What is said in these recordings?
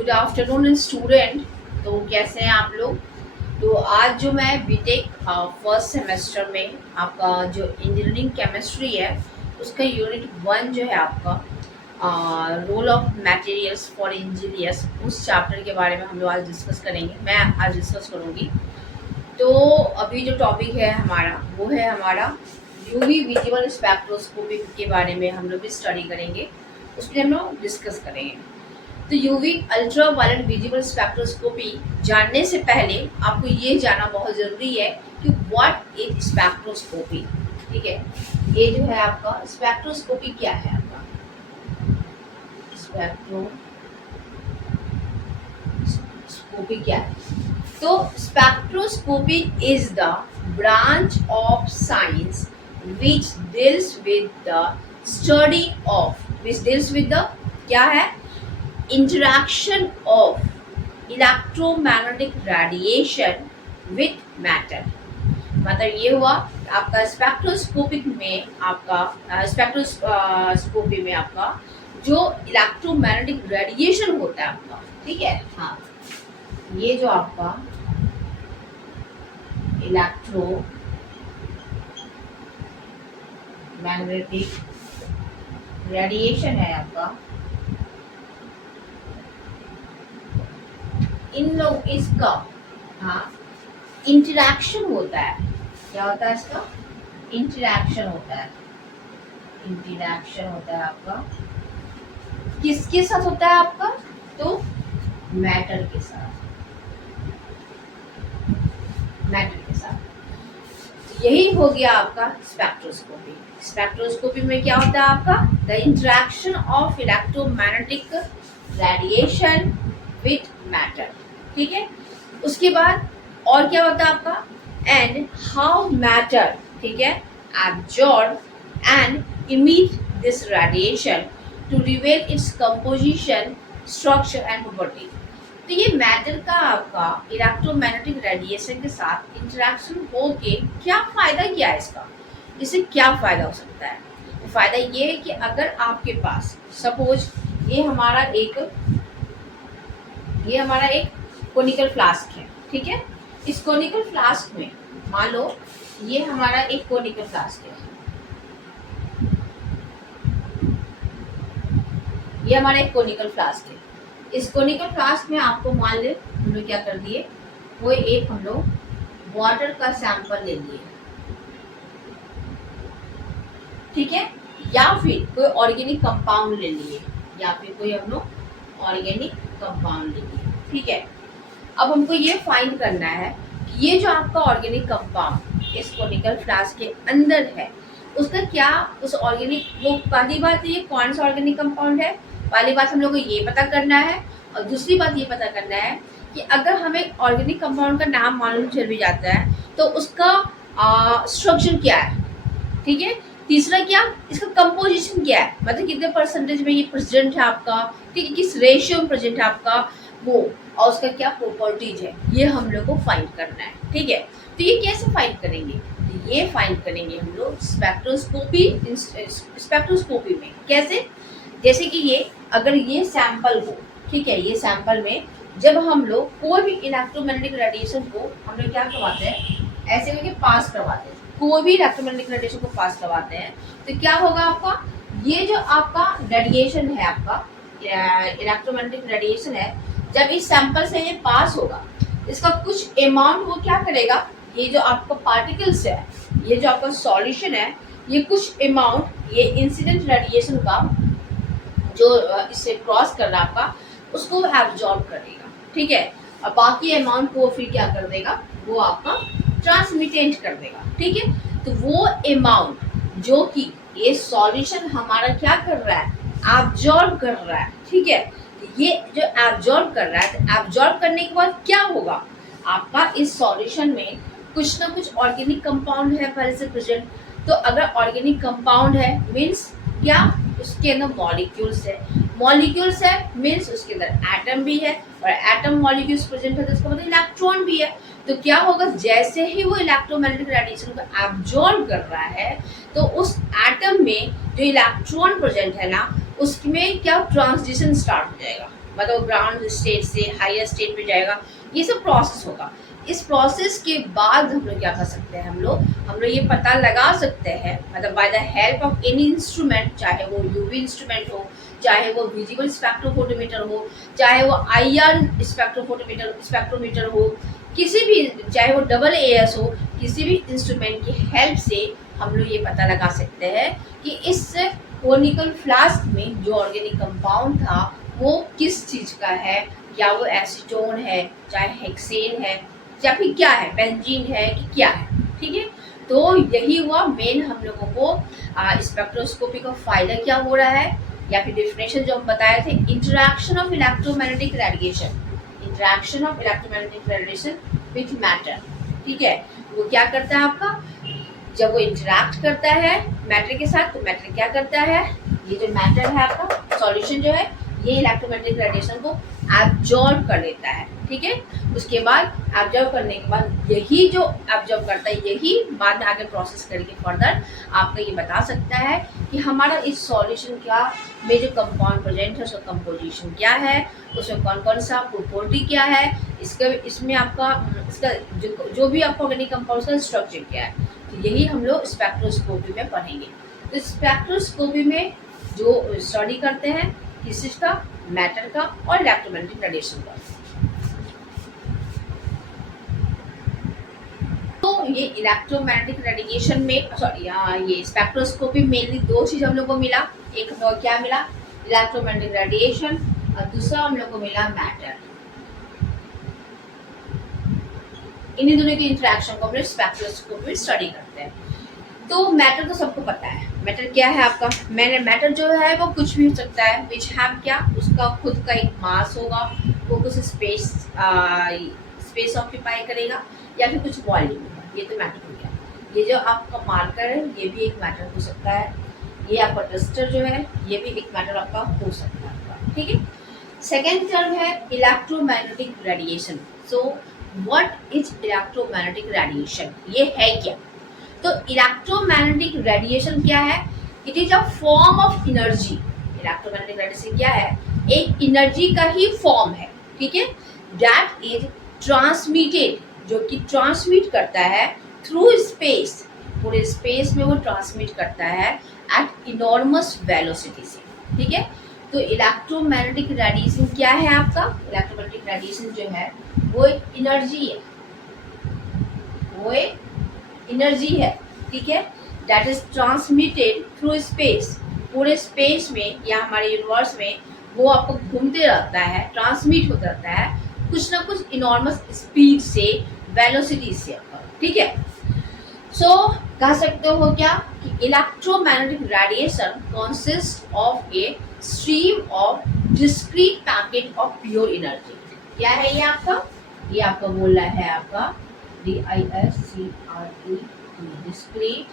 Good afternoon student. तो कैसे हैं आप लोग। तो आज जो मैं बीटेक फर्स्ट सेमेस्टर में आपका जो इंजीनियरिंग केमिस्ट्री है उसका यूनिट 1 जो है आपका role of materials for engineers, उस चैप्टर के बारे में हम लोग आज डिस्कस करेंगे। मैं आज डिस्कस करूँगी। तो अभी जो टॉपिक है हमारा वो है हमारा यूवी विजिबल स्पेक्ट्रोस्कोपी के बारे में हम लोग भी स्टडी करेंगे, उसमें हम लोग डिस्कस करेंगे। तो UV ultraviolet visible spectroscopy जानने से पहले आपको ये जानना बहुत ज़रूरी है कि व्हाट इज स्पेक्ट्रोस्कोपी। ठीक है, ये जो है आपका स्पेक्ट्रोस्कोपी क्या है। आपका स्पेक्ट्रोस्कोपी क्या है? तो spectroscopy is the branch of science which deals with the study of the क्या है, interaction of electromagnetic radiation with matter। मतलब ये हुआ आपका स्पेक्ट्रोस्कोपिक में आपका स्पेक्ट्रोस्कोपी में आपका जो इलेक्ट्रोमैग्नेटिक रेडिएशन होता है आपका, ठीक है। हाँ, ये जो आपका इलेक्ट्रोमैग्नेटिक रेडिएशन है आपका, इन लोग इसका इंटरेक्शन होता है। क्या होता है इसका? इंटरेक्शन होता है। इंटरेक्शन होता है आपका किसके साथ होता है आपका? तो मैटर के साथ। यही हो गया आपका स्पेक्ट्रोस्कोपी। स्पेक्ट्रोस्कोपी में क्या होता है आपका? The interaction of electromagnetic radiation with matter. ठीक है, उसके बाद और क्या होता है आपका? एंड हाउ मैटर, ठीक है, absorb and emit this radiation to reveal its composition, structure and property. तो ये मैटर का आपका इलेक्ट्रोमैग्नेटिक रेडिएशन के साथ इंटरेक्शन होके क्या फायदा क्या है इसका? इससे क्या फायदा हो सकता है? फायदा ये है कि अगर आपके पास सपोज ये हमारा एक कोनिकल फ्लास्क है, ठीक है। इस कोनिकल फ्लास्क में मान लो ये हमारा एक कोनिकल फ्लास्क है, ये हमारा एक कोनिकल फ्लास्क है। इस कोनिकल फ्लास्क में आपको मान ले हम लोग क्या कर दिए, वो एक हम लोग वाटर का सैंपल ले लिए, ठीक है, या फिर कोई ऑर्गेनिक कंपाउंड ले लिए, ठीक है। अब हमको ये फाइंड करना है कि ये जो आपका ऑर्गेनिक कंपाउंड इस कोनिकल फ्लास्क के अंदर है उसका क्या, उस ऑर्गेनिक, वो पहली बात ये कौन सा ऑर्गेनिक कंपाउंड है, पहली बात हम लोग को ये पता करना है। और दूसरी बात ये पता करना है कि अगर हमें ऑर्गेनिक कंपाउंड का नाम मालूम चल भी जाता है तो उसका स्ट्रक्चर क्या है, ठीक है। तीसरा क्या, इसका कंपोजिशन क्या है, मतलब कितने परसेंटेज में ये प्रेजेंट है आपका, ठीक है, किस रेशियो में प्रेजेंट है आपका वो, और उसका क्या प्रॉपर्टीज है, ये हम लोग को फाइंड करना है, ठीक है। तो ये कैसे फाइंड करेंगे? तो ये फाइंड करेंगे हम लोग स्पेक्ट्रोस्कोपी में। कैसे? जैसे कि ये अगर ये सैंपल हो, ठीक है, ये सैंपल में जब हम लोग कोई भी इलेक्ट्रोमैग्नेटिक रेडिएशन को हम लोग क्या करवाते हैं, ऐसे करके पास करवाते हैं, कोई भी इलेक्ट्रोमैग्नेटिक रेडिएशन को पास करवाते हैं तो क्या होगा आपका, ये जो आपका रेडिएशन है, आपका इलेक्ट्रोमैग्नेटिक रेडिएशन है, जब इस सैंपल से ये पास होगा इसका कुछ अमाउंट वो क्या करेगा, ये जो आपका पार्टिकल्स है, ये जो आपका सॉल्यूशन है, ये कुछ अमाउंट ये इंसिडेंट रेडिएशन का जो इससे क्रॉस कर रहा आपका उसको एब्जॉर्ब करेगा, ठीक है। और बाकी अमाउंट को फिर क्या कर देगा, वो आपका ट्रांसमिटेंट कर देगा, ठीक है। तो वो अमाउंट जो कि ये सॉल्यूशन हमारा क्या कर रहा है, एब्जॉर्ब कर रहा है, ठीक है। ये जो एब्जॉर्ब कर रहा है, तो एब्जॉर्ब करने के बाद क्या होगा आपका, इस सॉल्यूशन में कुछ ना कुछ ऑर्गेनिक कंपाउंड है पहले से प्रेजेंट। तो अगर ऑर्गेनिक कंपाउंड है मीन्स क्या, उसके अंदर मॉलिक्यूल्स है मीन्स उसके अंदर एटम भी है, और एटम मॉलिक्यूल्स प्रेजेंट है तो उसका मतलब इलेक्ट्रॉन भी है। तो क्या होगा, जैसे ही वो इलेक्ट्रोमैग्नेटिक रेडिएशन को एब्जॉर्ब कर रहा है तो उस एटम में जो इलेक्ट्रॉन प्रेजेंट है ना, उसमें क्या ट्रांजिशन स्टार्ट हो जाएगा, मतलब ग्राउंड स्टेट से हायर स्टेट में जाएगा, ये सब प्रोसेस होगा। इस प्रोसेस के बाद हम लोग क्या कर सकते हैं, हम लोग ये पता लगा सकते हैं, मतलब by the help of any instrument, चाहे वो यूवी इंस्ट्रूमेंट हो, चाहे वो विजिबल स्पेक्ट्रोफोटोमीटर हो, चाहे वो आईआर स्पेक्ट्रोमीटर हो, किसी भी, चाहे वो डबल एएस हो, किसी भी इंस्ट्रूमेंट की हेल्प से हम लोग ये पता लगा सकते हैं कि इस कोनिकल फ्लास्क में जो ऑर्गेनिक कंपाउंड था वो किस चीज़ का है, या वो एसीटोन है, चाहे हेक्सेन है, या फिर क्या है, बेंजीन है कि क्या है। ठीक है, तो यही हुआ मेन हम लोगों को स्पेक्ट्रोस्कोपी का फायदा क्या हो रहा है, या फिर डेफिनेशन जो हम बताए थे, interaction of electromagnetic radiation, interaction of electromagnetic radiation with matter. ठीक है, वो क्या करता है आपका, जब वो इंटरैक्ट करता है मैटर के साथ, तो मैटर क्या करता है, ये जो मैटर है आपका सॉल्यूशन जो है, ये इलेक्ट्रोमैग्नेटिक रेडिएशन को एब्जॉर्ब कर लेता है। ठीक है, उसके बाद एब्जॉर्ब करने के बाद यही जो एब्जॉर्ब करता है, यही बाद में आगे प्रोसेस करके फर्दर आपका ये बता सकता है कि हमारा इस सॉल्यूशन का में जो कंपाउंड प्रेजेंट है उसका कंपोजिशन क्या है, उसमें कौन कौन सा प्रॉपर्टी क्या है, इसमें आपका इसका जो भी आपका ऑर्गेनिक कंपाउंड का स्ट्रक्चर क्या है। तो यही हम लोग स्पेक्ट्रोस्कोपी में पढ़ेंगे। तो स्पेक्ट्रोस्कोपी में जो स्टडी करते हैं किस चीज का, मैटर का और इलेक्ट्रोमैग्नेटिक रेडिएशन का। तो ये इलेक्ट्रोमैग्नेटिक रेडिएशन में ये स्पेक्ट्रोस्कोपी मेनली दो चीज हम लोग को मिला, एक हम लोग क्या मिला, इलेक्ट्रोमैग्नेटिक रेडिएशन, और दूसरा हम लोग को मिला मैटर। इन्हीं दोनों की इंटरेक्शन को हम लोग स्पेक्ट्रोस्कोपी में स्टडी करते हैं। तो मैटर तो सबको पता है, मैटर क्या है आपका, मैटर जो है वो कुछ भी हो सकता है, विच हैव क्या, उसका खुद का एक मास होगा, वो कुछ स्पेस ऑक्यूपाई करेगा, या फिर कुछ वॉल्यूम होगा, ये तो मैटर हो गया। ये जो आपका मार्कर है ये भी एक मैटर हो सकता है, ये आपका टेस्टर जो है ये भी एक मैटर आपका हो सकता है आपका। ठीक है, सेकेंड टर्म है electromagnetic radiation. So what is electromagnetic radiation, ये है क्या। तो इलेक्ट्रोमैग्नेटिक रेडिएशन क्या है, it is a form of energy. Electromagnetic radiation क्या है, एक एनर्जी का ही फॉर्म है। ठीक है, दैट इज ट्रांसमिटेड, जो कि ट्रांसमिट करता है थ्रू स्पेस, पूरे स्पेस में वो ट्रांसमिट करता है एट इनॉर्मस वेलोसिटी से। ठीक है, तो इलेक्ट्रोमैग्नेटिक रेडिएशन क्या है आपका, इलेक्ट्रोमैग्नेटिक रेडिएशन जो है वो एक एनर्जी है, वो एक एनर्जी है। ठीक है, that is transmitted through space, पूरे स्पेस में या हमारे यूनिवर्स में वो आपको घूमते रहता है, ट्रांसमिट होता रहता है कुछ ना कुछ इनॉर्मस स्पीड से, वेलोसिटी से। ठीक है, सो कह सकते हो क्या कि electromagnetic radiation consist of a stream of discrete packet of pure energy. क्या है ये आपका, ये आपका बोल रहा है आपका DISCRET, डिस्क्रीट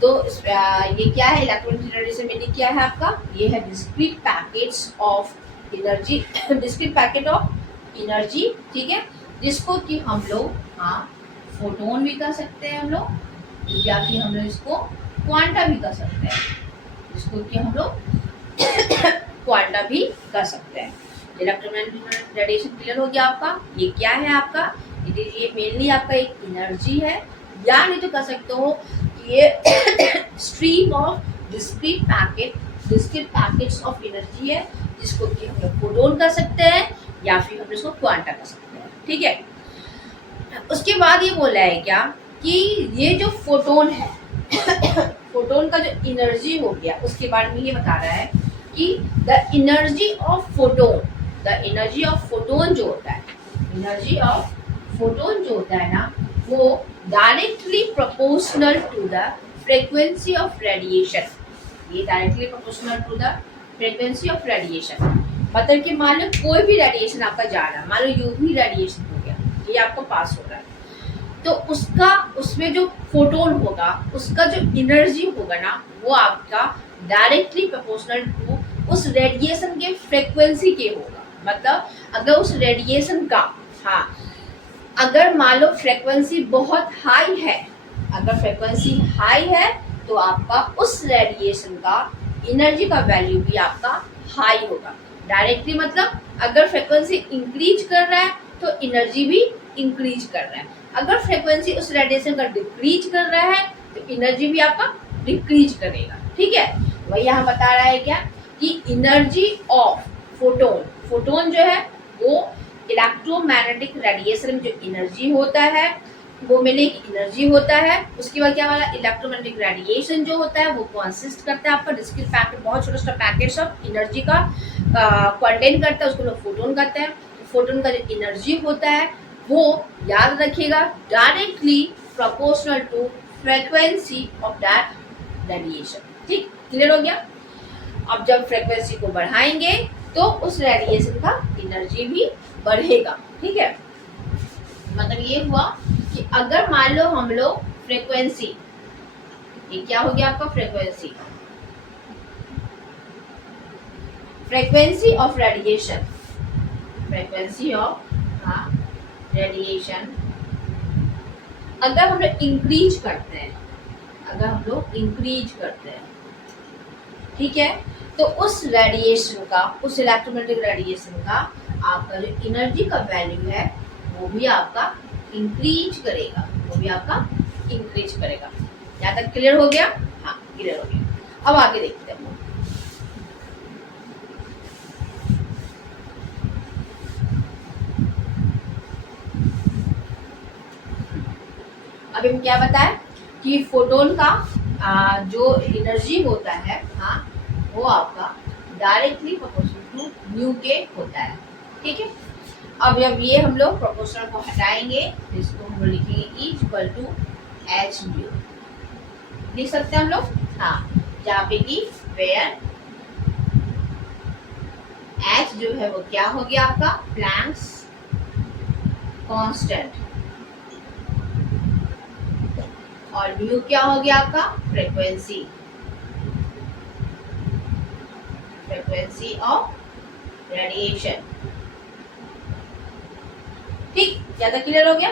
तो ये क्या है, इलेक्ट्रोमैग्नेटिक रेडिएशन में क्या है आपका, ये है discrete packets of energy, discrete packet of energy. ठीक है, जिसको कि हम लोग फोटोन भी कर सकते हैं हम लोग, या फिर हम लोग इसको क्वांटा भी कर सकते हैं, जिसको कि हम लोग क्वांटा भी कर सकते हैं। इलेक्ट्रोमैग्नेटिक रेडिएशन क्लियर हो गया आपका, ये क्या है आपका, ये मेनली आपका एक एनर्जी है, या नहीं तो कह सकते हो ये stream of discrete packets of energy है, जिसको कि हम लोग फोटोन कर सकते हैं या फिर हम इसको क्वांटा कर सकते हैं। ठीक है, उसके बाद ये बोला है क्या कि ये जो फोटोन है फोटोन का जो एनर्जी हो गया उसके बारे में ये बता रहा है कि the energy of photon, the energy of photon जो होता है, एनर्जी ऑफ फोटोन जो होता है ना, वो directly proportional to the frequency of radiation. ये directly proportional to the frequency of radiation, मतलब कि मान लो कोई भी रेडिएशन आपका जा रहा है, मान लो यूवी रेडिएशन हो गया, ये आपको पास हो रहा है, तो उसका उसमें जो फोटोन होगा उसका जो एनर्जी होगा ना, वो आपका डायरेक्टली प्रोपोर्शनल टू उस रेडिएशन के फ्रीक्वेंसी के होगा। मतलब अगर उस रेडिएशन का अगर मान लो फ्रीक्वेंसी बहुत हाई है अगर फ्रीक्वेंसी हाई है तो आपका उस रेडिएशन का एनर्जी का वैल्यू भी आपका हाई होगा। डायरेक्टली मतलब अगर फ्रीक्वेंसी इंक्रीज कर रहा है तो एनर्जी भी इंक्रीज कर रहा है, अगर फ्रीक्वेंसी उस रेडिएशन का डिक्रीज कर रहा है तो एनर्जी भी आपका डिक्रीज करेगा। ठीक है, वही यहाँ बता रहा है क्या कि एनर्जी ऑफ फोटोन, फोटोन जो है वो इलेक्ट्रोमैग्नेटिक रेडिएशन में जो एनर्जी होता है वो मिले एनर्जी होता है। उसके बाद क्या वाला इलेक्ट्रोमैग्नेटिक रेडिएशन जो होता है वो कंसिस्ट करता है आपका डिस्क्रीट पैकेट, बहुत छोटा छोटा पैकेट्स ऑफ एनर्जी का कंटेन करता है, उसको लोग फोटोन कहते हैं। फोटोन का जो एनर्जी होता है वो याद रखिएगा directly proportional to frequency of that radiation. ठीक, क्लियर हो गया। अब जब फ्रीक्वेंसी को बढ़ाएंगे तो उस रेडिएशन का एनर्जी भी बढ़ेगा। ठीक है, मतलब ये हुआ कि अगर मान लो हम लोग फ्रीक्वेंसी, ये क्या हो गया आपका frequency, frequency of radiation, frequency of radiation अगर हम लोग इंक्रीज करते हैं, अगर हम लोग इंक्रीज करते हैं, ठीक है, तो उस रेडिएशन का, उस इलेक्ट्रोमैग्नेटिक रेडिएशन का आपका जो एनर्जी का वैल्यू है वो भी आपका इंक्रीज करेगा, वो भी आपका इंक्रीज करेगा। यहाँ तक क्लियर हो गया? हाँ, क्लियर हो गया। अब आगे देखते हैं। अभी हम क्या बताएं कि फोटोन का जो एनर्जी होता है, हाँ, वो आपका डायरेक्टली प्रोपोर्शनल टू न्यू के होता है। ठीक है, अब जब ये हम लोग प्रोपोर्शनल को हटाएंगे तो इसको हम लिखेंगे E equal to h nu, लिख सकते हैं हम लोग, हाँ, जहाँ पे कि वेयर एच जो है वो क्या हो गया आपका प्लैंक्स कांस्टेंट और म्यू क्या हो गया आपका फ्रीक्वेंसी, फ्रीक्वेंसी ऑफ रेडिएशन। ठीक, ज्यादा क्लियर हो गया।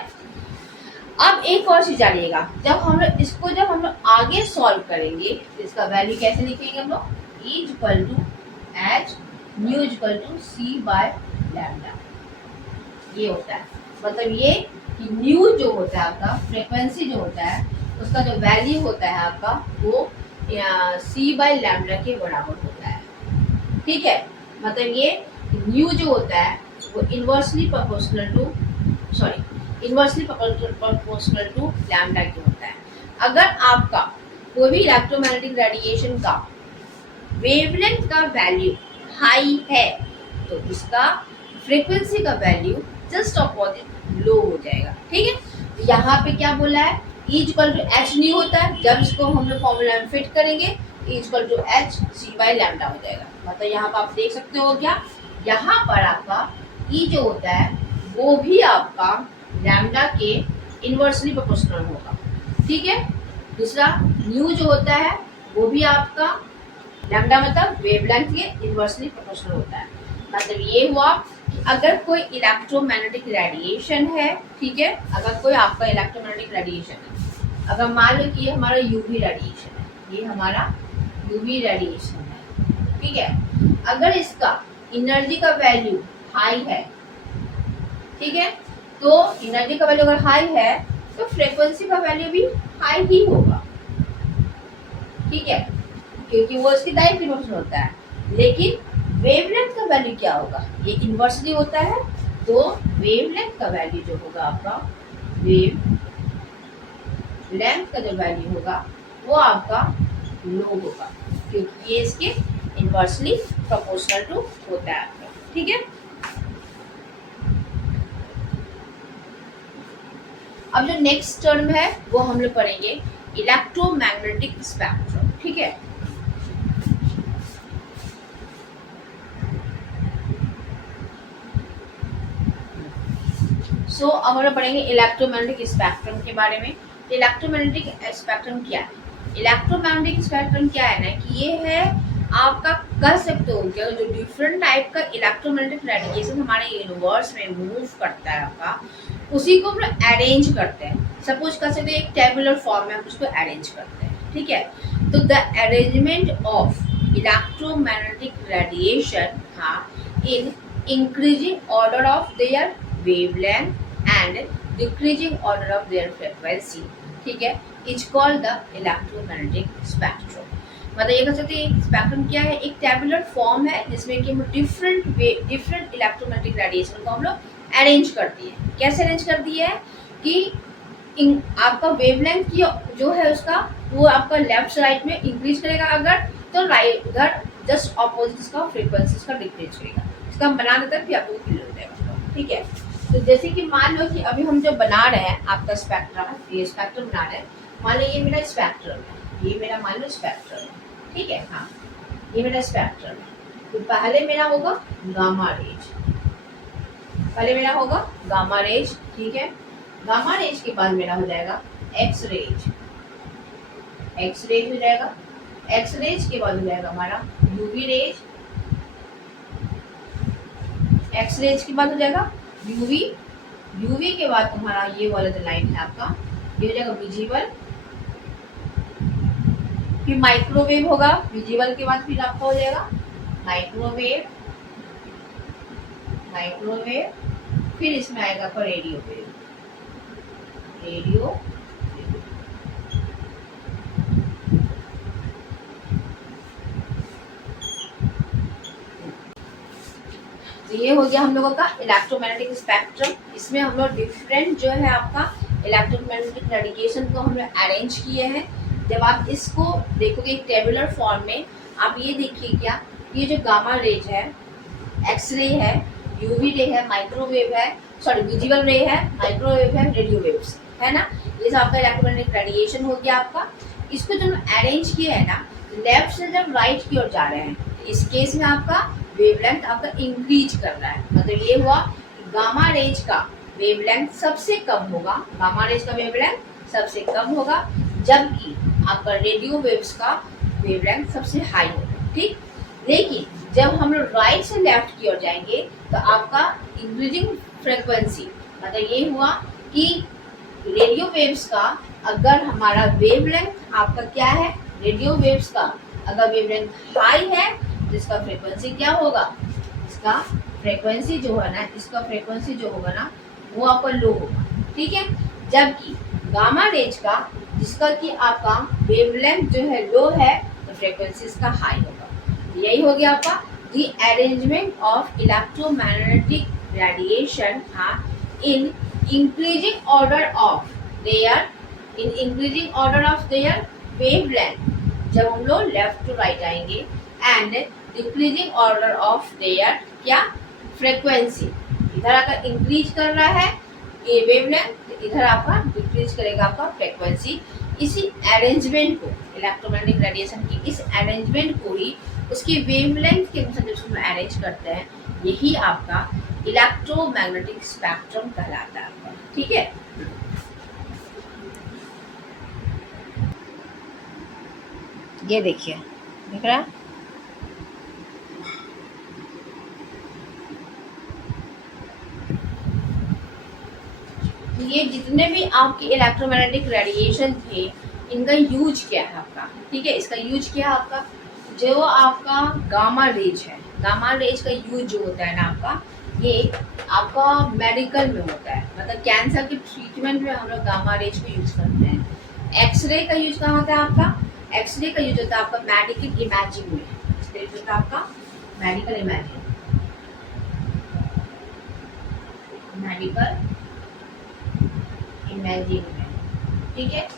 अब एक और चीज जानिएगा, जब हम लोग इसको जब हम लोग आगे सॉल्व करेंगे तो इसका वैल्यू कैसे लिखेंगे हम लोग, E equal to h nu equal to c by lambda, ये होता है। मतलब ये कि न्यू जो होता है आपका फ्रीक्वेंसी जो होता है उसका जो वैल्यू होता है आपका वो सी बाय लैम्डा के बराबर होता है। ठीक है, मतलब ये न्यू जो होता है वो इनवर्सली प्रोपोर्शनल टू लैम्डा के होता है। अगर आपका कोई भी इलेक्ट्रोमैग्नेटिक रेडिएशन का वेवलेंथ का वैल्यू हाई है तो उसका फ्रीक्वेंसी का वैल्यू जस्ट अपोजिट लो हो जाएगा। ठीक है, तो यहाँ पे क्या बोला है, E equal to h nu होता है, जब इसको हम लोग फॉर्मूला में फिट करेंगे E equal to h c by lambda हो जाएगा। मतलब यहाँ पर आप देख सकते हो क्या, यहाँ पर आपका E जो होता है वो भी आपका लैम्डा के इनवर्सली प्रोपोर्शनल होगा। ठीक है, दूसरा न्यू जो होता है वो भी आपका लैम्डा मतलब वेवलेंथ के इनवर्सली प्रोपोर्शनल होता है। मतलब ये हुआ कि अगर कोई इलेक्ट्रोमैग्नेटिक रेडिएशन है, ठीक है, अगर कोई आपका इलेक्ट्रोमैग्नेटिक रेडिएशन है, अगर मान लो कि ये हमारा यूवी रेडिएशन है, ये हमारा यूवी रेडिएशन है, ठीक है, अगर इसका एनर्जी का वैल्यू हाई है, ठीक है, तो एनर्जी का वैल्यू अगर हाई है तो फ्रीक्वेंसी का वैल्यू भी हाई ही होगा। ठीक है, क्योंकि वो इसकी डायरेक्ट इन्वर्स होता है। लेकिन वेवलेंथ का वैल्यू क्या होगा, ये इन्वर्सली होता है, तो वेवलेंथ का वैल्यू जो होगा आपका, वेव लेंथ का जो वैल्यू होगा वो आपका लो होगा, क्योंकि ये इसके इन्वर्सली प्रोपोर्शनल टू होता है आपका। ठीक है, अब जो नेक्स्ट टर्म है वो हम लोग पढ़ेंगे इलेक्ट्रोमैग्नेटिक स्पेक्ट्रम। ठीक है, अब हम लोग पढ़ेंगे इलेक्ट्रोमैग्नेटिक स्पेक्ट्रम के बारे में। इलेक्ट्रोमैग्नेटिक स्पेक्ट्रम क्या है? इलेक्ट्रोमैग्नेटिक स्पेक्ट्रम क्या है ना कि ये है आपका, कह सकते हो क्या, जो डिफरेंट टाइप का इलेक्ट्रोमैग्नेटिक रेडिएशन हमारे यूनिवर्स में मूव करता है आपका, उसी को हम लोग अरेंज करते हैं। सपोज कर सकते हैं एक टेबुलर फॉर्म में हम उसको अरेंज करते हैं, ठीक है। तो the arrangement of electromagnetic radiation in increasing order of their wavelength and decreasing order of their frequency, ठीक है, is called the electromagnetic spectrum. मतलब ये कह सकते हैं स्पेक्ट्रम क्या है, एक टेबुलर फॉर्म है जिसमें कि हम डिफरेंट इलेक्ट्रोमैग्नेटिक रेडिएशन को हम लोग अरेंज करती है। कैसे अरेंज करती है कि आपका वेवलेंथ की जो है उसका वो आपका लेफ्ट राइट में इंक्रीज करेगा अगर, तो राइट इधर जस्ट ऑपोजिट इसका फ्रीक्वेंसी का डिक्रीज करेगा। इसका हम बना देते हैं फिर आपको क्लियर हो जाएगा, ठीक है। तो जैसे कि मान लो कि अभी हम जो बना रहे हैं आपका स्पेक्ट्रम, ये स्पेक्ट्रम बना रहे हैं, मान लो ये मेरा स्पेक्ट्रम है, ये मेरा मान लो स्पेक्ट्रम है, ठीक है। हाँ, ये मेरा स्पेक्ट्रम है। तो पहले मेरा होगा गामा रेज, पहले मेरा होगा गामा रेज, ठीक है। गामा रेज के बाद मेरा हो जाएगा एक्स रेज, एक्स रेज हो जाएगा। एक्स रेज के बाद हो जाएगा हमारा यूवी रेज, एक्स रेज के बाद हो जाएगा यूवी, यूवी के बाद तुम्हारा ये वाला जो लाइन है आपका ये हो जाएगा विजिबल, फिर माइक्रोवेव होगा, विजिबल के बाद फिर आपका हो जाएगा माइक्रोवेव, माइक्रोवेव, फिर इसमें आएगा आपका रेडियो वेव, रेडियो। तो ये हो गया हम लोगों का इलेक्ट्रोमैग्नेटिक स्पेक्ट्रम। इसमें हम लोग डिफरेंट जो है आपका इलेक्ट्रोमैग्नेटिक रेडिएशन को हम लोग अरेंज किए हैं। जब आप इसको देखोगे एक टेबुलर फॉर्म में, आप ये देखिए क्या, ये जो गामा रेज है, एक्सरे है, यूवी रे है, माइक्रोवेव है, सॉरी विजिबल रे है, माइक्रोवेव है, रेडियो वेव्स है ना, ये सब आपका इलेक्ट्रोमैग्नेटिक रेडिएशन हो गया आपका। इसको जब अरेंज किया है ना, लेफ्ट से जब राइट की ओर जा रहे हैं, इस केस में आपका वेवलेंथ आपका इंक्रीज कर रहा है। मतलब ये हुआ गामा रेज का वेवलेंथ सबसे कम होगा, गामा रेज का वेवलेंथ सबसे कम होगा, जबकि आपका रेडियो वेव्स का वेवलेंथ सबसे हाई होगा, ठीक। लेकिन जब हम लोग राइट से लेफ्ट की ओर जाएंगे तो आपका इंक्रीजिंग फ्रीक्वेंसी, मतलब ये हुआ कि रेडियो वेव्स का अगर हमारा वेवलेंथ आपका क्या है, रेडियो वेव्स का अगर वेवलेंथ हाई है तो इसका फ्रीक्वेंसी क्या होगा, इसका फ्रीक्वेंसी जो है ना, इसका फ्रीक्वेंसी जो होगा ना वो आपका लो होगा, ठीक है। जबकि गामा रेज का जिसका कि आपका वेवलेंथ जो है लो है तो फ्रीक्वेंसी इसका हाई होगा। यही हो गया आपका the arrangement of electromagnetic radiation in increasing order of their, in increasing order of their wavelength, जब हम लोग लेफ्ट टू राइट आएंगे, and decreasing order of their क्या फ्रीक्वेंसी, इधर अगर इंक्रीज कर रहा है ये वेवलेंथ, इधर आपका डिक्रीज करेगा आपका फ्रीक्वेंसी। इसी अरेंजमेंट को, इलेक्ट्रोमैग्नेटिक रेडिएशन की इस अरेंजमेंट को ही उसकी वेवलेंथ के अनुसार जब हम अरेंज करते हैं, यही आपका इलेक्ट्रोमैग्नेटिक स्पेक्ट्रम कहलाता है आपका, ठीक है। ये देखिए, दिख रहा है, ये जितने भी आपके इलेक्ट्रोमैग्नेटिक रेडिएशन थे इनका यूज क्या है आपका, ठीक है। इसका यूज क्या है आपका, जो आपका गामा रेज है, गामा रेज का यूज जो होता है ना आपका, ये आपका मेडिकल में होता है। मतलब कैंसर के ट्रीटमेंट में हम लोग गामा रेज को यूज करते हैं। एक्सरे का यूज कहाँ होता है आपका, एक्सरे का यूज होता है आपका मेडिकल इमेजिंग में, इसका यूज होता है आपका मेडिकल इमेजिंग, मेडिकल इमेजिंग में, ठीक है।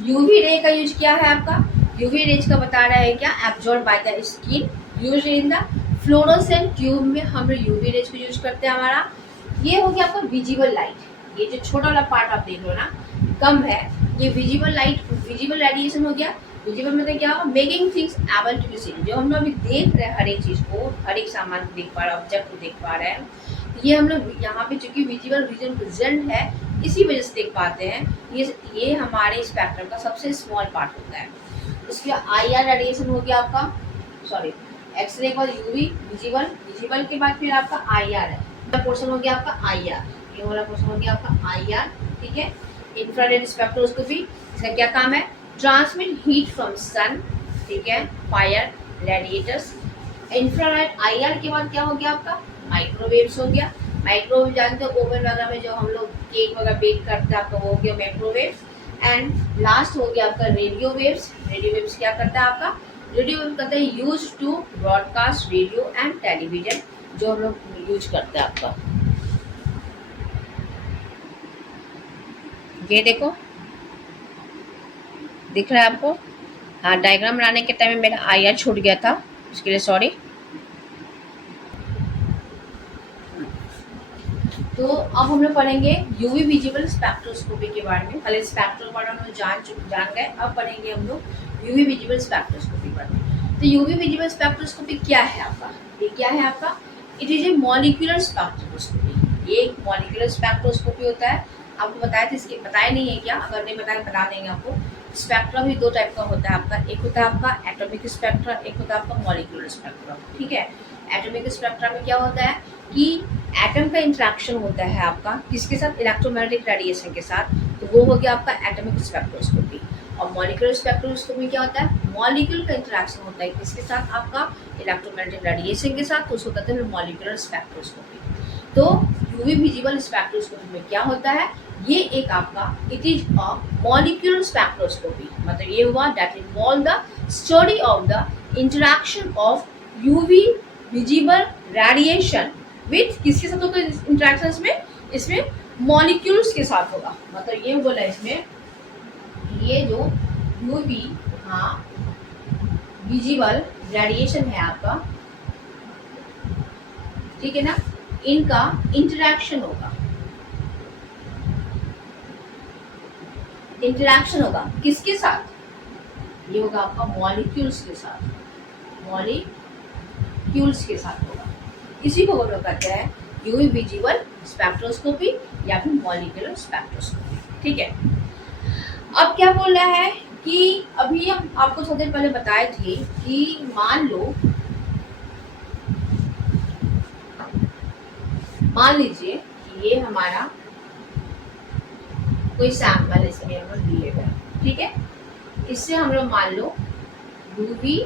यूवी रे का यूज क्या है आपका, यूवी रेज का बता रहा है क्या, absorb by the skin, use in the fluorescent tube में हम लोग यूवी रेज को यूज करते हैं हमारा। ये हो गया आपका विजिबल लाइट, ये जो छोटा वाला पार्ट आप देख लो ना कम है, ये विजिबल लाइट, विजिबल रेडिएशन हो गया। विजिबल मतलब क्या होगा, making things able to be seen, जो हम लोग अभी देख रहे हैं हर एक चीज को, हर एक सामान को देख पा रहे हैं, ऑब्जेक्ट को देख पा रहे हैं, ये हम लोग यहाँ पे चूंकि विजिबल रीजन प्रेजेंट है इसी वजह से देख पाते हैं। ये हमारे स्पेक्ट्रम का सबसे स्मॉल पार्ट होता है। उसके आईआर रेडिएशन हो गया आपका, सॉरी एक्सरे के बाद यूवी, विजिबल, विजिबल के बाद फिर आपका आईआर है, पोर्शन हो गया आपका आईआर। ये वाला क्वेश्चन हो गया आपका IR, ठीक है। इंफ्रारेड स्पेक्ट्रोस्कोपी, इसका क्या काम है? ट्रांसमिट हीट फ्रॉम सन, ठीक है, फायर, रेडिएटर्स। इंफ्रारेड IR के बाद क्या हो गया आपका? माइक्रोवेव्स हो गया। माइक्रोवेव जानते हो, ओवन वगैरह में जो हम लोग केक वगैरह बेक करते हैं, आपका वो हो गया माइक्रोवेव्स। एंड लास्ट हो गया आपका रेडियो वेव्स। रेडियो वेव्स क्या करता है आपका? रेडियो वेव करते हैं use to broadcast radio and television, जो हम लोग यूज करते हैं आपका। ये देखो, दिख रहा है आपको? हाँ, डायग्राम बनाने के टाइम में मेरा IR छूट गया था, उसके लिए सॉरी। तो अब हम लोग पढ़ेंगे यूवी विजिबल स्पेक्ट्रोस्कोपी के बारे में। पहले स्पेक्ट्रो बारे में जान गए, अब पढ़ेंगे हम लोग यूवी विजिबल स्पेक्ट्रोस्कोपी बारे में। तो यूवी विजिबल स्पेक्ट्रोस्कोपी क्या है आपका? ये क्या है आपका? It is a molecular spectroscopy. ये एक मॉलिक्यूलर स्पेक्ट्रोस्कोपी होता है। आपको बताया था, इसके बताया नहीं है क्या? अगर नहीं बताया बता देंगे आपको। स्पेक्ट्रा भी दो टाइप का होता है आपका, एक होता है आपका एटॉमिक स्पेक्ट्रा, एक होता है आपका मॉलिक्यूलर स्पेक्ट्रा, ठीक है। एटॉमिक स्पेक्ट्रा में क्या होता है कि एटम का इंटरेक्शन होता है आपका किसके साथ? इलेक्ट्रोमैग्नेटिक रेडिएशन के साथ, तो वो हो गया आपका एटॉमिक स्पेक्ट्रोस्कोपी। और मॉलिक्यूलर स्पेक्ट्रोस्कोपी में क्या होता है? मॉलिक्यूल का इंटरेक्शन होता है किसके साथ? आपका इलेक्ट्रोमैग्नेटिक रेडिएशन के साथ, तो उसको कहते हैं मॉलिक्यूलर स्पेक्ट्रोस्कोपी। तो यूवी विजिबल स्पेक्ट्रोस्कोपी में क्या होता है? ये एक आपका it is a molecular spectroscopy, मतलब ये हुआ that involve the study of the interaction of UV visible radiation with किसके साथ होगा इंटरेक्शंस में? इसमें मॉलिक्यूल्स के साथ होगा। मतलब ये बोला इसमें, ये जो यूवी विजिबल रेडिएशन है आपका, ठीक है ना, इनका इंटरेक्शन होगा। इंटरेक्शन होगा किसके साथ? ये होगा आपका मॉलिक्यूल्स के साथ, मॉलिक्यूल्स के साथ होगा। इसी को हम लोग कहते हैं यूवी विजिबल स्पेक्ट्रोस्कोपी या फिर मॉलिक्यूलर स्पेक्ट्रोस्कोपी, ठीक है। अब क्या बोल रहा है कि अभी हम आपको थोड़ी देर पहले बताए थे कि मान लीजिए कि ये हमारा कोई सैंपल इसमें हम लोग लिए हुए, ठीक है। इससे हम लोग मान लो यूवी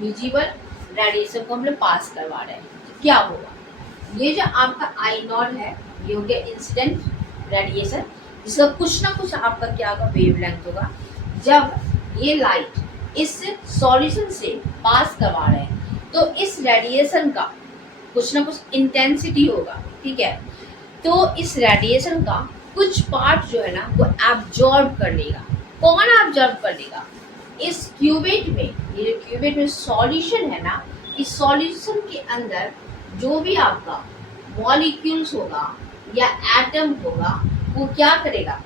विजिबल रेडिएशन को हम लोग पास करवा रहे हैं, तो क्या होगा? ये जो आपका I0 है, ये हो गया इंसिडेंट रेडिएशन, जिसका कुछ ना कुछ आपका क्या होगा? वेवलेंथ होगा। जब ये लाइट इस सॉल्यूशन से पास करवा रहे हैं तो इस रेडिएशन का कुछ ना कुछ इंटेंसिटी होगा, ठीक है। तो इस रेडिएशन का कुछ पार्ट जो है ना वो एब्जॉर्ब कर लेगा। कौन एब्जॉर्ब कर लेगा? इस क्यूबेट में, ये जो क्यूबेट में सॉल्यूशन है ना, इस सॉल्यूशन के अंदर जो भी आपका मॉलिक्यूल्स होगा या एटम होगा, वो क्या करेगा?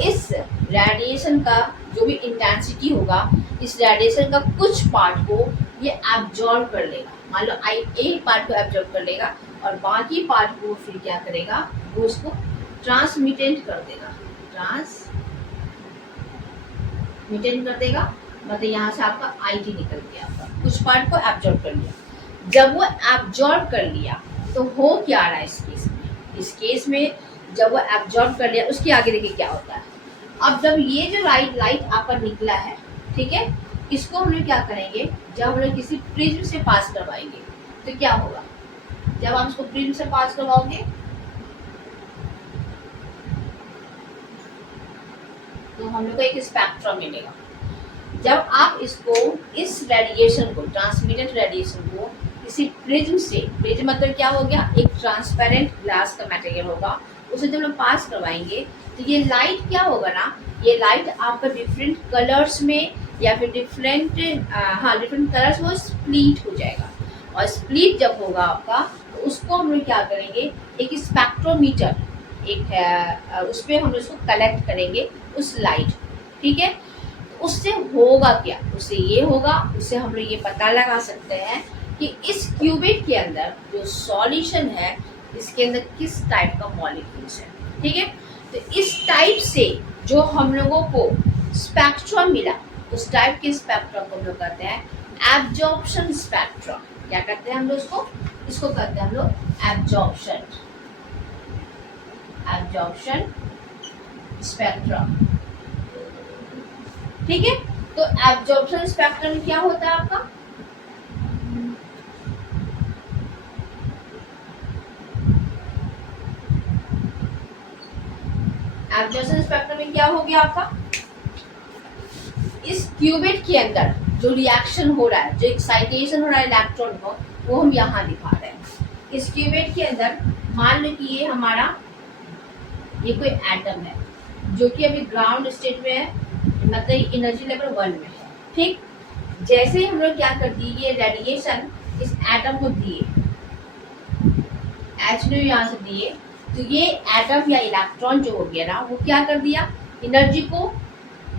इस रेडिएशन का जो भी इंटेंसिटी होगा, इस रेडिएशन का कुछ पार्ट को ये एब्जॉर्ब कर लेगा। मान लो एक पार्ट को एब्जॉर्ब कर लेगा और बाकी पार्ट को फिर क्या करेगा? वो उसको ट्रांसमिटेंट कर देगा। ट्रांसमिटेंट कर देगा मतलब यहाँ से आपका IT निकल गया, आपका कुछ पार्ट को एब्जॉर्ब कर लिया। जब वो एब्जॉर्ब कर लिया तो हो क्या रहा है इस केस में? इस केस में जब वो एब्जॉर्ब कर लिया, उसके आगे देखिए क्या होता है। अब जब ये जो लाइट आपका निकला है, ठीक है, इसको हम लोग क्या करेंगे? जब हम लोग किसी प्रिज्म से पास करवाएंगे तो क्या होगा? जब आप इसको प्रिज्म से पास करवाओगे तो हम लोग को एक स्पेक्ट्रम मिलेगा। जब आप इसको, इस रेडिएशन को, ट्रांसमिटेड रेडिएशन को किसी प्रिज्म से, प्रिज्म मतलब क्या हो गया? एक ट्रांसपेरेंट ग्लास का मटेरियल होगा, उसे जब हम पास करवाएंगे तो ये लाइट क्या होगा ना, ये लाइट आपका डिफरेंट कलर्स में या फिर डिफरेंट कलर्स वो स्प्लिट हो जाएगा। और स्प्लिट जब होगा आपका तो उसको हम लोग क्या करेंगे? एक स्पेक्ट्रोमीटर, एक है, उस पर हम उसको कलेक्ट करेंगे उस लाइट, ठीक है। उससे होगा क्या? उससे ये होगा, उससे हम लोग ये पता लगा सकते हैं कि इस क्यूबिट के अंदर जो सॉल्यूशन है, इसके अंदर किस टाइप का मॉलिक्यूल्स है, ठीक है। तो इस टाइप से जो हम लोगों को स्पेक्ट्रम मिला, उस टाइप के स्पेक्ट्रम को हम लोग कहते हैं एब्जॉर्प्शन स्पेक्ट्रम। क्या कहते हैं हम लोग इसको कहते हैं हम लोग एब्जॉर्प्शन। Absorption spectrum. ठीक है, तो एब्जॉर्प्शन स्पेक्ट्रम क्या होता है आपका? एब्जॉर्प्शन स्पेक्ट्रम में क्या हो गया आपका? इस क्यूबिट के अंदर जो रिएक्शन हो रहा है, जो एक्साइटेशन हो रहा है इलेक्ट्रॉन को, वो हम यहाँ दिखा रहे हैं। इस क्यूबिट के अंदर मान लो कि ये हमारा ये कोई एटम है जो कि अभी ग्राउंड स्टेट में है, मतलब एनर्जी लेवल 1 में है। ठीक, जैसे ही हम लोग क्या कर दिए, ये रेडिएशन इस एटम को दिए, H यहाँ से दिए, तो ये एटम या इलेक्ट्रॉन जो हो गया ना, वो क्या कर दिया, एनर्जी को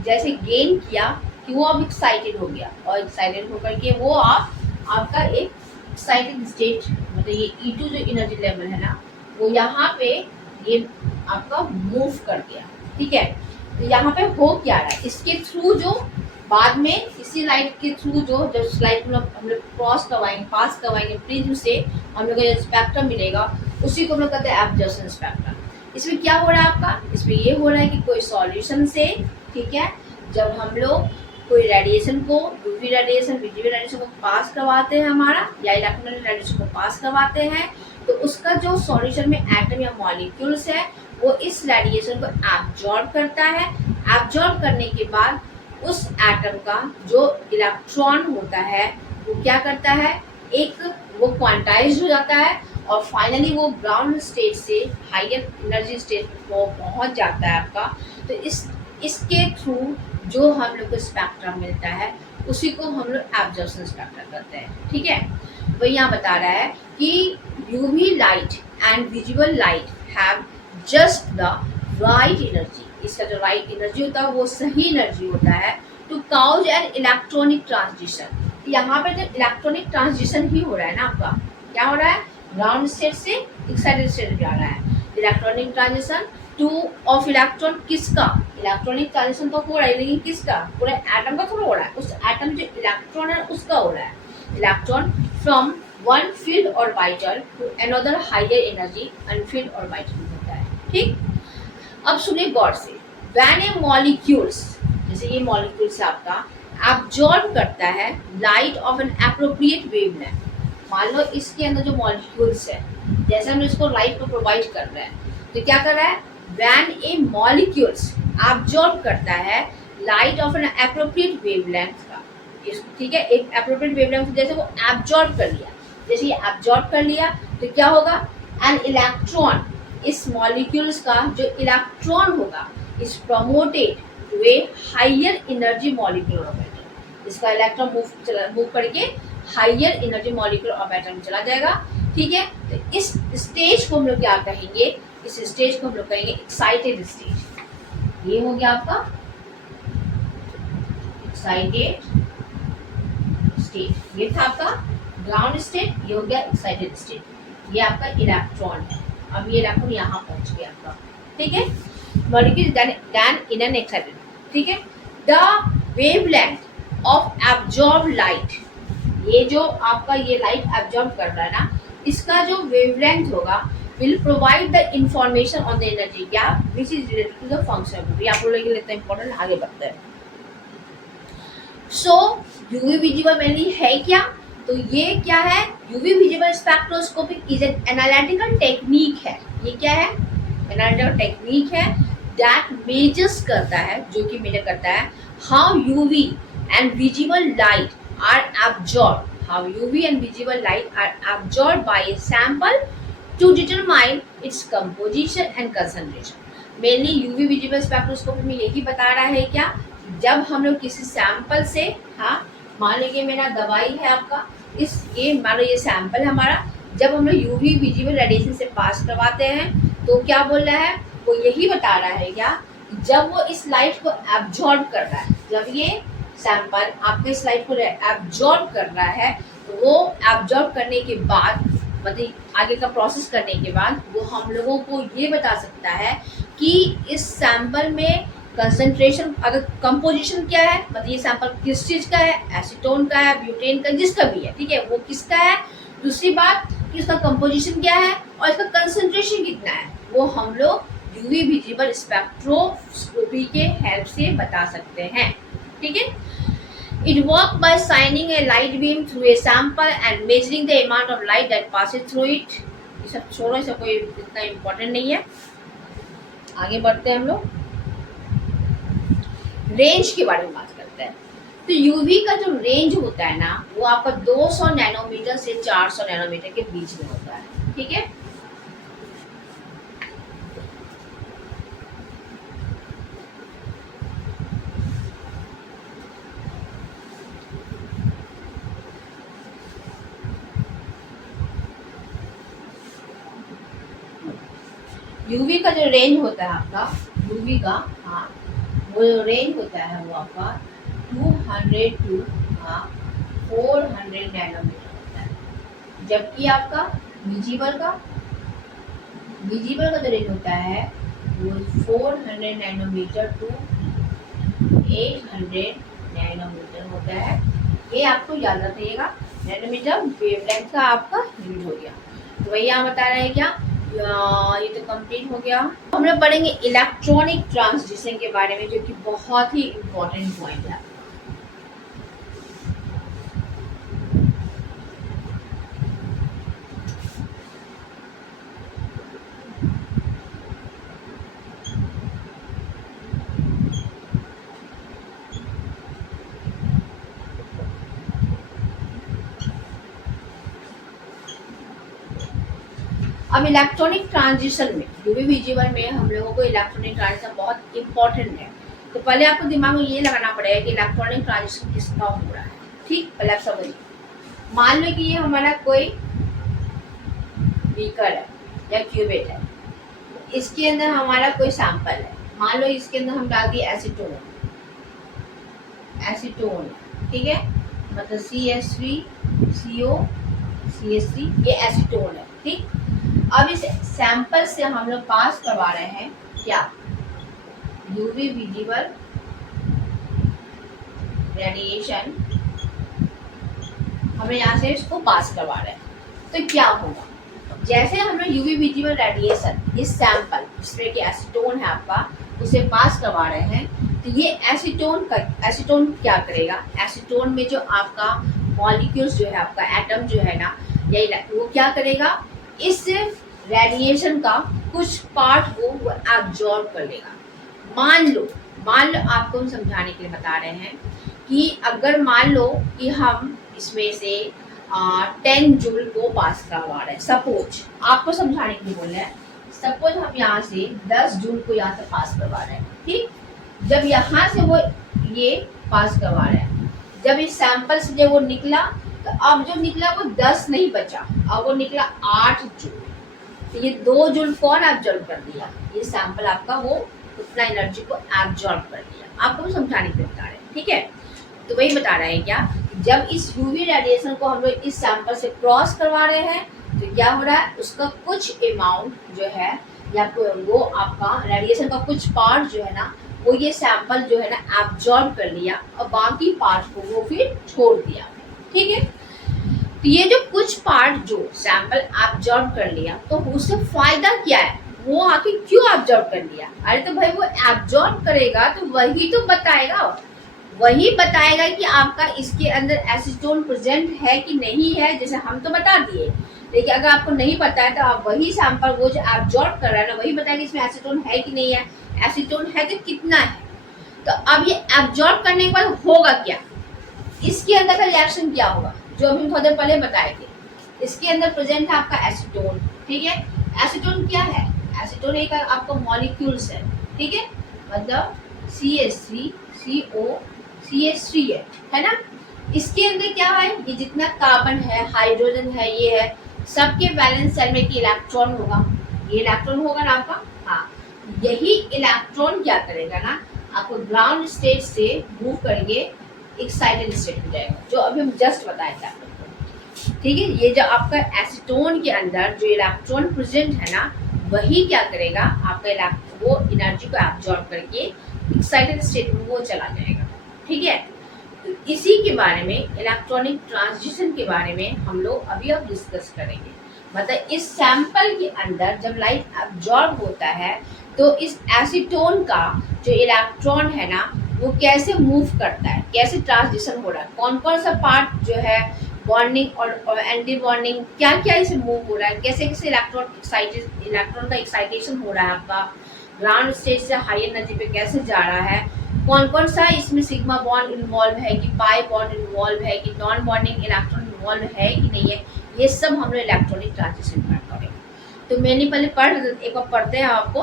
जैसे गेन किया कि वो अब एक्साइटेड हो गया, और एक्साइटेड होकर के वो आपका एक एक्साइटेड स्टेट, मतलब ये E2 जो एनर्जी लेवल है ना, वो यहाँ पे ये आपका मूव कर गया। ठीक है, तो यहाँ पे हो क्या रहा है, इसके थ्रू जो बाद में इसी लाइट के थ्रू जो जब लाइट हम लोग क्रॉस करवाएंगे, पास करवाएंगे प्रिज्म से, हम लोग का जो स्पेक्ट्रम मिलेगा उसी को हम लोग कहते हैं एब्जॉर्प्शन स्पेक्ट्रम। इसमें क्या हो रहा है आपका, इसमें ये हो रहा है कि कोई सॉल्यूशन से, ठीक है, जब हम लोग कोई रेडिएशन को, यूवी रेडिएशन, विजिबल रेडिएशन को पास करवाते हैं हमारा, या इलेक्ट्रोमैग्नेटिक रेडिएशन को पास करवाते हैं, तो उसका जो सॉल्यूशन में एटम या मॉलिक्यूल्स है वो इस रेडिएशन को एब्जॉर्ब करता है। एब्जॉर्ब करने के बाद उस एटम का जो इलेक्ट्रॉन होता है वो क्या करता है, एक वो क्वांटाइज हो जाता है, और फाइनली वो ग्राउंड स्टेट से हायर एनर्जी स्टेट को पहुंच जाता है आपका। तो इसके थ्रू जो हम लोग को स्पेक्ट्रम मिलता है उसी को हम लोग एब्जॉर्प्शन स्पेक्ट्रम कहते हैं। ठीक है, वो यहाँ बता रहा है कि UV light and visible light have just the right energy, इसका जो राइट एनर्जी होता है वो सही एनर्जी होता है to cause an electronic transition. यहाँ पे तो इलेक्ट्रॉनिक ट्रांजिशन ही हो रहा है ना आपका, क्या हो रहा है, ग्राउंड स्टेट से एक्साइटेड स्टेट जा रहा है। Electronic transition two of electron, किसका, इलेक्ट्रॉनिक ट्रांजिशन तो हो रहा है, लेकिन किसका, पूरे एटम का थोड़ा हो रहा है, उस एटम जो इलेक्ट्रॉन है उसका हो रहा है। Electron from one filled orbital to another higher energy unfilled orbital होता है। ठीक, अब सुनिए गौर से, व्हेन ए मॉलिक्यूल्स, जैसे ये मॉलिक्यूल्स आपका एब्जॉर्ब करता है light of N appropriate wavelength, मान लो इसके अंदर जो मॉलिक्यूल्स है, जैसे हम इसको लाइट को प्रोवाइड कर रहे हैं, तो क्या कर रहा है, व्हेन ए मॉलिक्यूल्स एब्जॉर्ब करता है light of N appropriate wavelength का, ठीक है, एक एप्रोप्रिएट वेवलेंथ जैसे वो एब्जॉर्ब कर लिया, जैसे ये एब्जॉर्ब कर लिया तो क्या होगा, एन इलेक्ट्रॉन, इस मॉलिक्यूल्स का जो इलेक्ट्रॉन होगा is promoted to a higher energy molecular orbital, इसका इलेक्ट्रॉन मूव करके हायर एनर्जी मॉलिक्यूलर ऑर्बिटल में चला जाएगा। ठीक है, तो इस स्टेज को हम लोग क्या कहेंगे, इस स्टेज को हम लोग कहेंगे एक्साइटेड स्टेज। ये हो गया आपका एक्साइटेड स्टेट, ये था आपका ग्राउंड स्टेट, ये हो गया एक्साइटेड स्टेट, ये आपका इलेक्ट्रॉन है। अब ये इलेक्ट्रॉन यहाँ पहुंच गया आपका। ठीक है, molecule then in an excited. ठीक है, the wavelength of absorb light, ये जो आपका ये लाइट एब्जॉर्ब कर रहा है ना, इसका जो वेवलेंथ होगा will provide the information on the energy gap which is related to the function। ये आप लोगों के लिए इतना इम्पोर्टेंट, आगे बढ़ते हैं। सो यूवी विजिबल मेनली है क्या, तो ये क्या है, UV visible spectroscopy is an analytical technique है। ये क्या है, एनालिटिकल टेक्निक है दैट मेजर्स करता है, जो कि मेजर करता है how UV and visible light are absorb, how UV and visible light are absorb by a sample to determine its composition and concentration। Mainly UV visible spectroscopy में यही बता रहा है क्या, जब हम लोग किसी सैंपल से, हाँ मान लीजिए मेरा दवाई है आपका, इस ये मान लो ये सैंपल है हमारा, जब हम लोग यूवी विजिबल रेडिएशन से पास करवाते हैं तो क्या बोल रहा है, वो यही बता रहा है क्या, जब वो इस लाइट को एब्जॉर्ब कर रहा है, जब ये सैंपल आपके इस लाइट को एब्जॉर्ब कर रहा है, तो वो एब्जॉर्ब करने के बाद, मतलब आगे का प्रोसेस करने के बाद, वो हम लोगों को ये बता सकता है कि इस सैंपल में कंसंट्रेशन, अगर कंपोजिशन क्या है, मतलब ये सैंपल किस चीज़ का है, एसीटोन का है, ब्यूटेन का, जिसका भी है, ठीक है, वो किसका है। दूसरी बात कि इसका कंपोजिशन क्या है और इसका कंसंट्रेशन कितना है, वो हम लोग यूवी विजिबल स्पेक्ट्रोस्कोपी के हेल्प से बता सकते हैं। ठीक है, It works by shining a light beam through a sample and measuring the amount of light that passes through it. ये सब छोड़ो, इसका कोई इतना इम्पोर्टेंट नहीं है। आगे बढ़ते हैं हम लोग, रेंज के बारे में बात करते हैं। तो यूवी का जो रेंज होता है ना, वो आपका 200 नैनोमीटर से 400 नैनोमीटर के बीच में होता है। ठीक है, यूवी का जो रेंज होता है आपका, यूवी का वो रेंज होता है वो आपका 200 टू 400 नैनोमीटर होता है। जबकि आपका विजिबल का जो रेंज होता है वो 400 नैनोमीटर टू 800 नैनोमीटर होता है। ये आपको याद रखिएगा, नैनोमीटर वेवलेंथ का आपका यूनिट हो गया। तो वही यहाँ बता रहे हैं क्या, ये तो कंप्लीट हो गया। हम लोग पढ़ेंगे इलेक्ट्रॉनिक ट्रांसड्यूसर के बारे में, जो कि बहुत ही इम्पोर्टेंट पॉइंट है। अब इलेक्ट्रॉनिक ट्रांजिशन में, यूवी विजिबल में हम लोगों को इलेक्ट्रॉनिक ट्रांजिशन बहुत इंपॉर्टेंट है। तो पहले आपको दिमाग में ये लगाना पड़ेगा कि इलेक्ट्रॉनिक ट्रांजिशन किसका हो रहा है। ठीक, पहले आप समझिए। मान लो कि ये हमारा कोई बीकर है या क्यूबेट है, इसके अंदर हमारा कोई सैंपल है। मान लो इसके अंदर हम डाल दिए एसीटोन, ठीक है, मतलब CH3CO CH3, ये एसीटोन है। ठीक, अब इस सैंपल से हम लोग पास करवा रहे हैं क्या, यूवी विजिबल रेडिएशन, हमें यहाँ से इसको पास करवा रहे हैं। तो क्या होगा, जैसे हम लोग यूवी विजिबल रेडिएशन इस सैंपल जिसमें कि एसीटोन है आपका, उसे पास करवा रहे हैं, तो ये एसीटोन क्या करेगा, एसीटोन में जो आपका मॉलिक्यूल्स जो है, आपका एटम जो है ना, या वो क्या करेगा, इस रेडिएशन का कुछ पार्ट को वो एब्जॉर्ब कर लेगा। मान लो आपको हम समझाने के लिए बता रहे हैं कि अगर मान लो कि हम इसमें से 10 जूल को पास करवा रहे हैं, सपोज आपको समझाने के लिए बोल रहे हैं, सपोज हम यहाँ से 10 जूल को यहाँ से पास करवा रहे हैं। ठीक, जब यहाँ से वो ये पास करवा रहे हैं, जब इस सैंपल से जब वो निकला, तो अब जो निकला वो 10 नहीं बचा, अब वो निकला 8 जूल। तो ये 2 जूल कौन एब्जॉर्ब कर दिया, ये सैंपल आपका वो उतना एनर्जी को एब्जॉर्ब कर दिया। आपको समझाने के लिए बता रहे हैं। ठीक है, तो वही बता रहे हैं क्या, जब इस यूवी रेडिएशन को हम लोग इस सैंपल से क्रॉस करवा रहे हैं, तो क्या हो रहा है, उसका कुछ अमाउंट जो है, या वो आपका रेडिएशन का कुछ पार्ट जो है ना, वो ये सैंपल जो है ना एब्जॉर्ब कर लिया, और बाकी पार्ट को वो फिर छोड़ दिया। ठीक है, तो ये जो कुछ पार्ट जो सैंपल एब्जॉर्ब कर लिया, तो उससे फायदा क्या है, वो आखिर क्यों एब्जॉर्ब कर लिया। अरे तो भाई वो एब्जॉर्ब करेगा तो वही तो बताएगा कि आपका इसके अंदर एसीटोन प्रेजेंट है कि नहीं है। जैसे हम तो बता दिए, लेकिन अगर आपको नहीं पता है तो आप वही सैंपल वो जो एब्जॉर्ब कर रहा है ना, वही बताएगा इसमें एसीटोन है कि नहीं है, एसीटोन है तो कितना है। तो अब ये एब्जॉर्ब करने के बाद होगा क्या, इसके अंदर का रिएक्शन क्या होगा, जो अभी थोड़ी देर पहले बताए थे। इसके अंदर प्रेजेंट है आपका एसीटोन। ठीक है, एसीटोन क्या है, एसीटोन एक आपका मॉलिक्यूल्स है। ठीक है, मतलब CH3CO CH3 है ना। इसके अंदर क्या है, ये जितना कार्बन है, हाइड्रोजन है, ये है, सबके वैलेंस शेल में इलेक्ट्रॉन होगा, ये इलेक्ट्रॉन होगा ना आपका। हाँ, यही इलेक्ट्रॉन क्या करेगा ना, आपको ग्राउंड स्टेट से मूव करके एक्साइटेड स्टेट हो जाएगा, जो अभी हम जस्ट बताए थे आपको। ठीक है, ये जो आपका एसीटोन के अंदर जो इलेक्ट्रॉन प्रेजेंट है ना, वही क्या करेगा, आपका वो एनर्जी को एब्जॉर्ब करके एक्साइटेड स्टेट में वो चला जाएगा। ठीक है, तो इसी के बारे में, इलेक्ट्रॉनिक ट्रांसड्यूसर के बारे में हम लोग अभी अब डिस्कस करेंगे। मतलब इस सैंपल के अंदर जब लाइट एब्जॉर्ब होता है, तो इस एसीटोन का जो इलेक्ट्रॉन है ना वो कैसे मूव करता है, कैसे ट्रांजिशन हो रहा है, कौन कौन सा पार्ट जो है बॉन्डिंग और एंटी बॉन्डिंग, क्या क्या इसे मूव हो रहा है, कैसे कैसे इलेक्ट्रॉन का एक्साइटेशन हो रहा है आपका ग्राउंड स्टेट से हाई एनर्जी पे कैसे जा रहा है, कौन कौन सा इसमें सिग्मा बॉन्ड इन्वॉल्व है कि पाई बॉन्ड इन्वॉल्व है कि नॉन बॉन्डिंग इलेक्ट्रॉन इन्वॉल्व है कि नहीं है, ये सब हम लोग इलेक्ट्रॉनिक ट्रांजिशन में पढ़ेंगे। तो मैंने पहले एक बार पढ़ते हैं आपको।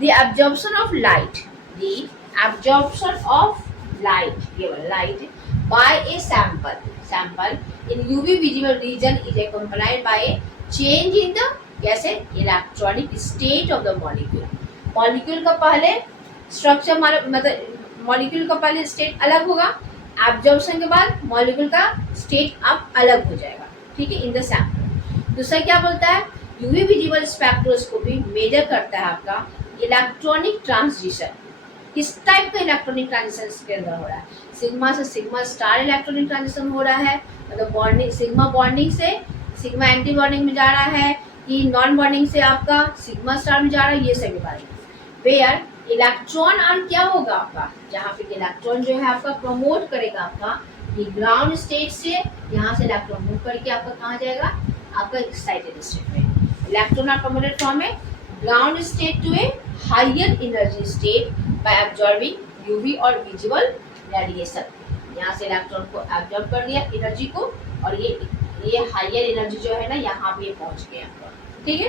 The absorption of light, the absorption of light, ये वाला light by a sample in UV visible region is accompanied by a change in the कैसे electronic state of the molecule. Molecule का पहले स्ट्रक्चर मतलब मॉलिक्यूल का पहले state अलग होगा, एब्जॉर्प्शन के बाद मॉलिक्यूल का स्टेट अब अलग हो जाएगा, ठीक है, इन द सैंपल। दूसरा क्या बोलता है, यूवी विजिबल स्पेक्ट्रोस्कोपी मेजर करता है आपका इलेक्ट्रॉनिक ट्रांजिशन, किस टाइप का इलेक्ट्रॉनिक ट्रांजिशन इसके अंदर हो रहा है, सिग्मा से सिग्मा स्टार इलेक्ट्रॉनिक ट्रांजिशन हो रहा है, मतलब बॉन्डिंग सिग्मा बॉन्डिंग से सिग्मा एंटी बॉन्डिंग में जा रहा है कि नॉन बॉन्डिंग से आपका सिग्मा स्टार में जा रहा है, ये सभी बारे में। वेयर इलेक्ट्रॉन और क्या होगा आपका, जहाँ पे इलेक्ट्रॉन जो है आपका प्रमोट करेगा आपका ये ग्राउंड स्टेट से, यहाँ से इलेक्ट्रॉन मूव करके आपका कहाँ जाएगा, आपका एक्साइटेड स्टेट में। Electron are promoted from a ground state to a higher energy state by absorbing UV और विजिबल रेडिएशन। यहाँ से इलेक्ट्रॉन को एब्जॉर्ब कर लिया एनर्जी को, और ये हायर एनर्जी जो है ना यहाँ पे पहुंच गया, ठीक है।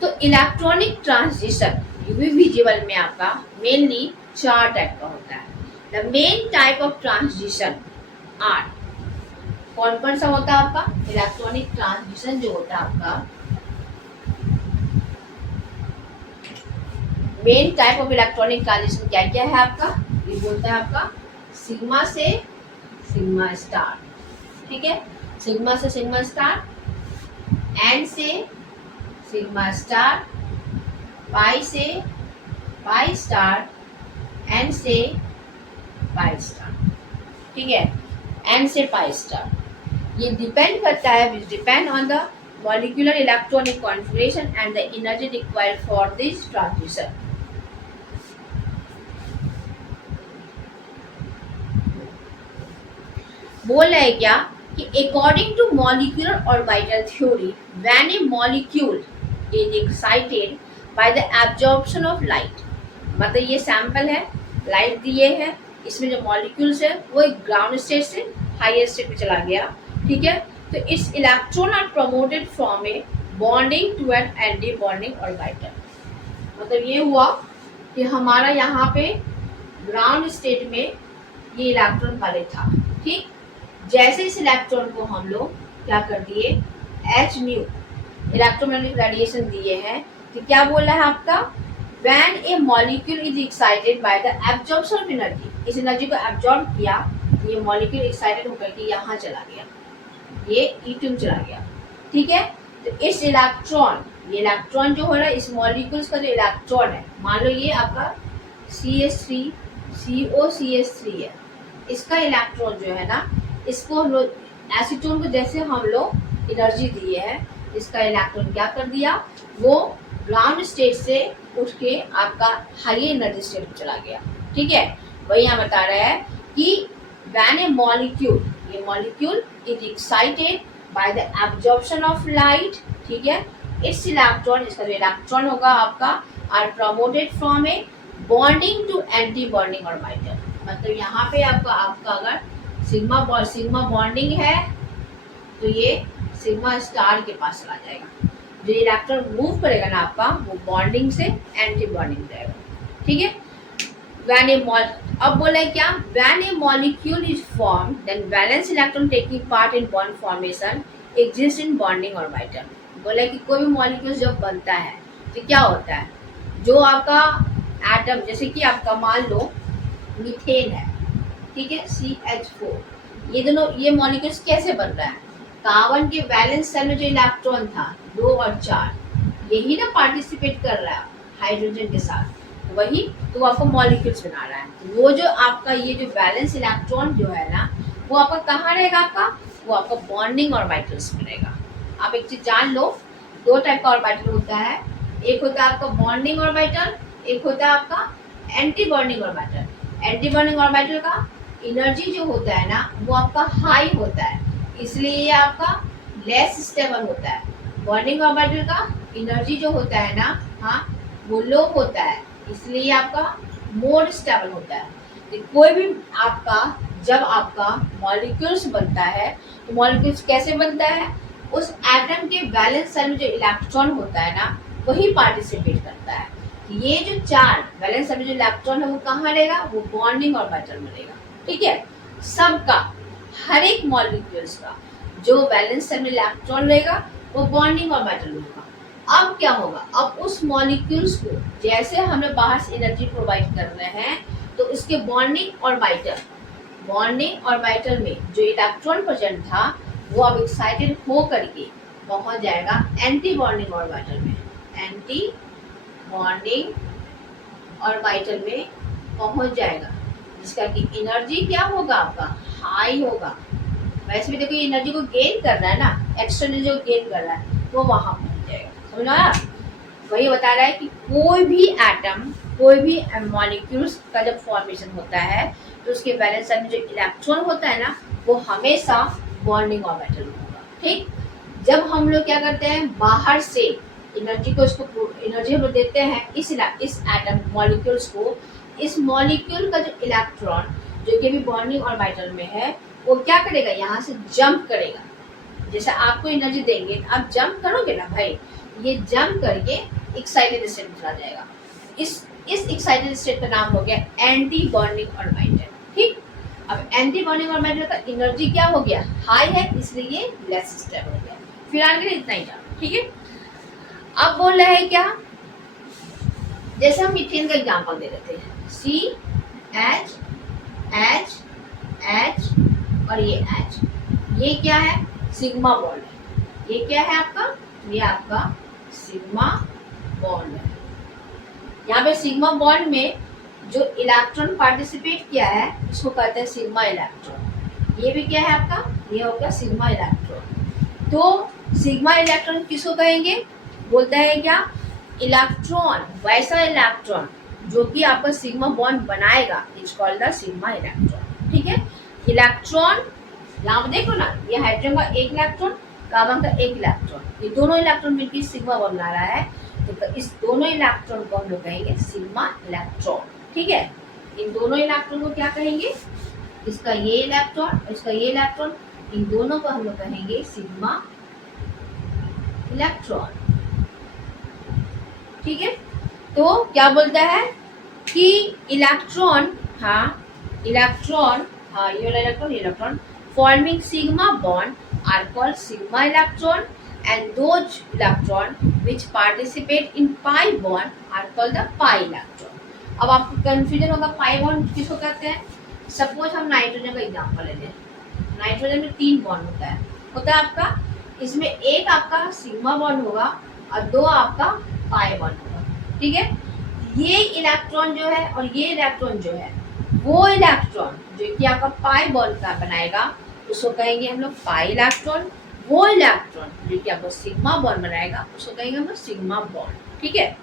तो इलेक्ट्रॉनिक ट्रांजिशन यूवी विजिबल में आपका मेनली 4 टाइप का होता है। The main type of transition are, कौन कौन सा होता है आपका इलेक्ट्रॉनिक ट्रांजिशन जो होता है आपका, main type of electronic transition क्या क्या है आपका, ये बोलता है आपका सिग्मा से सिग्मा स्टार, ठीक है, सिग्मा से सिग्मा स्टार, एन से सिग्मा स्टार, पाई से पाई स्टार, एन से पाई स्टार, ठीक है, एन से पाई स्टार। ये डिपेंड करता है, depend on the molecular electronic configuration and the energy required for this transition. बोल रहा है क्या कि according to molecular orbital theory, when a molecule is excited by the absorption of light, मतलब ये सैंपल है, लाइट दिए है, इसमें जो मॉलिक्यूल्स है वो एक ग्राउंड स्टेट से हायर स्टेट पे चला गया, ठीक है, तो its electron are promoted from a bonding to an anti bonding orbital. मतलब ये हुआ कि हमारा यहाँ पे ग्राउंड स्टेट में ये इलेक्ट्रॉन पहले था, ठीक, जैसे इस इलेक्ट्रॉन को हम लोग क्या कर दिए, एच न्यू इलेक्ट्रोमैग्नेटिक रेडिएशन दिए हैं, तो क्या बोल रहा है आपका, when a molecule is excited by the absorption of energy, इस एनर्जी को एब्जॉर्ब किया, ये मॉलिक्यूल एक्साइटेड होकर के यहाँ चला गया, ये एटम चला गया, ठीक है, तो इस इलेक्ट्रॉन, ये इलेक्ट्रॉन जो हो रहा है इस मॉलिक्यूल्स का जो इलेक्ट्रॉन है, मान लो ये आपका CH3 COCH3 है, इसका इलेक्ट्रॉन जो है ना, इसको हम लोग एसीटोन को जैसे हम लोग एनर्जी दिए हैं, इसका इलेक्ट्रॉन क्या कर दिया, वो ग्राउंड स्टेट से उठ के आपका हाई एनर्जी स्टेट में चला गया, ठीक है। वही यहाँ बता रहा है कि व्हेन ए मॉलिक्यूल, ये molecule is excited by the absorption of light, ठीक है, इट्स इलेक्ट्रॉन, इसका जो इलेक्ट्रॉन होगा आपका are promoted from a bonding to anti bonding orbital. मतलब यहाँ पे आपका अगर सिग्मा बॉन्डिंग है तो ये सिग्मा स्टार के पास चला जाएगा, जो इलेक्ट्रॉन मूव करेगा ना आपका वो बॉन्डिंग से एंटी बॉन्डिंग जाएगा, ठीक है। When a अब बोला है क्या, when a molecule is formed, then valence electron taking part in bond formation exists in bonding orbital। बोला है कि कोई भी मॉलिक्यूल जब बनता है तो क्या होता है, जो आपका एटम, जैसे कि आपका मान लो मीथेन है, ठीक है, CH4, ये दोनों ये मॉलिक्यूल्स कैसे बन रहा है, कार्बन के वैलेंस शेल में जो इलेक्ट्रॉन था 2 और 4, यही ना पार्टिसिपेट कर रहा है हाइड्रोजन के साथ, वही तो आपको मॉलिक्यूल्स बना रहा है। वो जो आपका ये जो बैलेंस इलेक्ट्रॉन जो है ना, वो आपका कहाँ रहेगा, आपका वो आपका बॉन्डिंग ऑर्बिटल्स में रहेगा। आप एक चीज जान लो, 2 टाइप का ऑर्बिटल होता है, एक होता है आपका बॉन्डिंग ऑर्बिटल, एक होता है आपका anti bonding orbital. Anti bonding orbital का एनर्जी जो होता है ना वो आपका हाई होता है, इसलिए ये आपका लेस स्टेबल होता है। बॉन्डिंग ऑर्बिटल का एनर्जी जो होता है ना, हाँ, वो लो होता है, इसलिए आपका मोर स्टेबल होता है। तो कोई भी आपका जब आपका मॉलिक्यूल्स बनता है तो मॉलिक्यूल्स कैसे बनता है, उस एटम के वैलेंस शेल में जो इलेक्ट्रॉन होता है ना वही पार्टिसिपेट करता है। ये जो चार्ज वैलेंस शेल में जो इलेक्ट्रॉन है वो कहाँ रहेगा, वो बॉन्डिंग ऑर्बिटल में रहेगा। ठीक है, सबका, हर एक मॉलिक्यूल्स का जो वैलेंस शेल में इलेक्ट्रॉन रहेगा वो बॉन्डिंग ऑर्बिटल में होगा। अब क्या होगा, अब उस मॉलिक्यूल्स को जैसे हमें बाहर से एनर्जी प्रोवाइड कर रहे हैं तो इसके बॉन्डिंग ऑर्बिटल में जो इलेक्ट्रॉन प्रेजेंट था वो अब एक्साइटेड हो करके पहुंच जाएगा एंटी बॉन्डिंग ऑर्बिटल में। एंटी बॉन्डिंग ऑर्बिटल में पहुंच जाएगा, जिसका कि एनर्जी क्या होगा, आपका हाई होगा। वैसे भी देखो ये एनर्जी को गेन कर रहा है ना, एक्स्ट्रा एनर्जी को गेन कर रहा है, वो वहां पहुंच जाएगा। समझ आया? वही बता रहा है कि कोई भी एटम, कोई भी मॉलिक्यूल्स का जब फॉर्मेशन होता है तो उसके वैलेंस शेल में जो इलेक्ट्रॉन होता है ना वो हमेशा बॉन्डिंग ऑर्बिटल में होगा। ठीक, जब हम लोग क्या करते हैं, बाहर से एनर्जी को, इसको एनर्जी हम लोग देते हैं इस एटम मॉलिक्यूल्स को, इस मॉलिक्यूल का जो इलेक्ट्रॉन जो कि भी बॉन्डिंग ऑर्बिटल में है वो क्या करेगा, यहाँ से जंप करेगा। जैसे आपको एनर्जी देंगे आप जंप करोगे ना भाई, ये जंप करके एक्साइटेड स्टेट में चला जाएगा। इस एक्साइटेड स्टेट का नाम हो गया एंटी बॉन्डिंग ऑर्बिटल। ठीक, अब एंटी बॉन्डिंग ऑर्बिटल का एनर्जी क्या हो गया, हाई है, इसलिए ये लेस स्टेबल हो गया। फिलहाल के लिए इतना ही जानो। ठीक है, अब बोल रहे हैं क्या, जैसे हम मीथेन का एग्जांपल दे रहे थे, CH H H और ये H, ये क्या है, सिग्मा बॉन्ड है। ये क्या है आपका, ये आपका सिग्मा बॉन्ड है। यहाँ पे सिग्मा बॉन्ड में जो इलेक्ट्रॉन पार्टिसिपेट किया है इसको कहते हैं सिग्मा इलेक्ट्रॉन। ये भी क्या है आपका, ये हो गया सिग्मा इलेक्ट्रॉन। तो सिग्मा इलेक्ट्रॉन किसको कहेंगे, बोलते हैं क्या, इलेक्ट्रॉन, वैसा इलेक्ट्रॉन जो कि आपका सिग्मा बॉन्ड बनाएगा, it's called the sigma electron. ठीक है, इलेक्ट्रॉन यहाँ पे देखो ना, ये हाइड्रोजन का एक इलेक्ट्रॉन, कार्बन का एक इलेक्ट्रॉन, ये दोनों इलेक्ट्रॉन मिलकर सिग्मा बॉन्ड बना रहा है, तो इस दोनों इलेक्ट्रॉन को हम लोग कहेंगे सिग्मा इलेक्ट्रॉन। ठीक है, इन दोनों इलेक्ट्रॉन को क्या कहेंगे, इसका ये इलेक्ट्रॉन, इसका ये इलेक्ट्रॉन, इन दोनों को हम लोग कहेंगे सिग्मा इलेक्ट्रॉन। ठीक है, तो क्या बोलता है कि इलेक्ट्रॉन, ये वाला electron forming sigma bond are called sigma electron, and those electron which participate in pi bond are called the pi electron. अब आपको कंफ्यूजन होगा पाई बॉन्ड किसको कहते हैं। सपोज हम नाइट्रोजन का एग्जांपल लेते हैं, नाइट्रोजन में 3 बॉन्ड होता है आपका, इसमें एक आपका सिग्मा बॉन्ड होगा और 2 आपका पाई बॉन्ड होगा। ठीक है, ये इलेक्ट्रॉन जो है और ये इलेक्ट्रॉन जो है, वो इलेक्ट्रॉन जो कि आपका पाई बॉन्ड का बनाएगा उसको कहेंगे हम लोग पाई इलेक्ट्रॉन। वो इलेक्ट्रॉन जो कि आपको सिग्मा बॉन्ड बनाएगा उसको कहेंगे हम लोग सिग्मा बॉन्ड। ठीक है,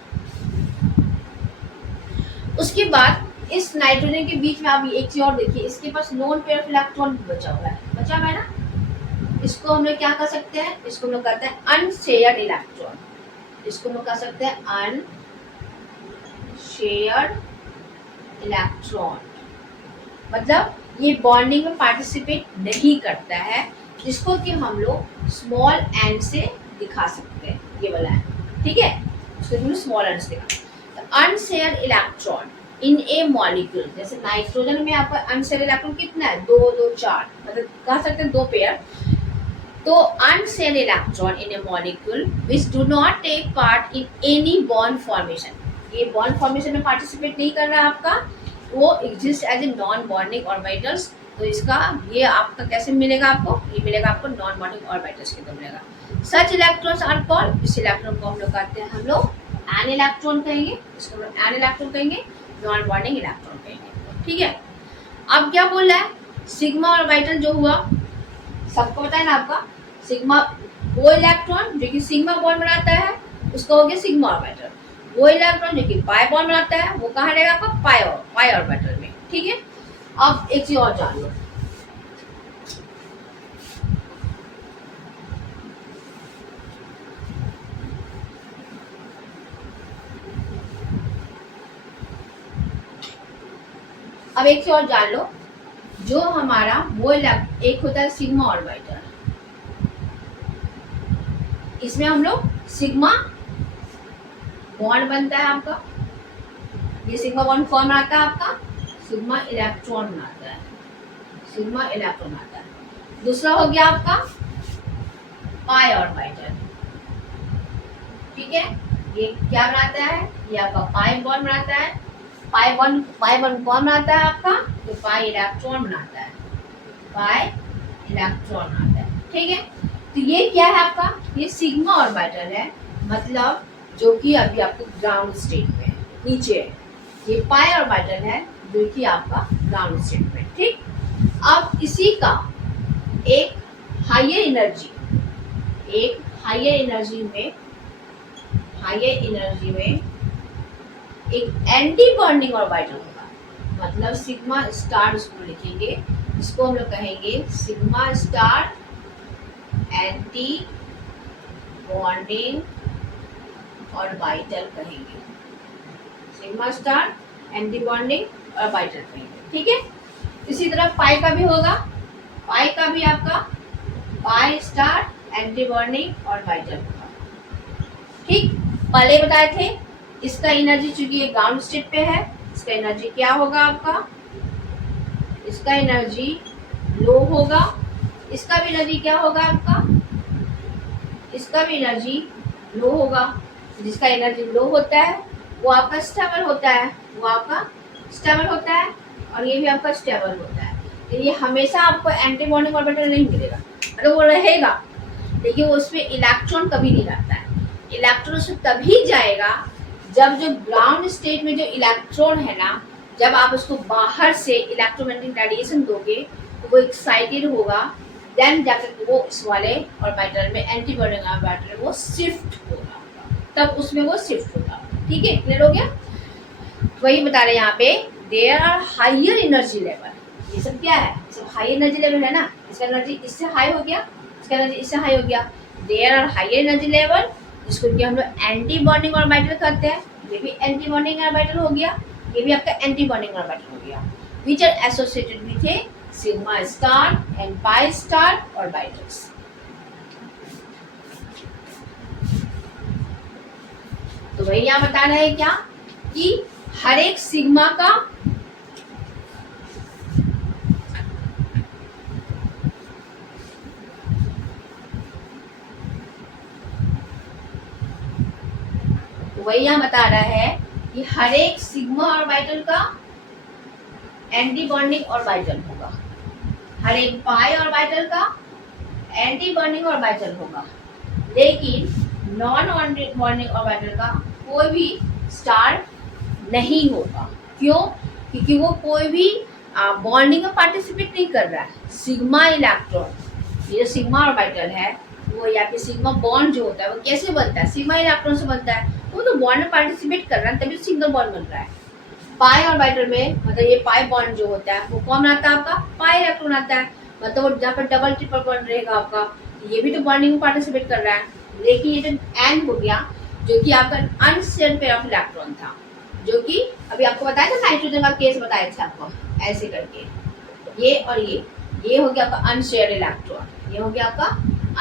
उसके बाद इस नाइट्रोजन के बीच में आप एक चीज और देखिए, इसके पास लोन पेयर ऑफ इलेक्ट्रॉन बचा हुआ है ना, इसको हम लोग क्या कर सकते हैं, इसको हम लोग कहते हैं अनशेयर्ड इलेक्ट्रॉन। इसको हम लोग कह सकते हैं अनशेयर्ड इलेक्ट्रॉन, मतलब ये बॉन्डिंग में पार्टिसिपेट नहीं करता है, जिसको कि हम लोग स्मॉल एन से दिखा सकते हैं, ये वाला है। ठीक है, इसको हम लोग स्मॉल एन से दिखा। Unshared electron in a molecule, जैसे नाइट्रोजन में आपका अनशेयर्ड इलेक्ट्रॉन कितना है, 2 2 4, मतलब कह सकते हैं 2 पेयर। तो unshared electron in a molecule which do not take part in any bond formation, ये बॉन्ड फॉर्मेशन में पार्टिसिपेट नहीं कर रहा है आपका, वो exist as a non bonding orbitals. तो इसका ये आपका कैसे मिलेगा, आपको ये मिलेगा आपको नॉन बॉन्डिंग ऑर्बिटल्स के द्वारा मिलेगा। सच इलेक्ट्रॉन्स आर कॉल्ड, इस इलेक्ट्रॉन को हम लोग कहते हैं हम लोग एन इलेक्ट्रॉन कहेंगे, इसको हम लोग एन इलेक्ट्रॉन कहेंगे, नॉन बॉन्डिंग इलेक्ट्रॉन कहेंगे। ठीक है, अब क्या बोल रहा है, सिग्मा ऑर्बिटल जो हुआ सबको पता है ना आपका, सिग्मा वो इलेक्ट्रॉन जो कि सिग्मा बॉन्ड बनाता है उसका हो गया सिग्मा ऑर्बिटल। वो इलेक्ट्रॉन जो कि पाई बॉन्ड बनाता है वो कहाँ रहेगा आपका पाई ऑर्बिटल में। ठीक है, अब एक चीज और जान लो, अब एक चीज और जान लो, जो हमारा वो एक होता है सिग्मा ऑर्बिटल, इसमें हम लोग सिग्मा बॉन्ड बनता है आपका, ये सिग्मा बॉन्ड कौन बनाता है आपका, सिग्मा इलेक्ट्रॉन बनाता है, सिग्मा इलेक्ट्रॉन आता है। दूसरा हो गया आपका पाई ऑर्बिटल, ठीक है, ये क्या बनाता है, ये आपका पाई बॉन्ड बनाता है। पाई बॉन्ड कौन बनाता है आपका, तो पाई इलेक्ट्रॉन बनाता है, पाई इलेक्ट्रॉन आता है। ठीक है, तो ये क्या है आपका, ये सिग्मा ऑर्बिटल है, मतलब जो कि अभी आपको ग्राउंड स्टेट में है, नीचे है। ये पाई ऑर्बिटल है जो कि आपका ग्राउंड स्टेट में। ठीक, अब इसी का एक हायर एनर्जी में एक एंटी बॉन्डिंग ऑर्बिटल होगा, मतलब सिग्मा स्टार इसको लिखेंगे, इसको हम लोग कहेंगे sigma star anti bonding orbital कहेंगे, sigma star anti bonding orbital कहेंगे। ठीक है, इसी तरह पाई का भी होगा, पाई का भी आपका पाई स्टार एंटी बॉन्डिंग ऑर्बिटल होगा। ठीक, पहले बताए थे इसका एनर्जी चूंकि ये ग्राउंड स्टेट पे है, इसका एनर्जी क्या होगा आपका, इसका एनर्जी लो होगा, इसका भी एनर्जी क्या होगा आपका, इसका भी एनर्जी लो होगा। जिसका एनर्जी लो होता है वो आपका स्टेबल होता है, वो आपका स्टेबल होता है, और ये भी आपका स्टेबल होता है। तो ये हमेशा आपको एंटी बॉन्डिंग ऑर्बिटल नहीं मिलेगा, मतलब वो रहेगा लेकिन उसमें इलेक्ट्रॉन कभी नहीं रहता है। इलेक्ट्रॉन उसमें तभी जाएगा जब जो ग्राउंड स्टेट में जो इलेक्ट्रॉन है ना, जब आप उसको बाहर से इलेक्ट्रोमैग्नेटिक रेडिएशन दोगे तो वो एक्साइटेड होगा, देन जाकर वो इस वाले ऑर्बिटल में एंटी बॉन्डिंग ऑर्बिटल में वो शिफ्ट होगा, तब उसमें वो शिफ्ट होगा। ठीक है, क्लियर हो गया। वही बता रहे हैं यहाँ पे, there are higher energy level, ये सब क्या है, सब हाई एनर्जी लेवल है ना, इसका एनर्जी इससे हाई हो गया, इसका एनर्जी इससे हाई हो गया। There are higher energy level, जिसको कि हम लोग एंटी बॉन्डिंग ऑर्बिटल कहते हैं, ये भी एंटी बॉन्डिंग ऑर्बिटल हो गया, ये भी आपका एंटी बॉन्डिंग ऑर्बिटल हो गया, which are associated with a sigma star and pi star orbitals. तो वही यहाँ बता रहे हैं क्या, कि हर एक सिग्मा का वही यहाँ बता रहा है कि हर एक सिग्मा ऑर्बिटल का एंटी बॉन्डिंग ऑर्बिटल होगा, हर एक पाई ऑर्बिटल का एंटी बॉन्डिंग ऑर्बिटल होगा, लेकिन नॉन बॉन्डिंग ऑर्बिटल का कोई भी स्टार नहीं होगा। क्यों? क्योंकि वो कोई भी बॉन्डिंग में पार्टिसिपेट नहीं कर रहा है। सिग्मा इलेक्ट्रॉन, ये जो सिग्मा ऑर्बिटल है वो, या फिर सिग्मा बॉन्ड जो होता है वो कैसे बनता है, सिग्मा इलेक्ट्रॉन से बनता है, वो तो बॉन्ड में पार्टिसिपेट कर रहा है तभी सिंगल बॉन्ड बन रहा है। पाई ऑर्बिटल में मतलब ये पाई बॉन्ड जो होता है वो कौन आता है आपका, पाई इलेक्ट्रॉन आता है, मतलब वो जहाँ पर डबल ट्रिपल बॉन्ड रहेगा आपका, ये भी तो बॉन्डिंग में पार्टिसिपेट कर रहा है। लेकिन ये जो एन हो गया जो कि आपका अनशेयर्ड पेयर ऑफ इलेक्ट्रॉन था, जो कि अभी आपको बताया था नाइट्रोजन का केस बताया था आपको, ऐसे करके ये और ये हो गया आपका अनशेयर्ड इलेक्ट्रॉन, ये हो गया आपका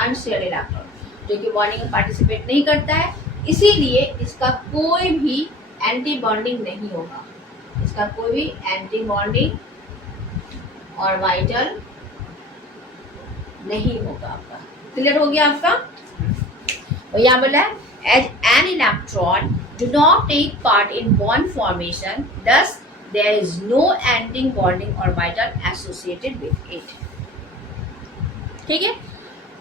अनशेयर्ड इलेक्ट्रॉन जो कि बॉन्डिंग में पार्टिसिपेट नहीं करता है, इसीलिए इसका कोई भी एंटी बॉन्डिंग नहीं होगा, इसका कोई भी एंटी बॉन्डिंग ऑर्बिटल नहीं होगा आपका। क्लियर हो गया आपका। और यहाँ बोला है as an electron do not take part in bond formation, thus there is no anti bonding orbital associated with it। ठीक है,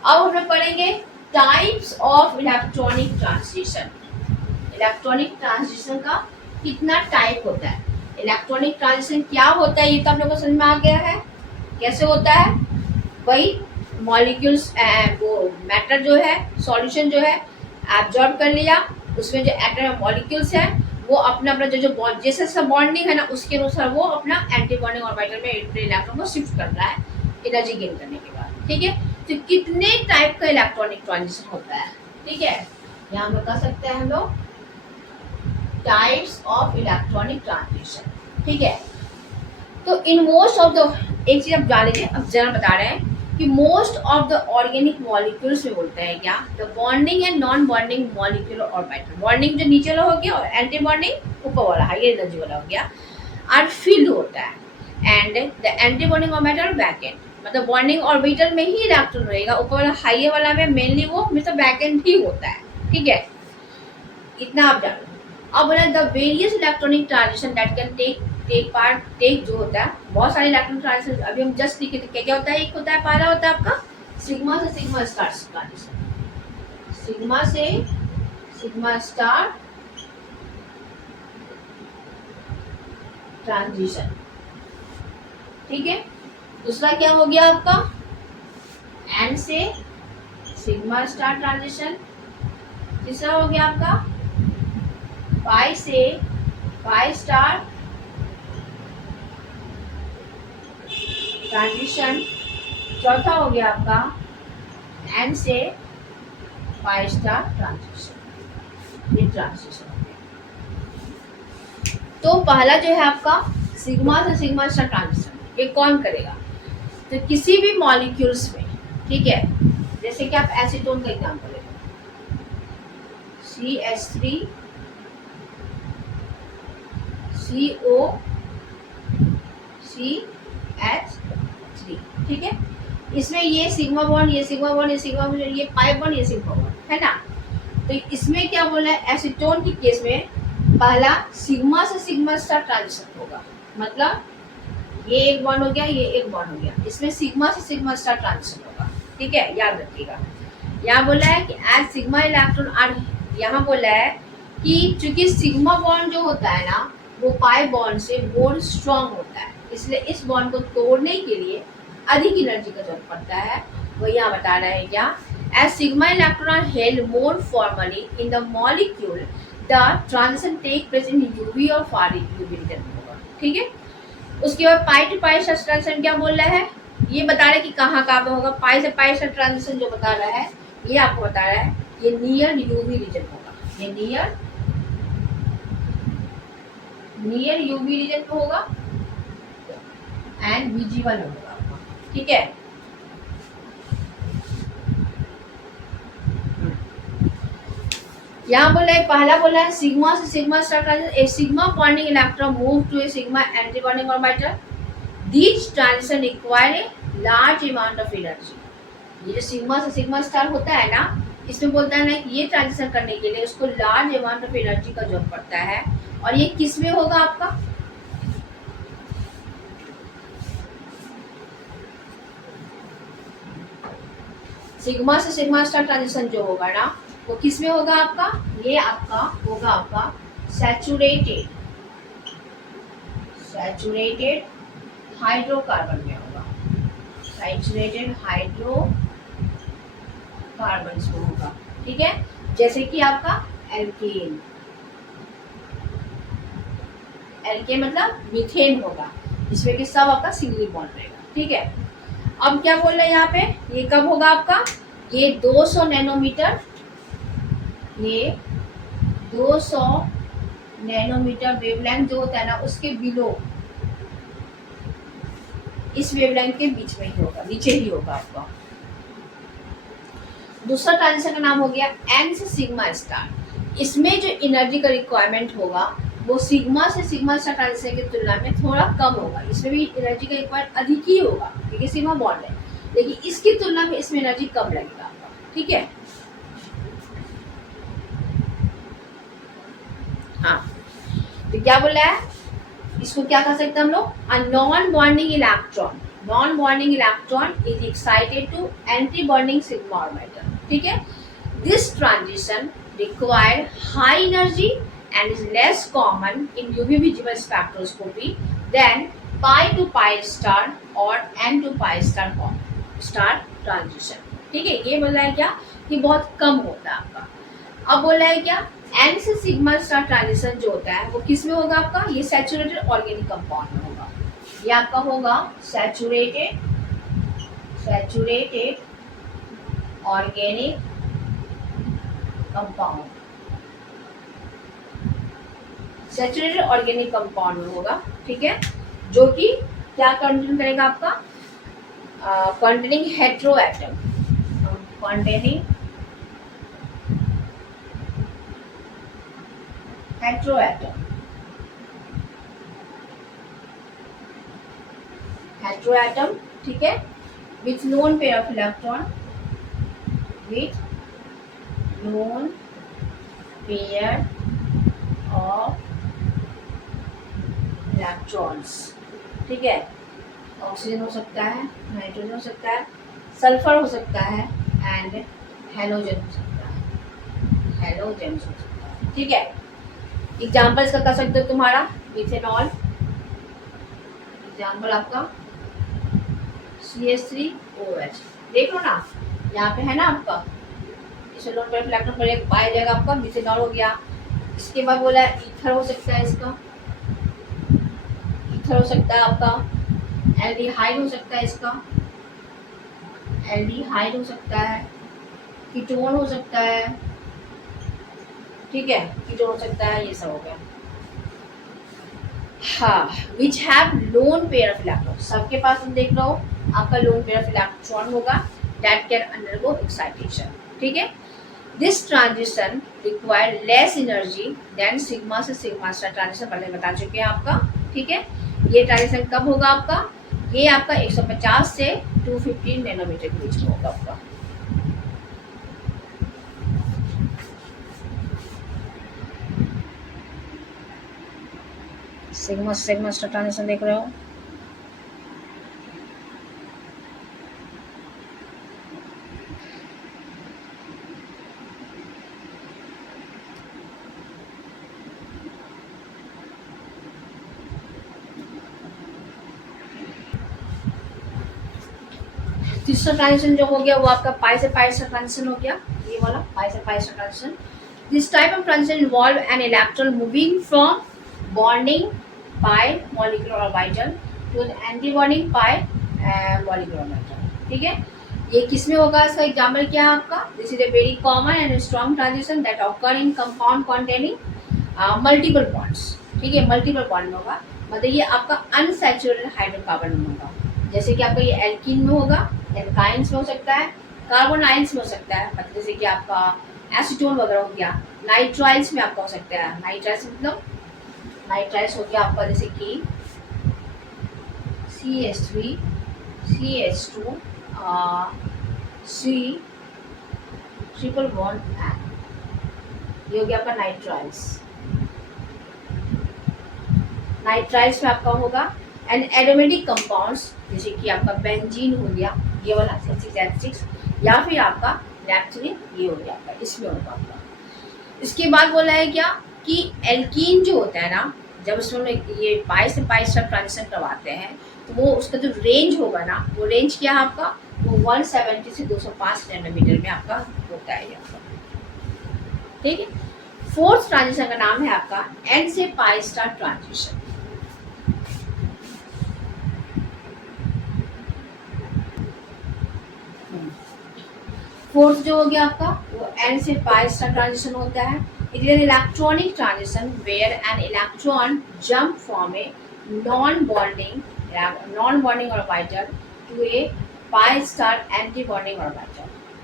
अब हम लोग पढ़ेंगे types of electronic transition. Electronic transition का कितना टाइप होता है, इलेक्ट्रॉनिक ट्रांजिशन क्या होता है, ये तो आप लोगों को समझ में आ गया है कैसे होता है। वही मॉलिक्यूल्स वो मैटर जो है, सॉल्यूशन जो है एब्जॉर्ब कर लिया, उसमें जो एटम मॉलिक्यूल्स है वो अपना अपना जो बॉन्ड जैसे सब बॉन्डिंग है ना उसके अनुसार वो अपना एंटी बॉन्डिंग ऑर्बिटल में इलेक्ट्रॉन को शिफ्ट कर रहा है एनर्जी गेन करने के बाद। ठीक है, तो कितने टाइप का इलेक्ट्रॉनिक ट्रांजिशन होता है, ठीक है, यहाँ पे कह सकते हैं हम लोग टाइप्स ऑफ इलेक्ट्रॉनिक ट्रांजिशन। ठीक है, तो इन मोस्ट ऑफ द, एक चीज आप जान लीजिए, अब जरा बता रहे हैं कि most of the organic molecules में बोलते हैं क्या, the bonding and non bonding molecule orbital, bonding जो नीचे वाला हो गया और एंटी बॉन्डिंग ऊपर वाला हाइयर एनर्जी वाला हो गया, आर फील्ड होता है, and the anti bonding orbital back and, मतलब बॉन्डिंग ऑर्बिटल में ही इलेक्ट्रॉन रहेगा, ऊपर वाला हाइयर वाला में मेनली वो मतलब बैक एंड ही होता है। ठीक है, इतना आप जानो। अब बोला the various electronic transition that can take जो होता है, बहुत सारे इलेक्ट्रॉनिक ट्रांजिशन अभी हम जस्ट लिखे थे, क्या क्या होता है, एक होता है पहला होता है आपका सिग्मा से सिग्मा स्टार ट्रांजिशन, सिग्मा से सिग्मा स्टार ट्रांजिशन। ठीक है, दूसरा क्या हो गया आपका एन से सिग्मा स्टार ट्रांजिशन, तीसरा हो गया आपका पाई से पाई स्टार ट्रांजिशन, चौथा हो गया आपका एन से पाई स्टार ट्रांजिशन, ये ट्रांजिशन हो गया। तो पहला जो है आपका सिग्मा से सिग्मा स्टार ट्रांजिशन, ये कौन करेगा, तो किसी भी मॉलिक्यूल्स में, ठीक है, जैसे कि आप एसीटोन का एग्जांपल ले, CH3 CO CH3, ठीक है, इसमें ये सिग्मा बॉन्ड, ये सिग्मा बॉन्ड, ये सिग्मा बॉन्ड, ये पाई बॉन्ड, ये सिग्मा बॉन्ड है ना। तो इसमें क्या बोला है, एसीटोन के केस में पहला सिग्मा से सिग्मा स्टार ट्रांजिशन होगा, मतलब ये एक बॉन्ड हो गया, ये एक बॉन्ड हो गया, इसमें सिग्मा से सिग्मा स्टार ट्रांजिशन होगा। ठीक है, याद रखिएगा। यहाँ बोला है कि एज सिग्मा इलेक्ट्रॉन आर, यहाँ बोला है कि चूंकि सिग्मा बॉन्ड जो होता है ना वो पाई बॉन्ड से मोर स्ट्रॉन्ग होता है, इसलिए इस बॉन्ड को तोड़ने के लिए अधिक एनर्जी का जरूरत पड़ता है। वो यहाँ बता रहा है क्या, as sigma electron are held more formally in the molecule the transition take place in UV और फार यूवी रीजन होगा। ठीक है, उसके बाद पाई टू पाई ट्रांजिशन क्या बोल रहा है, ये बता रहा है कि कहाँ कहाँ पे होगा, पाई से पाई ट्रांजिशन जो बता रहा है ये आपको बता रहा है ये नियर यूवी रीजन होगा, ये नियर यूवी रीजन पे होगा एंड विजिबल होगा। ठीक है, यहाँ बोला है पहला बोला है सिग्मा से sigma star transition, a sigma bonding electron move to a sigma anti bonding orbital, this transition require a large amount of energy. ये जो सिग्मा से सिग्मा स्टार होता है ना, इसमें बोलता है ना कि ये ट्रांजिशन करने के लिए उसको लार्ज अमाउंट ऑफ एनर्जी का जरूरत पड़ता है, और ये किस में होगा आपका, सिग्मा से सिग्मा स्टार ट्रांजिशन जो होगा ना वो किस में होगा आपका, ये आपका होगा आपका सैचुरेटेड हाइड्रोकार्बन में होगा, सैचुरेटेड हाइड्रोकार्बन में होगा। ठीक है, जैसे कि आपका एल्केन मतलब मीथेन होगा, इसमें कि सब आपका सिंगल बॉन्ड रहेगा। ठीक है, अब क्या बोल रहे हैं यहाँ पे, ये कब होगा आपका, ये 200 नैनोमीटर, ये 200 नैनोमीटर वेवलेंथ जो होता है ना उसके बिलो, इस वेवलेंथ के बीच में ही होगा, नीचे ही होगा आपका। दूसरा ट्रांजिशन का नाम हो गया एन से सिग्मा स्टार, इसमें जो एनर्जी का रिक्वायरमेंट होगा वो सिग्मा से सिग्मा स्टार ट्रांजिशन की तुलना में थोड़ा कम होगा, इसमें भी एनर्जी का रिक्वायरमेंट अधिक ही होगा क्योंकि सिग्मा बॉन्ड है, लेकिन इसकी तुलना में इसमें एनर्जी कम लगेगा आपका। ठीक है, हाँ, तो क्या बोला है, इसको क्या कह सकते हैं हम लोग, a non bonding electron is excited to anti bonding sigma orbital. ठीक है, this transition require high energy and is less common in UV visible spectroscopy than pi to pi star or n to pi star transition। ठीक है, ये बोल रहा है क्या कि बहुत कम होता है आपका। अब बोल रहा है क्या एन से सिग्मा स्टार ट्रांजिशन जो होता है वो किस में होगा आपका, ये सैचुरेटेड ऑर्गेनिक कंपाउंड में होगा। ये आपका होगा saturated organic compound, saturated organic compound में होगा, ठीक है, जो कि क्या कंटेन करेगा आपका, containing hetero atom, containing hetero atom, ठीक है, with lone pair of electron, with lone pair of electrons, ठीक है, ऑक्सीजन हो सकता है, नाइट्रोजन हो सकता है, सल्फर हो सकता है एंड हेलोजन हो सकता है, हेलोजेंस हो सकता है, ठीक है। एग्जाम्पल इसका कर सकते हो तुम्हारा इथेनॉल, एग्जाम्पल आपका CH3OH, देख लो ना यहाँ पे है ना आपका, इसे लोन पेयर इलेक्ट्रॉन पर एक पाया जाएगा आपका, मिथेनॉल हो गया। इसके बाद बोला है ईथर हो सकता है, इसका ईथर हो सकता है आपका, एल्डिहाइड हो सकता है, इसका एल्डिहाइड हो सकता है, कीटोन हो सकता है, ठीक है, कीटोन हो सकता है, ये सब हो गया। हाँ, which have loan pair of electron, सबके पास तुम देख लो आपका लोन पेयर ऑफ इलेक्ट्रॉन होगा, दैट कैन अंडरगो एक्साइटेशन, ठीक है। This transition require less energy then sigma से सिग्मा स्टार ट्रांजिशन, पहले बता चुके हैं आपका, ठीक है। ये ट्रांजिशन कब होगा आपका, ये आपका 150 से 250 नैनोमीटर के बीच में होगा आपका। सिग्मा सिग्मा स्टार ट्रांजिशन देख रहे हो, तीसरा ट्रांजिशन जो हो गया वो आपका पाई से पाई स्टार ट्रांजिशन हो गया, ये वाला पाई से pi star transition. This type of transition involve an electron moving from bonding pi molecular orbital to anti bonding pi molecular orbital, ठीक है। ये किस में होगा, इसका एग्जाम्पल क्या है आपका, this is a very common and strong transition that occur in compound containing multiple bonds, ठीक है, मल्टीपल बॉन्ड में होगा, मतलब ये आपका अनसैचुरेटेड हाइड्रोकार्बन में होगा, जैसे कि आपका ये एल्कीन में होगा, एल्काइंस में हो सकता है, कार्बन आयंस में हो सकता है, मतलब जैसे कि आपका एसीटोन वगैरह हो गया, नाइट्राइल्स में आपका हो सकता है, नाइट्राइल्स मतलब नाइट्राइल्स हो गया आपका जैसे कि CH3 CH2 C triple bond N, ये हो गया आपका नाइट्राइल्स, नाइट्राइल्स में आपका होगा एंड एरोमेटिक कंपाउंड्स जैसे कि आपका बेंजीन हो गया, ये वाला C6H6, या फिर आपका नैप्थलीन, ये हो गया आपका, इसमें होगा आपका। इसके बाद बोला है क्या कि एल्कीन जो होता है ना, जब उसमें ये पाई से पाई स्टार ट्रांजिशन करवाते हैं तो वो उसका जो रेंज होगा ना, वो रेंज क्या है आपका, वो 170 से 205 नैनोमीटर में आपका होता है आपका, ठीक है। फोर्थ ट्रांजिशन का नाम है आपका एन से पाई स्टार ट्रांजिशन, फोर्थ जो हो गया आपका वो एन से पाई स्टार ट्रांजिशन होता है। It is an electronic transition where an electron jump from a non bonding orbital to a pi star anti bonding orbital,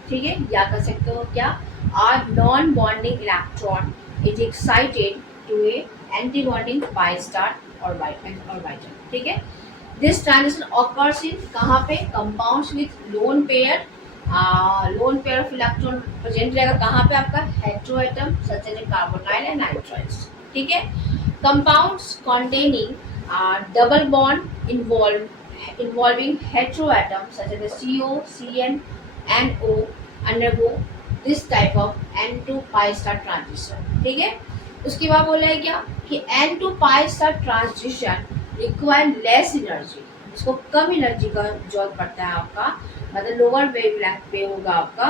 ठीक है। या कर सकते हो क्या, or non bonding electron is excited to a anti bonding pi star orbital, ठीक है। This transition occurs in कहाँ पे, compounds with lone pair of electron present रहेगा कहाँ पे आपका, hetero atom such as carbonyl and nitriles, ठीक है। Compounds containing double bond involving hetero atoms such as CO, CN, and O undergo this type of N to pi star transition, ठीक है। उसके बाद बोला है क्या कि N to pi star transition require less energy, इसको कम एनर्जी का जरूरत पड़ता है आपका, मतलब लोअर वेवलेंथ पे होगा आपका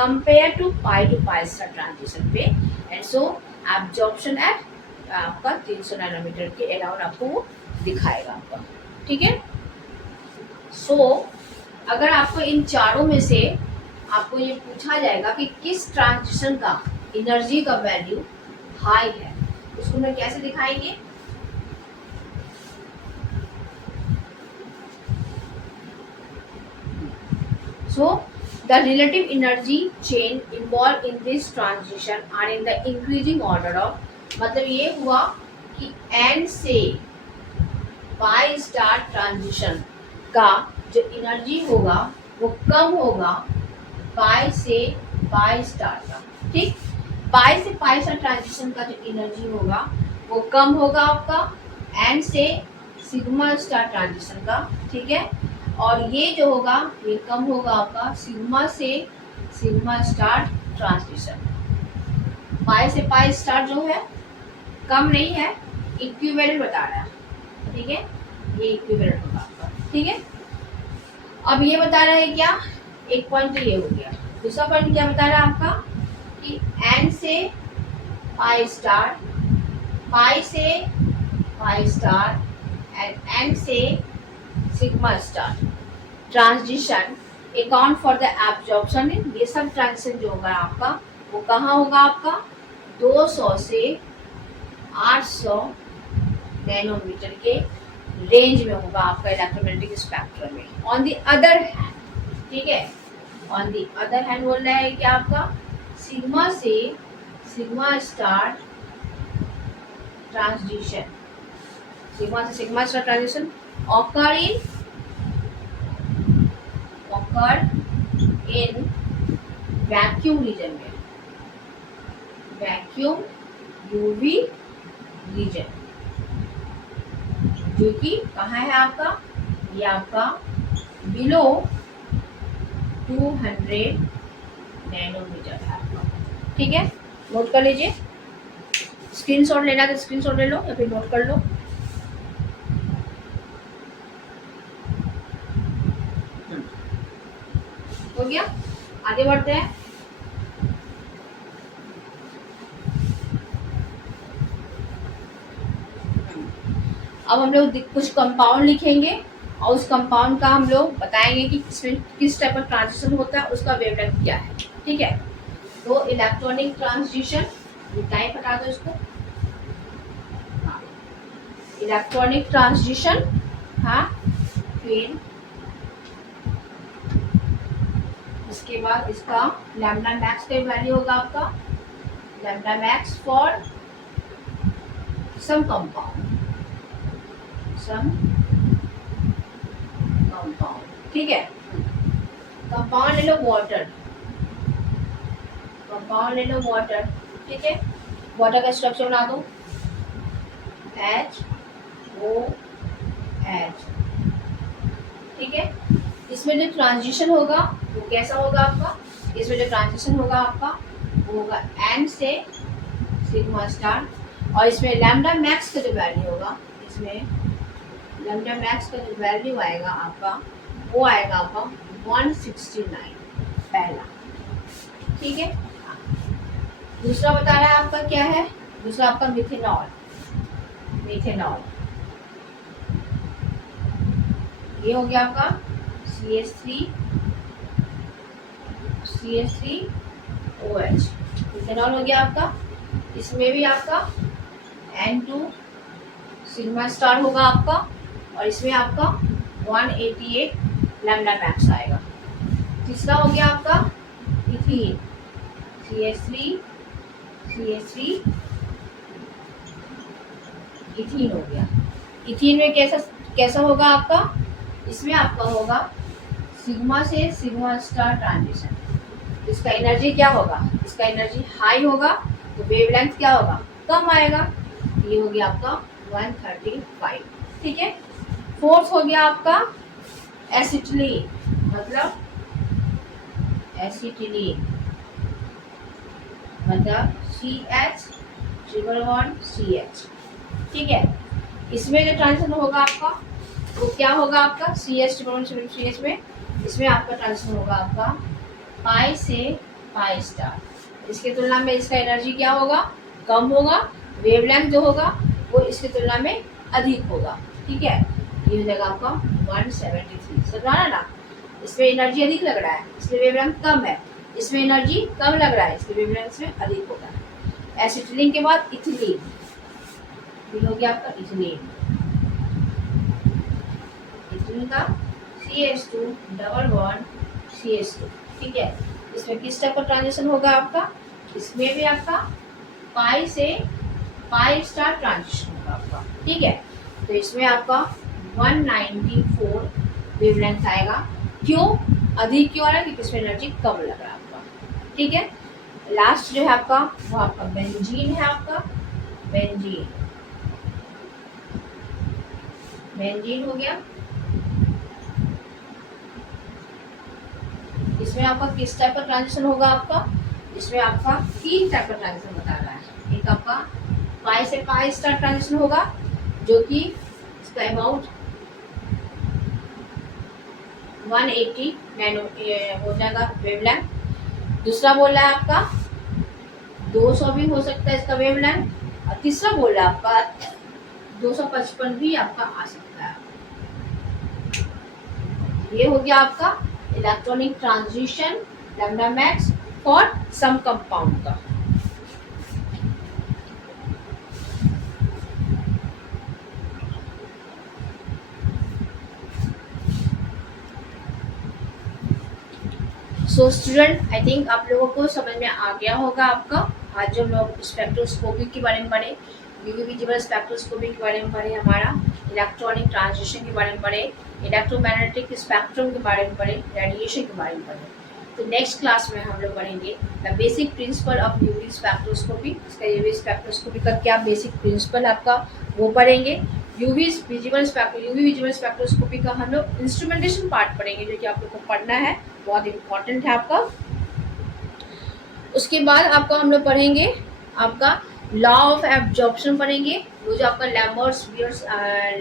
compare to pi star transition पे। एंड सो एब्जॉर्प्शन एट आपका 300 नैनोमीटर के अराउंड आपको वो दिखाएगा आपका। ठीक है। सो अगर आपको इन चारों में से आपको ये पूछा जाएगा कि किस ट्रांजिशन का एनर्जी का वैल्यू हाई है, उसको मैं कैसे दिखाएंगे? So the relative energy change involved in this transition are in the increasing order of, मतलब ये हुआ कि n से पाई स्टार ट्रांजिशन का जो एनर्जी होगा वो कम होगा पाई से पाई स्टार का। ठीक, पाई से पाई स्टार ट्रांजिशन का जो एनर्जी होगा वो कम होगा आपका n से सिग्मा स्टार ट्रांजिशन का। ठीक है, और ये जो होगा ये कम होगा आपका सिग्मा से सिग्मा स्टार ट्रांजिशन। पाई से पाई स्टार जो है कम नहीं है, इक्विवेलेंट बता रहा है। ठीक है, ये इक्विवेलेंट होगा आपका। ठीक है, अब ये बता रहा है क्या, एक पॉइंट तो ये हो गया। दूसरा पॉइंट क्या बता रहा है आपका कि n से पाई स्टार, पाई से पाई स्टार एंड n से sigma star transition account for the absorption. ये सब ट्रांजिशन जो होगा आपका वो कहाँ होगा आपका 200 से 800 नैनोमीटर के रेंज में होगा आपका इलेक्ट्रोमैग्नेटिक स्पेक्ट्रम में। ऑन द अदर हैंड, ठीक है, ऑन द अदर हैंड बोल रहा है कि आपका सिग्मा से सिग्मा स्टार ट्रांजिशन, सिग्मा से sigma star transition occur in vacuum region में, वैक्यूम यूवी रीजन, जो कि कहाँ है आपका, ये आपका बिलो 200 नैनोमीटर है आपका। ठीक है, नोट कर लीजिए, स्क्रीनशॉट लेना तो स्क्रीनशॉट ले लो या फिर नोट कर लो। हो गया, आगे बढ़ते हैं। अब हम लोग कुछ कंपाउंड लिखेंगे और उस कंपाउंड का हम लोग बताएंगे कि किस टाइप का ट्रांजिशन होता है, उसका वेवलेंथ क्या है। ठीक है, तो इलेक्ट्रॉनिक ट्रांजिशन टाइप बता दो इसको, इलेक्ट्रॉनिक ट्रांजिशन। हाँ, फिर इसके बाद इसका लैम्डा मैक्स का वैल्यू होगा आपका lambda max for some compound, ठीक है। कंपाउंड ले लो वाटर, कंपाउंड ले लो वाटर, ठीक है। वाटर का स्ट्रक्चर बना दो HOH, ठीक है। इसमें जो ट्रांजिशन होगा वो कैसा होगा आपका, इसमें जो ट्रांजिशन होगा आपका वो होगा n से सिग्मा स्टार, और इसमें लैम्डा मैक्स का जो वैल्यू होगा, इसमें लैम्डा मैक्स का जो वैल्यू आएगा आपका वो आएगा आपका 169 पहला, ठीक है। दूसरा बता रहा है आपका क्या है, दूसरा आपका मिथेनॉल, मिथेनॉल ये हो गया आपका CH3OH, मिथेनॉल हो गया आपका। इसमें भी आपका N2 सिग्मा स्टार होगा आपका, और इसमें आपका 188 लैम्डा मैक्स आएगा। तीसरा हो गया आपका इथीन, CH3 इथीन हो गया। इथीन में कैसा होगा आपका, इसमें आपका होगा सिग्मा से सिग्मा स्टार ट्रांजिशन। इसका एनर्जी क्या होगा, इसका एनर्जी हाई होगा तो वेवलेंथ क्या होगा, कम आएगा। ये हो गया आपका 135, ठीक है। फोर्थ हो गया आपका एसिटिलीन, मतलब एसिटिलीन मतलब CH1CH, ठीक है। इसमें जो ट्रांजिशन होगा आपका वो क्या होगा आपका CH1CH में, इसमें आपका ट्रांजिशन होगा आपका पाई से पाई स्टार। इसकी तुलना में इसका एनर्जी क्या होगा, कम होगा। वेवलेंथ जो होगा वो इसकी तुलना में अधिक होगा। ठीक है, ये हो जाएगा आपका 173। समझा ना, इसमें एनर्जी अधिक लग रहा है इसलिए वेवलेंथ कम है, इसमें एनर्जी कम लग रहा है इसलिए वेवलेंथ में अधिक होगा। एसिटिलीन के बाद इथिलीन, ये हो गया आपका इथिलीन। इथिलीन का CH2 डबल बॉन्ड CH2। ठीक है, इसमें किस टाइप का ट्रांजिशन होगा आपका, इसमें भी आपका पाई से पाई स्टार ट्रांजिशन होगा आपका। ठीक है, तो इसमें आपका 194 वेवलेंथ आएगा। क्यों अधिक क्यों आ रहा है, क्योंकि इसमें एनर्जी कम लग रहा है आपका। ठीक है, लास्ट जो है आपका वो आपका बेंजीन है। आपका बेंजीन, बेंजीन हो गया। इसमें आपका किस टाइप का ट्रांजिशन होगा आपका, इसमें आपका 3 टाइप का ट्रांजिशन बता रहा है। एक आपका पाई से पाई स्टार ट्रांजिशन होगा जो कि इसका अबाउट 180 नैनो हो जाएगा वेवलेंथ। दूसरा बोल रहा है आपका 200 भी हो सकता है इसका वेवलेंथ, और तीसरा बोल रहा है आपका 255 भी आपका आ सकता है। ये हो गया आपका electronic transition lambda max for some compound का। सो स्टूडेंट, आई थिंक आप लोगों को समझ में आ गया होगा आपका। आज जो हम लोग स्पेक्ट्रोस्कोपी के बारे में पढ़े, यूवी विजिबल स्पेक्ट्रोस्कोपी के बारे में पढ़े, हमारा इलेक्ट्रॉनिक ट्रांजिशन के बारे में पढ़े, इलेक्ट्रोमैग्नेटिक स्पेक्ट्रम के बारे में पढ़े, रेडिएशन के बारे में पढ़े। तो नेक्स्ट क्लास में हम लोग पढ़ेंगे the basic principle of UV spectroscopy. इसका यूवी स्पेक्ट्रोस्कोपी का क्या बेसिक प्रिंसिपल आपका वो पढ़ेंगे। यूवी विजिबल स्पेक्ट्रोस्कोपी का हम लोग इंस्ट्रूमेंटेशन पार्ट पढ़ेंगे जो कि आप लोग को पढ़ना है, बहुत इंपॉर्टेंट है आपका। उसके बाद आपका हम लोग पढ़ेंगे आपका लॉ ऑफ एब्जॉर्प्शन पढ़ेंगे, वो जो आपका लैम्बर्ट्स बियर्स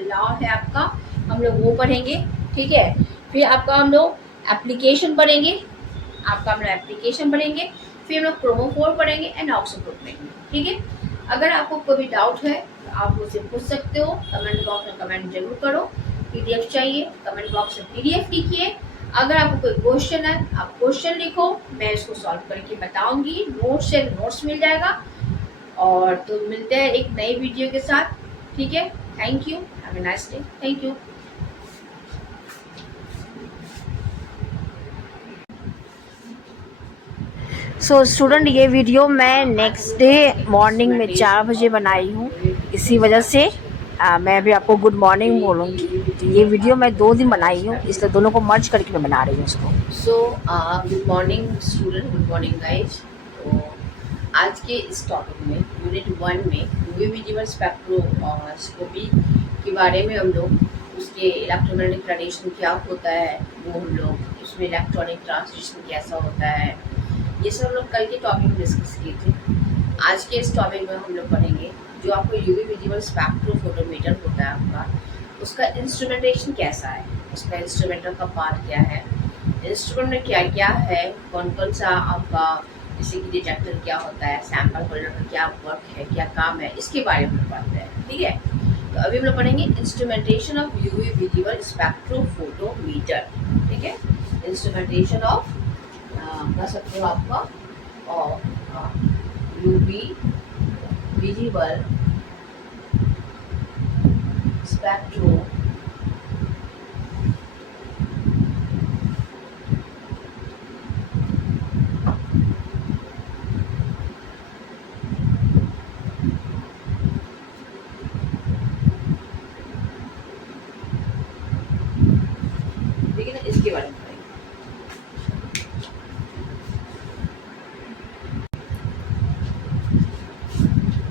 लॉ है आपका, हम लोग वो पढ़ेंगे। ठीक है, फिर आपका हम लोग एप्लीकेशन पढ़ेंगे, फिर हम लोग क्रोमोफोर पढ़ेंगे एंड ऑक्सीफोर पढ़ेंगे। ठीक है, अगर आपको कोई भी डाउट है तो आप मुझसे पूछ सकते हो, कमेंट बॉक्स में कमेंट जरूर करो। PDF चाहिए कमेंट बॉक्स में PDF लिखिए। अगर आपको कोई क्वेश्चन है आप क्वेश्चन लिखो, मैं इसको सॉल्व करके बताऊंगी। नोट्स है नोट्स मिल जाएगा। और तो मिलते हैं एक नई वीडियो के साथ। ठीक है, thank you, have a nice day, thank you. So student, ये वीडियो मैं नेक्स्ट डे मॉर्निंग में 4 बजे बनाई हूँ, इसी वजह से मैं अभी आपको गुड मॉर्निंग बोलूँगी। तो ये वीडियो मैं 2 दिन बनाई हूँ, इसलिए दोनों को मर्ज करके मैं बना रही हूँ इसको। So good morning student, good morning guys. तो आज के इस टॉपिक में यूनिट 1 में यूवी विजिबल स्पेक्ट्रोस्कोपी के बारे में हम लोग उसके इलेक्ट्रोमैग्नेटिक रेडिएशन क्या होता है वो हम लोग, उसमें इलेक्ट्रॉनिक ट्रांसलेशन कैसा होता है, ये सब हम लोग कल के टॉपिक में डिस्कस किए थे। आज के इस टॉपिक में हम लोग पढ़ेंगे जो आपको यूवी विजिबल स्पेक्ट्रोफोटोमीटर होता है आपका, उसका इंस्ट्रूमेंटेशन कैसा है, उसका इंस्ट्रूमेंटर का पार्ट क्या है, इंस्ट्रूमेंट में क्या क्या है, कौन कौन सा आपका जैसे कि डिटेक्टर क्या होता है, सैंपल होल्डर का क्या वर्क है, क्या काम है, इसके बारे में हम लोग पढ़ते हैं। ठीक है, तो अभी हम लोग पढ़ेंगे instrumentation of UV visible spectrophotometer. ठीक है, इंस्ट्रूमेंटेशन ऑफ कह सकते हो आपका ऑफ यूवी विजिबल स्पेक्ट्रो इसके बारे में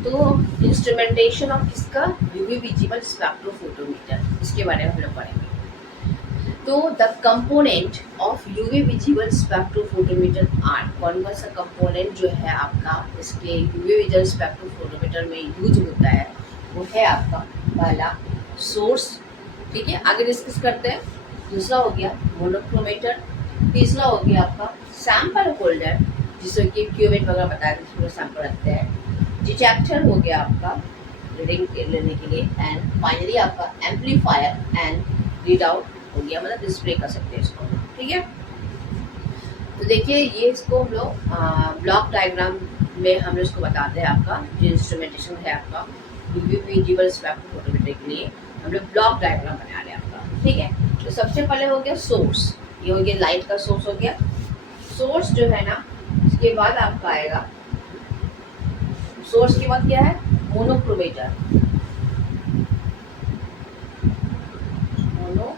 तो इंस्ट्रूमेंटेशन ऑफ इसका यूवी विजिबल स्पेक्ट्रोफोटोमीटर, इसके बारे में हम लोग पढ़ेंगे। तो the component of UV visible spectrophotometer are, कौन कौन सा कंपोनेंट जो है आपका इसके यूवी विजिबल स्पेक्ट्रोफोटोमीटर में यूज होता है वो है आपका पहला सोर्स। ठीक है, आगे डिस्कस करते हैं। दूसरा हो गया मोनोक्रोमेटर, तीसरा हो गया आपका सैंपल होल्डर, जिसमें कि क्यूबिट वगैरह बताया था, पूरा सैंपल रखते हैं। डिटेक्टर हो गया आपका रीडिंग लेने के लिए, एंड फाइनली आपका एम्पलीफायर एंड रीड आउट हो गया, मतलब डिस्प्ले कर सकते हैं इसको। ठीक है, तो देखिए ये इसको हम लोग ब्लॉक डायग्राम में हम लोग इसको बताते हैं। आपका जो इंस्ट्रूमेंटेशन है आपका विजिबल स्पेक्ट्रोफोटोमीटर के लिए हम लोग ब्लॉक डायग्राम बना रहे हैं आपका। ठीक है, तो सबसे पहले हो गया सोर्स, ये हो गया लाइट का सोर्स हो गया। सोर्स जो है ना, इसके बाद आपका आएगा, सोर्स के बाद क्या है, मोनोक्रोमेटर। मोनो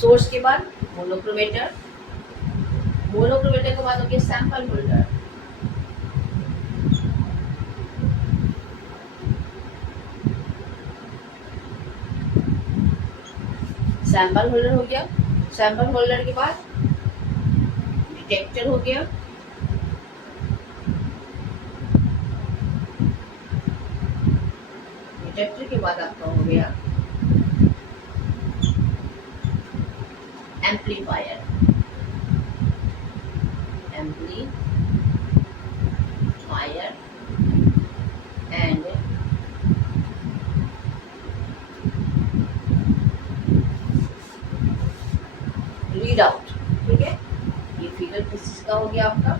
सोर्स के बाद मोनोक्रोमेटर, मोनोक्रोमेटर के बाद हो गया सैंपल होल्डर। सैंपल होल्डर हो गया, सैंपल होल्डर के बाद डिटेक्टर हो गया, डिटेक्टर के बाद आपका हो गया amplifier, amplifier and read out. ठीक है, ये फिगर किसका हो गया आपका,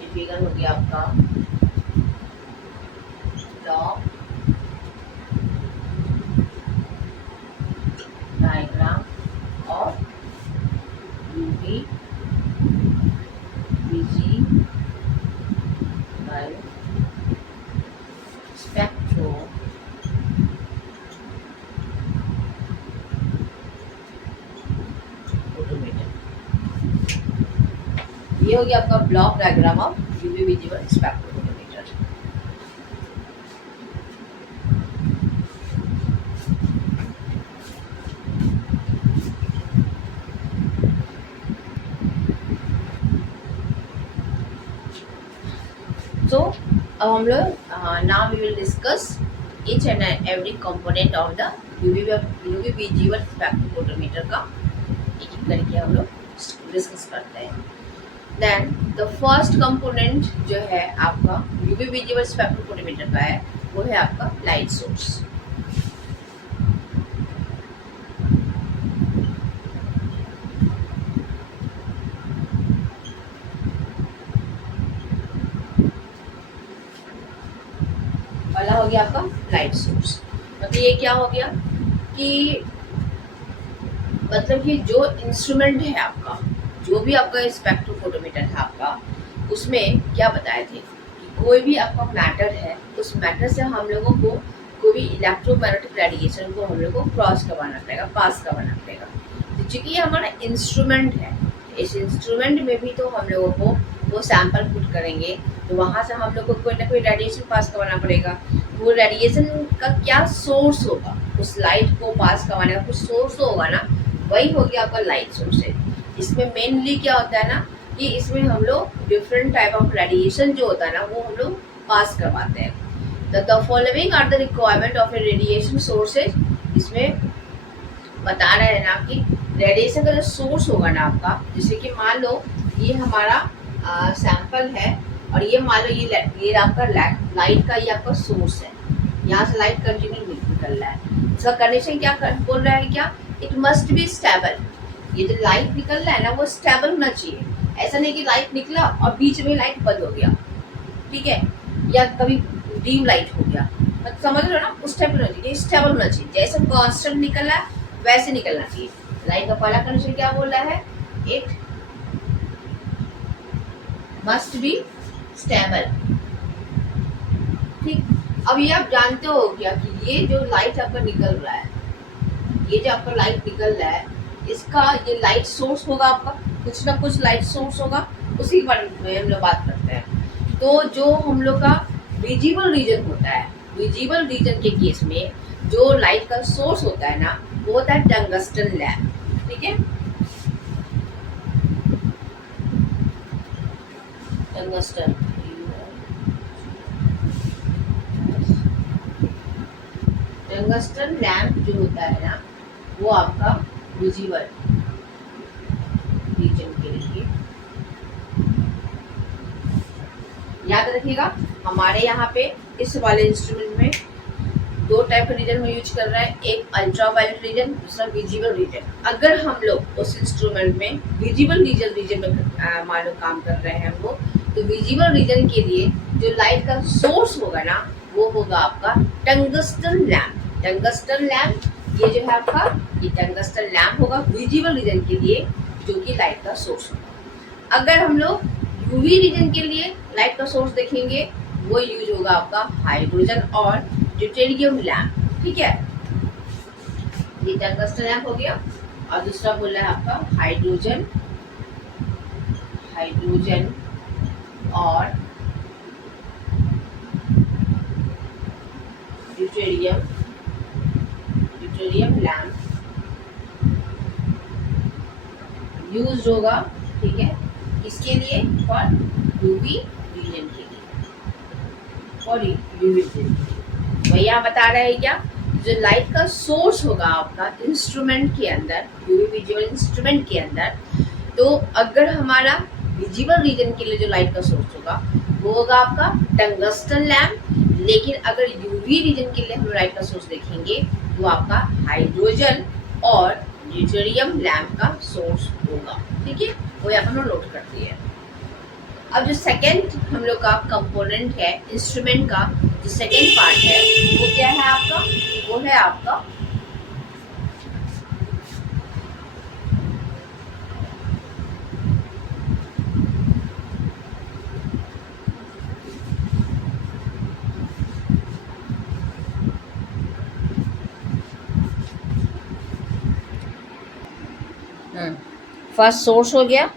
ये फिगर हो गया आपका ब्लॉक डायग्राम और यूवी विजिबल स्पेक्ट्रोफोटोमीटर। ये हो गया आपका block diagram of UV visible spectrophotometer. So अब हम लोग now we will discuss each and every component of the UV visible spectrophotometer का एक एक करके हम लोग डिस्कस करते हैं। देन द फर्स्ट कंपोनेंट जो है आपका यूवी विजिबल स्पेक्ट्रोफोटोमीटर का है, वो है आपका लाइट सोर्स। पहला हो गया आपका लाइट सोर्स, मतलब ये क्या हो गया कि मतलब कि जो इंस्ट्रूमेंट है आपका, जो भी आपका स्पेक्ट्रोफोटोमीटर है आपका, उसमें क्या बताए थे कि कोई भी आपका मैटर है, उस मैटर से हम लोगों को कोई भी इलेक्ट्रोमैग्नेटिक रेडिएशन को हम लोग को क्रॉस करवाना पड़ेगा, पास करवाना पड़ेगा। तो चूंकि ये हमारा इंस्ट्रूमेंट है, इस इंस्ट्रूमेंट में भी तो हम लोगों को वो सैंपल पुट करेंगे, तो वहाँ से हम लोग को कोई ना कोई रेडिएशन पास करवाना पड़ेगा। वो रेडिएशन का क्या सोर्स होगा, उस लाइट को पास करवाने का कुछ सोर्स तो होगा ना, वही हो गया आपका लाइट सोर्सेज। इसमें मेनली क्या होता है ना कि इसमें हम लोग डिफरेंट टाइप ऑफ रेडिएशन जो होता है ना, वो हम लोग पास करवाते हैं। The following are the requirement of a radiation sources. इसमें बता रहे हैं ना कि रेडिएशन का जो सोर्स होगा ना आपका, जैसे कि मान लो ये हमारा सैंपल है और ये मान लो ये आपका लाइट का ये आपका सोर्स है, यहाँ से लाइट कंटिन्यू निकल रहा है। इसका कंडीशन क्या बोल रहा है, क्या इट मस्ट बी स्टेबल। ये जो लाइट निकल रहा है ना, वो स्टेबल होना चाहिए। ऐसा नहीं कि लाइट निकला और बीच में लाइट बंद हो गया, ठीक है, या कभी डीम लाइट हो गया, मतलब समझ रहे हो ना, उस टाइप होना चाहिए, स्टेबल होना चाहिए। जैसे कांस्टेंट निकल रहा है वैसे निकलना चाहिए। लाइट का पहला कंडीशन क्या बोल रहा है, इट मस्ट बी स्टेबल। ठीक, अब ये आप जानते हो क्या कि ये जो लाइट आपका निकल रहा है, ये जो आपका लाइट निकल रहा है, इसका ये लाइट सोर्स होगा आपका, कुछ ना कुछ लाइट सोर्स होगा, उसी के बारे में हम लोग बात करते हैं। तो जो हम लोग का विजिबल रीजन होता है, विजिबल रीजन के केस में जो लाइट का सोर्स होता है ना, वो होता है टंगस्टन लैम्प। ठीक है, टंगस्टन टंगस्टन लैम्प जो होता है ना वो आपका विजिबल रीजन के लिए, याद रखिएगा हमारे यहाँ पे इस वाले इंस्ट्रूमेंट में दो टाइप का रीजन में यूज कर रहा है, एक अल्ट्रा वायलेट रीजन, दूसरा विजिबल रीजन। अगर हम लोग उस इंस्ट्रूमेंट में विजिबल रीजन में मान लो काम कर रहे हैं हम लोग, तो विजिबल रीजन के लिए जो लाइट का सोर्स होगा ना वो होगा आपका टंगस्टन लैम्प। टंगस्टन लैम्प ये जो है आपका ये टंगस्टन लैम्प होगा विजिबल रीजन के लिए, जो कि लाइट का सोर्स होगा। अगर हम लोग यूवी रीजन के लिए लाइट का सोर्स देखेंगे वो यूज होगा आपका हाइड्रोजन और ड्यूटेरियम लैम्प, ठीक है। ये टंगस्टन लैम्प हो गया और दूसरा बोल रहा है आपका हाइड्रोजन और ड्यूटेरियम लैम्प यूज होगा, ठीक है। इसके लिए फॉर यूवी रीजन के लिए, फॉर यूवी रीजन। भैया बता रहे हैं क्या, जो लाइट का सोर्स होगा आपका इंस्ट्रूमेंट के अंदर, यूवी विजुअल इंस्ट्रूमेंट के अंदर, तो अगर हमारा विजिबल रीजन के लिए जो लाइट का सोर्स होगा वो होगा आपका टंगस्टन लैम्प। लेकिन अगर यूवी रीजन के लिए हम लाइट का सोर्स देखेंगे तो आपका हाइड्रोजन और ड्यूटेरियम लैम्प का सोर्स होगा, ठीक है। वो यहाँ पर नोट कर दिए। अब जो सेकेंड हम लोग का कंपोनेंट है इंस्ट्रूमेंट का, जो सेकेंड पार्ट है वो क्या है आपका, वो है आपका फर्स्ट सोर्स हो गया।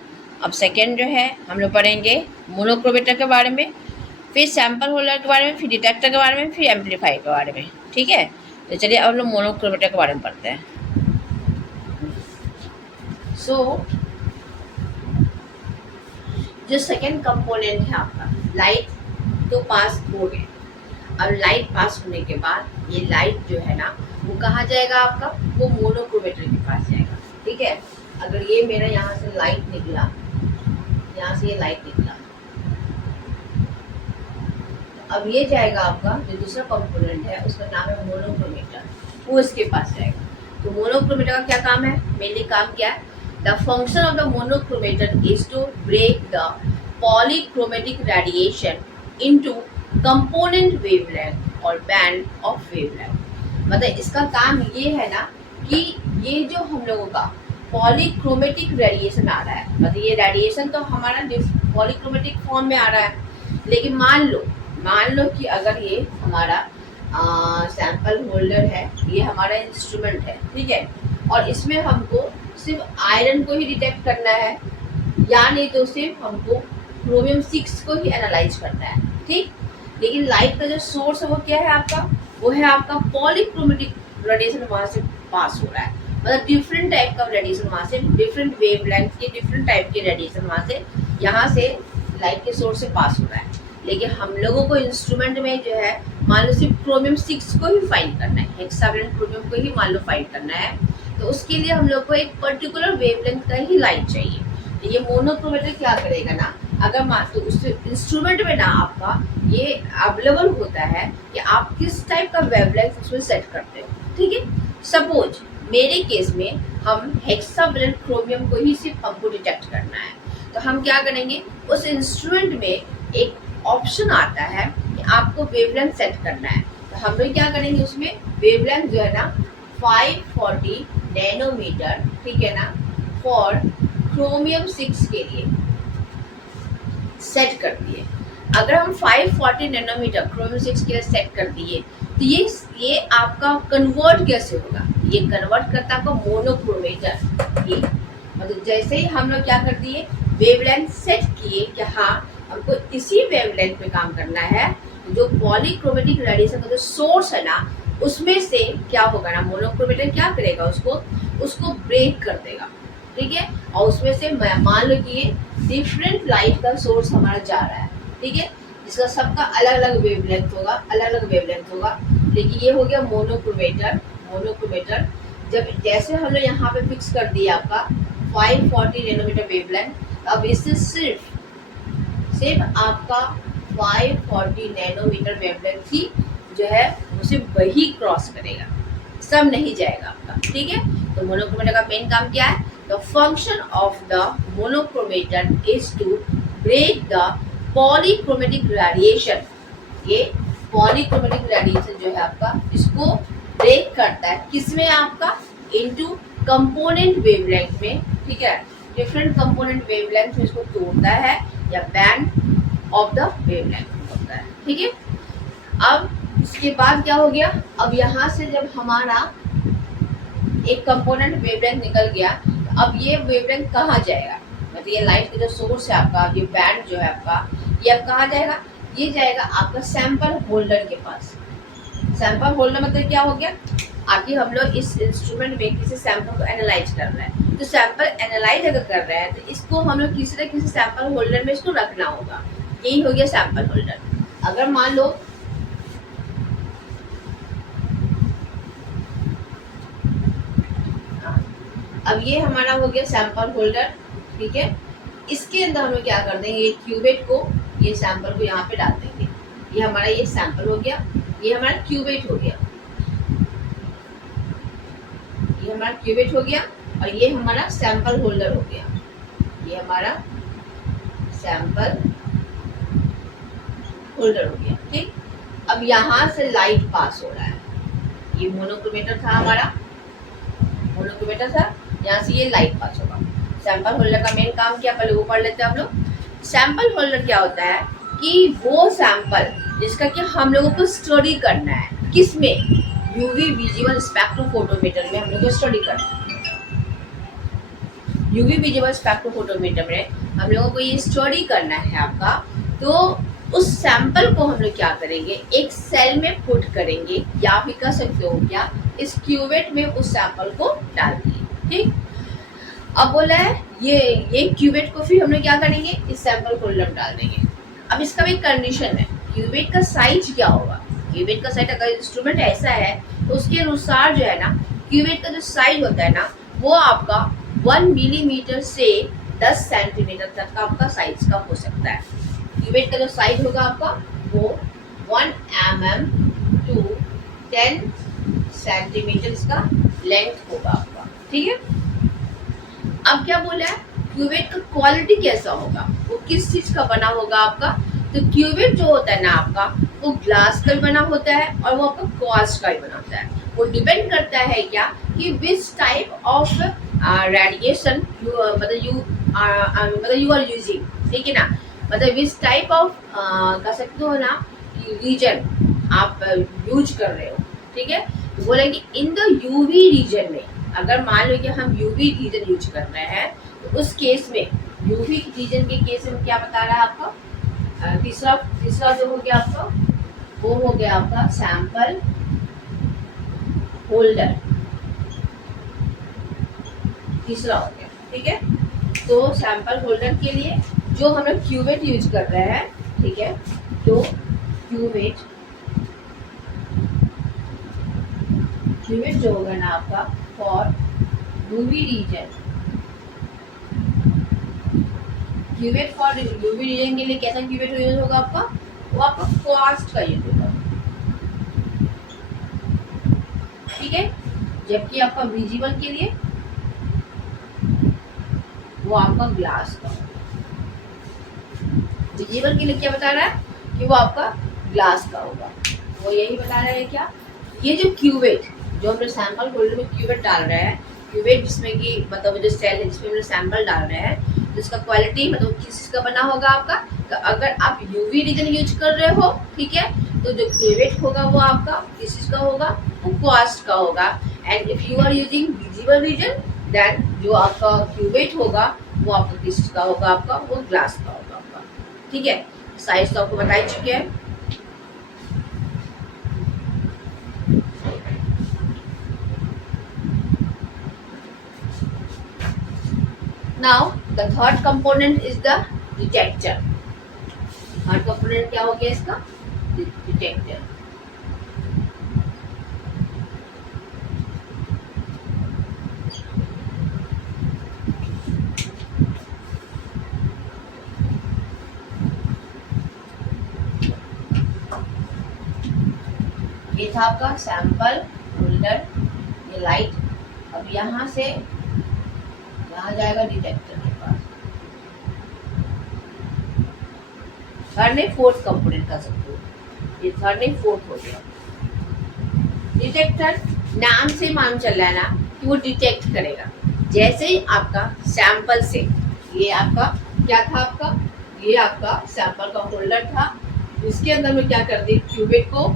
अब सेकेंड जो है हम लोग पढ़ेंगे मोनोक्रोमेटर के बारे में, फिर सैंपल होल्डर के बारे में, फिर डिटेक्टर के बारे में, फिर एम्पलीफायर के बारे में, ठीक है। तो चलिए अब लोग मोनोक्रोमेटर के बारे में पढ़ते हैं। जो सेकेंड कंपोनेंट है आपका, लाइट तो पास हो गए। अब लाइट पास होने के बाद ये लाइट जो है ना वो कहाँ जाएगा आपका, वो मोनोक्रोमेटर के पास जाएगा, ठीक है। अगर ये मेरा यहाँ से लाइट निकला, यहाँ से ये लाइट निकला, अब ये जाएगा आपका जो दूसरा कंपोनेंट है उसका नाम है मोनोक्रोमेटर, वो इसके पास जाएगा। तो मोनोक्रोमेटर का क्या काम है, मेनली काम क्या है, the function of the monochromator is to break the polychromatic radiation into component wavelength और बैंड ऑफ वेवलेंथ। मतलब इसका काम ये है ना कि ये जो हम लोगों का पॉलीक्रोमेटिक रेडिएशन आ रहा है, मतलब ये रेडिएशन तो हमारा पॉलीक्रोमेटिक फॉर्म में आ रहा है, लेकिन मान लो कि अगर ये हमारा सैंपल होल्डर है, ये हमारा इंस्ट्रूमेंट है, ठीक है, और इसमें हमको सिर्फ आयरन को ही डिटेक्ट करना है, या नहीं तो सिर्फ हमको क्रोमियम 6 को ही एनालाइज करना है, ठीक। लेकिन लाइट का जो सोर्स है वो क्या है आपका, वो है आपका पॉलीक्रोमेटिक रेडिएशन वहाँ से पास हो रहा है। मतलब डिफरेंट टाइप का रेडिएशन वहाँ से, डिफरेंट वेवलेंथ के डिफरेंट टाइप के रेडिएशन वहाँ से यहाँ से लाइट के सोर्स से पास हो रहा है। लेकिन हम लोगों को इंस्ट्रूमेंट में जो है मान लो सिर्फ क्रोमियम 6 को ही फाइंड करना है, हेक्सावेलेंट क्रोमियम को ही मान लो फाइंड करना है, तो उसके लिए हम लोग को एक पर्टिकुलर वेवलेंथ का ही लाइट चाहिए। तो ये मोनोक्रोमेटर क्या करेगा ना, अगर मान तो उस इंस्ट्रूमेंट में ना आपका ये अवेलेबल होता है कि आप किस टाइप का वेवलेंथ उसमें सेट करते हो, ठीक है। सपोज मेरे केस में हम हेक्सावेलेंट क्रोमियम को ही सिर्फ हमको डिटेक्ट करना है, तो हम क्या करेंगे, उस इंस्ट्रूमेंट में एक ऑप्शन आता है कि आपको वेवलेंथ सेट करना है, तो हम लोग क्या करेंगे, उसमें वेवलेंथ जो है ना 540 नैनोमीटर, ठीक है ना, फॉर क्रोमियम 6 के लिए सेट कर दिए। अगर हम 540 नैनोमीटर क्रोमियम 6 के लिए सेट कर दिए, तो ये आपका कन्वर्ट कैसे होगा, ये कन्वर्ट करता है आपका मोनोक्रोमेटर ये, मतलब जैसे ही हम लोग क्या कर दिए, वेवलेंथ सेट किए कि हाँ हमको इसी वेवलेंथ पे काम करना है, जो पॉलीक्रोमेटिक रेडिएशन का जो सोर्स है ना उसमें से क्या होगा ना, मोनोक्रोमेटर क्या करेगा, उसको ब्रेक कर देगा, ठीक है। और उसमें से मान लो कि ये डिफरेंट लाइट का सोर्स हमारा जा रहा है, ठीक है, जिसका सबका अलग अलग वेवलेंथ होगा, देखिए ये हो गया मोनोक्रोमेटर। मोनोक्रोमेटर जब जैसे हम लोग यहाँ पे फिक्स कर दिया आपका 540 नैनोमीटर वेवलेंथ, अब इससे सिर्फ आपका 540 नैनोमीटर वेवलेंथ ही जो है उसे वही क्रॉस करेगा, सब नहीं जाएगा आपका। ठीक है, तो मोनोक्रोमेटर का मेन काम क्या है? The function of the monochromator is to break the polychromatic radiation. ये पॉलीक्रोमेटिक रेडिएशन जो है आपका इसको ब्रेक करता है किसमें? आपका इनटू कंपोनेंट वेवलेंथ में। ठीक है, डिफरेंट कंपोनेंट वेवलेंथ में इसको तोड़ता है या बैंड ऑफ द वेवलेंथ होता है। ठीक है, अब इसके बाद क्या हो गया? अब यहाँ से जब हमारा एक कंपोनेंट वेवलेंथ निकल गया, तो अब ये वेवलेंथ कहाँ जाएगा? मतलब ये लाइट का जो सोर्स है आपका, ये बैंड जो है आपका, ये अब कहाँ जाएगा? ये जाएगा आपका सैंपल होल्डर के पास। सैंपल होल्डर मतलब क्या हो गया? आगे हम लोग इस इंस्ट्रूमेंट में किसी सैंपल को एनालाइज कर रहे हैं, तो सैंपल एनालाइज अगर कर रहे हैं तो इसको हम लोग किसी न किसी सैंपल होल्डर में इसको रखना होगा। यही हो गया सैंपल होल्डर। अगर मान लो अब ये हमारा हो गया सैंपल होल्डर। ठीक है, इसके अंदर हम लोग क्या कर देंगे? ये क्यूवेट को, ये सैंपल को यहाँ पे डाल देंगे। ये हमारा ये सैंपल हो गया, ये हमारा क्यूवेट हो गया, ये हमारा क्यूवेट हो गया, और ये हमारा सैंपल होल्डर हो गया। ये हमारा सैंपल होल्डर हो गया। ठीक, अब यहाँ से लाइट पास हो रहा है। ये मोनोक्रोमेटर था हमारा, मोनोक्रोमेटर था, यहाँ से ये लाइट पास होगा। सैंपल होल्डर का मेन काम क्या, पहले वो पढ़ लेते हैं हम लोग। सैंपल होल्डर क्या होता है कि वो सैंपल जिसका कि हम लोगों को स्टडी करना है, किसमें? यूवी विजिबल स्पेक्ट्रोफोटोमीटर में हम लोग को स्टडी करना है। यूवी विजिबल स्पेक्ट्रोफोटोमीटर में हम लोगों को ये स्टडी करना है आपका। तो उस सैंपल को हम लोग क्या करेंगे? एक सेल में पुट करेंगे, या भी कर सकते हो क्या, इस क्यूवेट में उस सैंपल को डाल दिए। ठीक, अब बोला है ये क्यूवेट को फिर हम लोग क्या करेंगे? इस सैंपल को डाल देंगे। अब इसका भी कंडीशन है, क्यूवेट का साइज क्या होगा? क्यूवेट का साइज अगर इंस्ट्रूमेंट ऐसा है तो उसके अनुसार जो है ना, क्यूवेट का जो साइज होता है ना, वो आपका 1 मिलीमीटर से 10 सेंटीमीटर तक का आपका साइज का हो सकता है। क्यूवेट का जो साइज होगा आपका वो 1 mm टू 10 सेंटीमीटर इसका लेंथ होगा आपका। ठीक है, अब क्या बोला है? क्यूवेट का क्वालिटी कैसा होगा, वो किस चीज का बना होगा आपका? तो क्यूवेट जो होता है ना आपका, वो ग्लास का भी बना होता है और वो आपका क्वार्ट्ज का भी बना होता है। वो डिपेंड करता है क्या कि विच टाइप ऑफ रेडिएशन मतलब यू आर यूजिंग। ठीक है ना, मतलब विच टाइप ऑफ कह सकते हो ना रीजन आप यूज कर रहे हो। ठीक है, तो बोलेंगे इन द यूवी रीजन में, अगर मान लो कि हम यूवी रीजन यूज कर रहे हैं, तो उस केस में यूवी रीजन के केस में क्या बता रहा है आपका? तीसरा जो हो गया आपका, वो हो गया आपका सैंपल होल्डर। तीसरा हो गया। ठीक है, तो सैंपल होल्डर के लिए जो हम लोग क्यूवेट यूज कर रहे हैं, ठीक है, तो क्यूवेट जो होगा ना आपका for UV region, cuvette for UV region के लिए कैसा क्यूवेट यूज होगा आपका? वो आपका क्वार्ट्ज का यूज होगा। ठीक है, जबकि आपका विजिबल के लिए वो आपका ग्लास का। विजिबल के लिए क्या बता रहा है कि वो आपका ग्लास का होगा। वो यही बता रहा है क्या, ये जो क्यूवेट जो हम लोग सैंपल होल्डर में क्यूवेट डाल रहे हैं, क्यूवेट जिसमें कि मतलब जो सेल है जिसमें हम लोग सैंपल डाल रहे हैं, तो इसका क्वालिटी मतलब किस चीज़ का बना होगा आपका? तो अगर आप यूवी रीजन यूज कर रहे हो, ठीक है, तो जो क्यूवेट होगा वो आपका किस चीज़ का होगा? वो क्वार्ट्ज का होगा। And if you are using visible region, then जो आपका क्यूवेट होगा वो आपका किस चीज़ का होगा? आपका वो ग्लास का होगा आपका। ठीक है, साइज तो आपको बता ही चुके हैं। Now the third component is the detector. Third component क्या हो गया इसका? डिटेक्टर। था आपका सैंपल होल्डर, ये लाइट अब यहाँ से यहाँ जाएगा डिटेक्टर के पास। थर्ड नहीं फोर्थ कंपोनेंट का सकते हो, ये थर्ड नहीं फोर्थ हो गया। डिटेक्टर नाम से मालूम चल रहा है ना कि वो डिटेक्ट करेगा। जैसे ही आपका सैंपल से, ये आपका क्या था, आपका ये आपका सैंपल का होल्डर था, इसके अंदर में क्या कर दिए, क्यूबिक को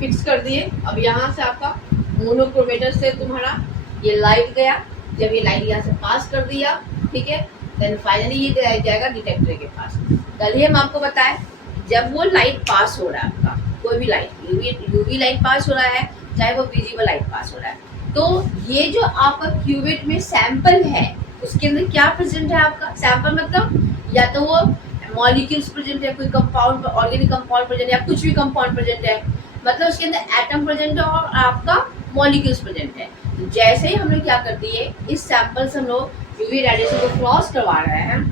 फिक्स कर दिए। अब यहाँ से आपका मोनोक्रोमेटर से तुम्हारा ये लाइट गया, जब ये लाइट यहाँ से पास कर दिया, ठीक है, देन फाइनली ये जाएगा डिटेक्टर के पास। कल ही हम आपको बताएं, जब वो लाइट पास हो रहा है, आपका कोई भी लाइट, यूवी लाइट पास हो रहा है, चाहे वो विजिबल लाइट पास हो रहा है, तो ये जो आपका क्यूबिट में सैंपल है उसके अंदर क्या प्रेजेंट है, आपका सैंपल मतलब या तो वो मॉलिक्यूल्स प्रेजेंट है, कोई कंपाउंड, ऑर्गेनिक कंपाउंड प्रेजेंट है, या कुछ भी कंपाउंड प्रेजेंट है, मतलब उसके अंदर एटम प्रेजेंट है और आपका मॉलिक्यूल्स प्रेजेंट है। तो जैसे ही हम लोग क्या करते हैं, इस सैंपल से हम लोग यूवी रेडिएशन को क्रॉस करवा रहे हैं,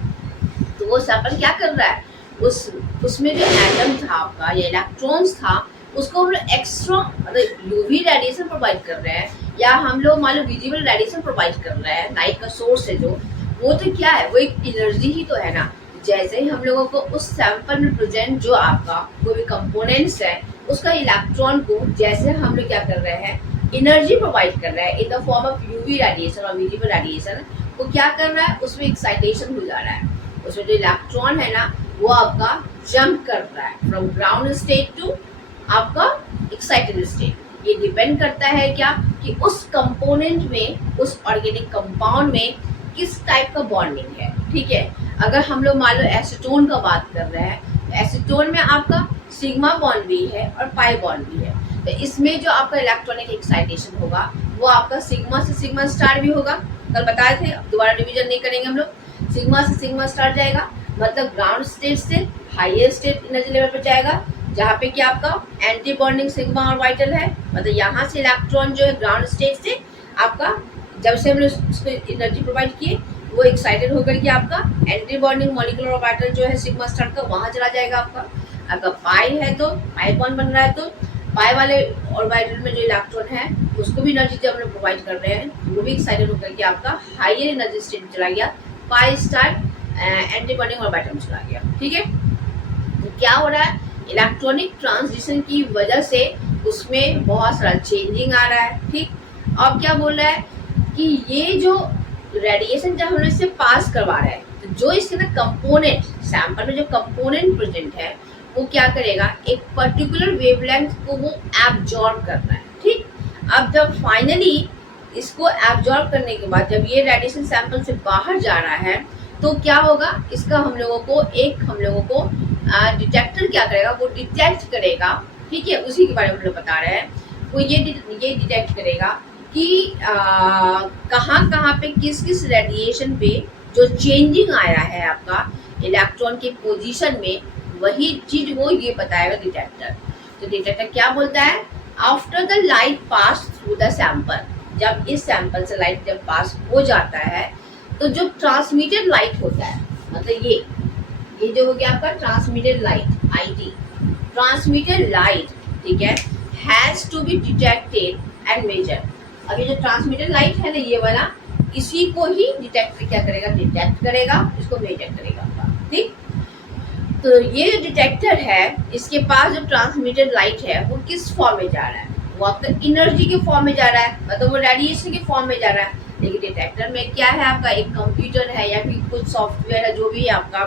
तो वो सैंपल क्या कर रहा है, उसमें जो एटम था आपका या इलेक्ट्रॉन्स था, उसको हम लोग एक्स्ट्रा मतलब यूवी रेडिएशन प्रोवाइड कर रहे हैं, या हम लोग मान लो विजिबल रेडिएशन प्रोवाइड कर रहे हैं, लाइट का सोर्स है जो, वो तो क्या है, वो एक एनर्जी ही तो है ना। जैसे ही हम लोगों को उस सैंपल में प्रेजेंट जो आपका कोई भी कंपोनेंट्स है, उसका इलेक्ट्रॉन को जैसे हम लोग क्या कर रहे हैं, एनर्जी प्रोवाइड कर रहे हैं in the form of UV radiation और विजिबल रेडिएशन, वो क्या कर रहा है, उसमें एक्साइटेशन हो जा रहा है, उसमें जो इलेक्ट्रॉन है ना वो आपका जंप कर रहा है फ्रॉम ग्राउंड स्टेट टू आपका एक्साइटेड स्टेट। ये डिपेंड करता है क्या कि उस कंपोनेंट में, उस ऑर्गेनिक कंपाउंड में किस टाइप का बॉन्डिंग है, ठीक है। अगर हम लोग मान लो एसीटोन का बात कर रहे हैं, तो एसीटोन में आपका सिग्मा बॉन्ड भी है और पाई बॉन्ड भी है, तो इसमें जो आपका इलेक्ट्रॉनिक एक्साइटेशन होगा वो आपका सिग्मा से सिग्मा स्टार भी होगा। कल बताए थे, दोबारा रिवीजन नहीं करेंगे हम लोग। सिग्मा से सिग्मा स्टार जाएगा, मतलब ग्राउंड स्टेट से हाईएस्ट स्टेट एनर्जी लेवल पर जाएगा, जहाँ पे कि आपका एंटी बॉन्डिंग सिग्मा और वाइटल है, मतलब यहाँ से इलेक्ट्रॉन जो है ग्राउंड स्टेट से आपका, जब से हमने उसको एनर्जी प्रोवाइड किए, वो एक्साइटेड होकर के आपका एंटी बॉन्डिंग मॉलिक्यूलर ऑर्बिटल जो है सिग्मा स्टार का, वहाँ चला जाएगा आपका। अगर पाई है तो पाई बॉन्ड बन रहा है, तो पाई वाले ऑर्बिटल में जो इलेक्ट्रॉन है उसको भी एनर्जी जब हम लोग प्रोवाइड कर रहे हैं, वो भी एक्साइटेड होकर के आपका हाइयर एनर्जी स्टेट में चला गया, पाई स्टार एंटी बॉन्डिंग ऑर्बिटल में चला गया, ठीक है। तो क्या हो रहा है, इलेक्ट्रॉनिक ट्रांजिशन की वजह से उसमें बहुत सारा चेंजिंग आ रहा है, ठीक। अब क्या बोल रहा है कि ये जो रेडिएशन जब हम इससे पास करवा रहे हैं, तो जो इसके अंदर कंपोनेंट, सैंपल में जो कंपोनेंट प्रेजेंट है, वो क्या करेगा, एक पर्टिकुलर वेवलेंथ को वो एब्जॉर्ब करना है, ठीक। अब जब फाइनली इसको एब्जॉर्ब करने के बाद जब ये रेडिएशन सैंपल से बाहर जा रहा है, तो क्या होगा, इसका हम लोगों को डिटेक्टर क्या करेगा, वो डिटेक्ट करेगा, ठीक है। उसी के बारे में हम लोग बता रहे हैं, वो ये डिटेक्ट करेगा कि कहाँ पे किस रेडिएशन पे जो चेंजिंग आया है आपका इलेक्ट्रॉन के पोजीशन में, वही चीज वो ये बताएगा डिटेक्टर। तो डिटेक्टर क्या बोलता है, after the light pass through the sample, जब इस सैंपल से लाइट जब पास हो जाता है, तो जो ट्रांसमिटेड लाइट होता है, मतलब ये जो हो गया आपका transmitted light, IT, transmitted light, ठीक है, has to be detected and measure. अब ये जो ट्रांसमिटेड लाइट है ना, ये वाला, इसी को ही डिटेक्टर क्या करेगा, डिटेक्ट करेगा, इसको मेजर करेगा, ठीक। तो ये जो डिटेक्टर है, इसके पास जो ट्रांसमिटेड लाइट है वो किस फॉर्म में जा रहा है, वो आपका एनर्जी के फॉर्म में जा रहा है, मतलब वो रेडिएशन के फॉर्म में जा रहा है। लेकिन डिटेक्टर में क्या है, आपका एक कंप्यूटर है या फिर कुछ सॉफ्टवेयर है, जो भी है आपका।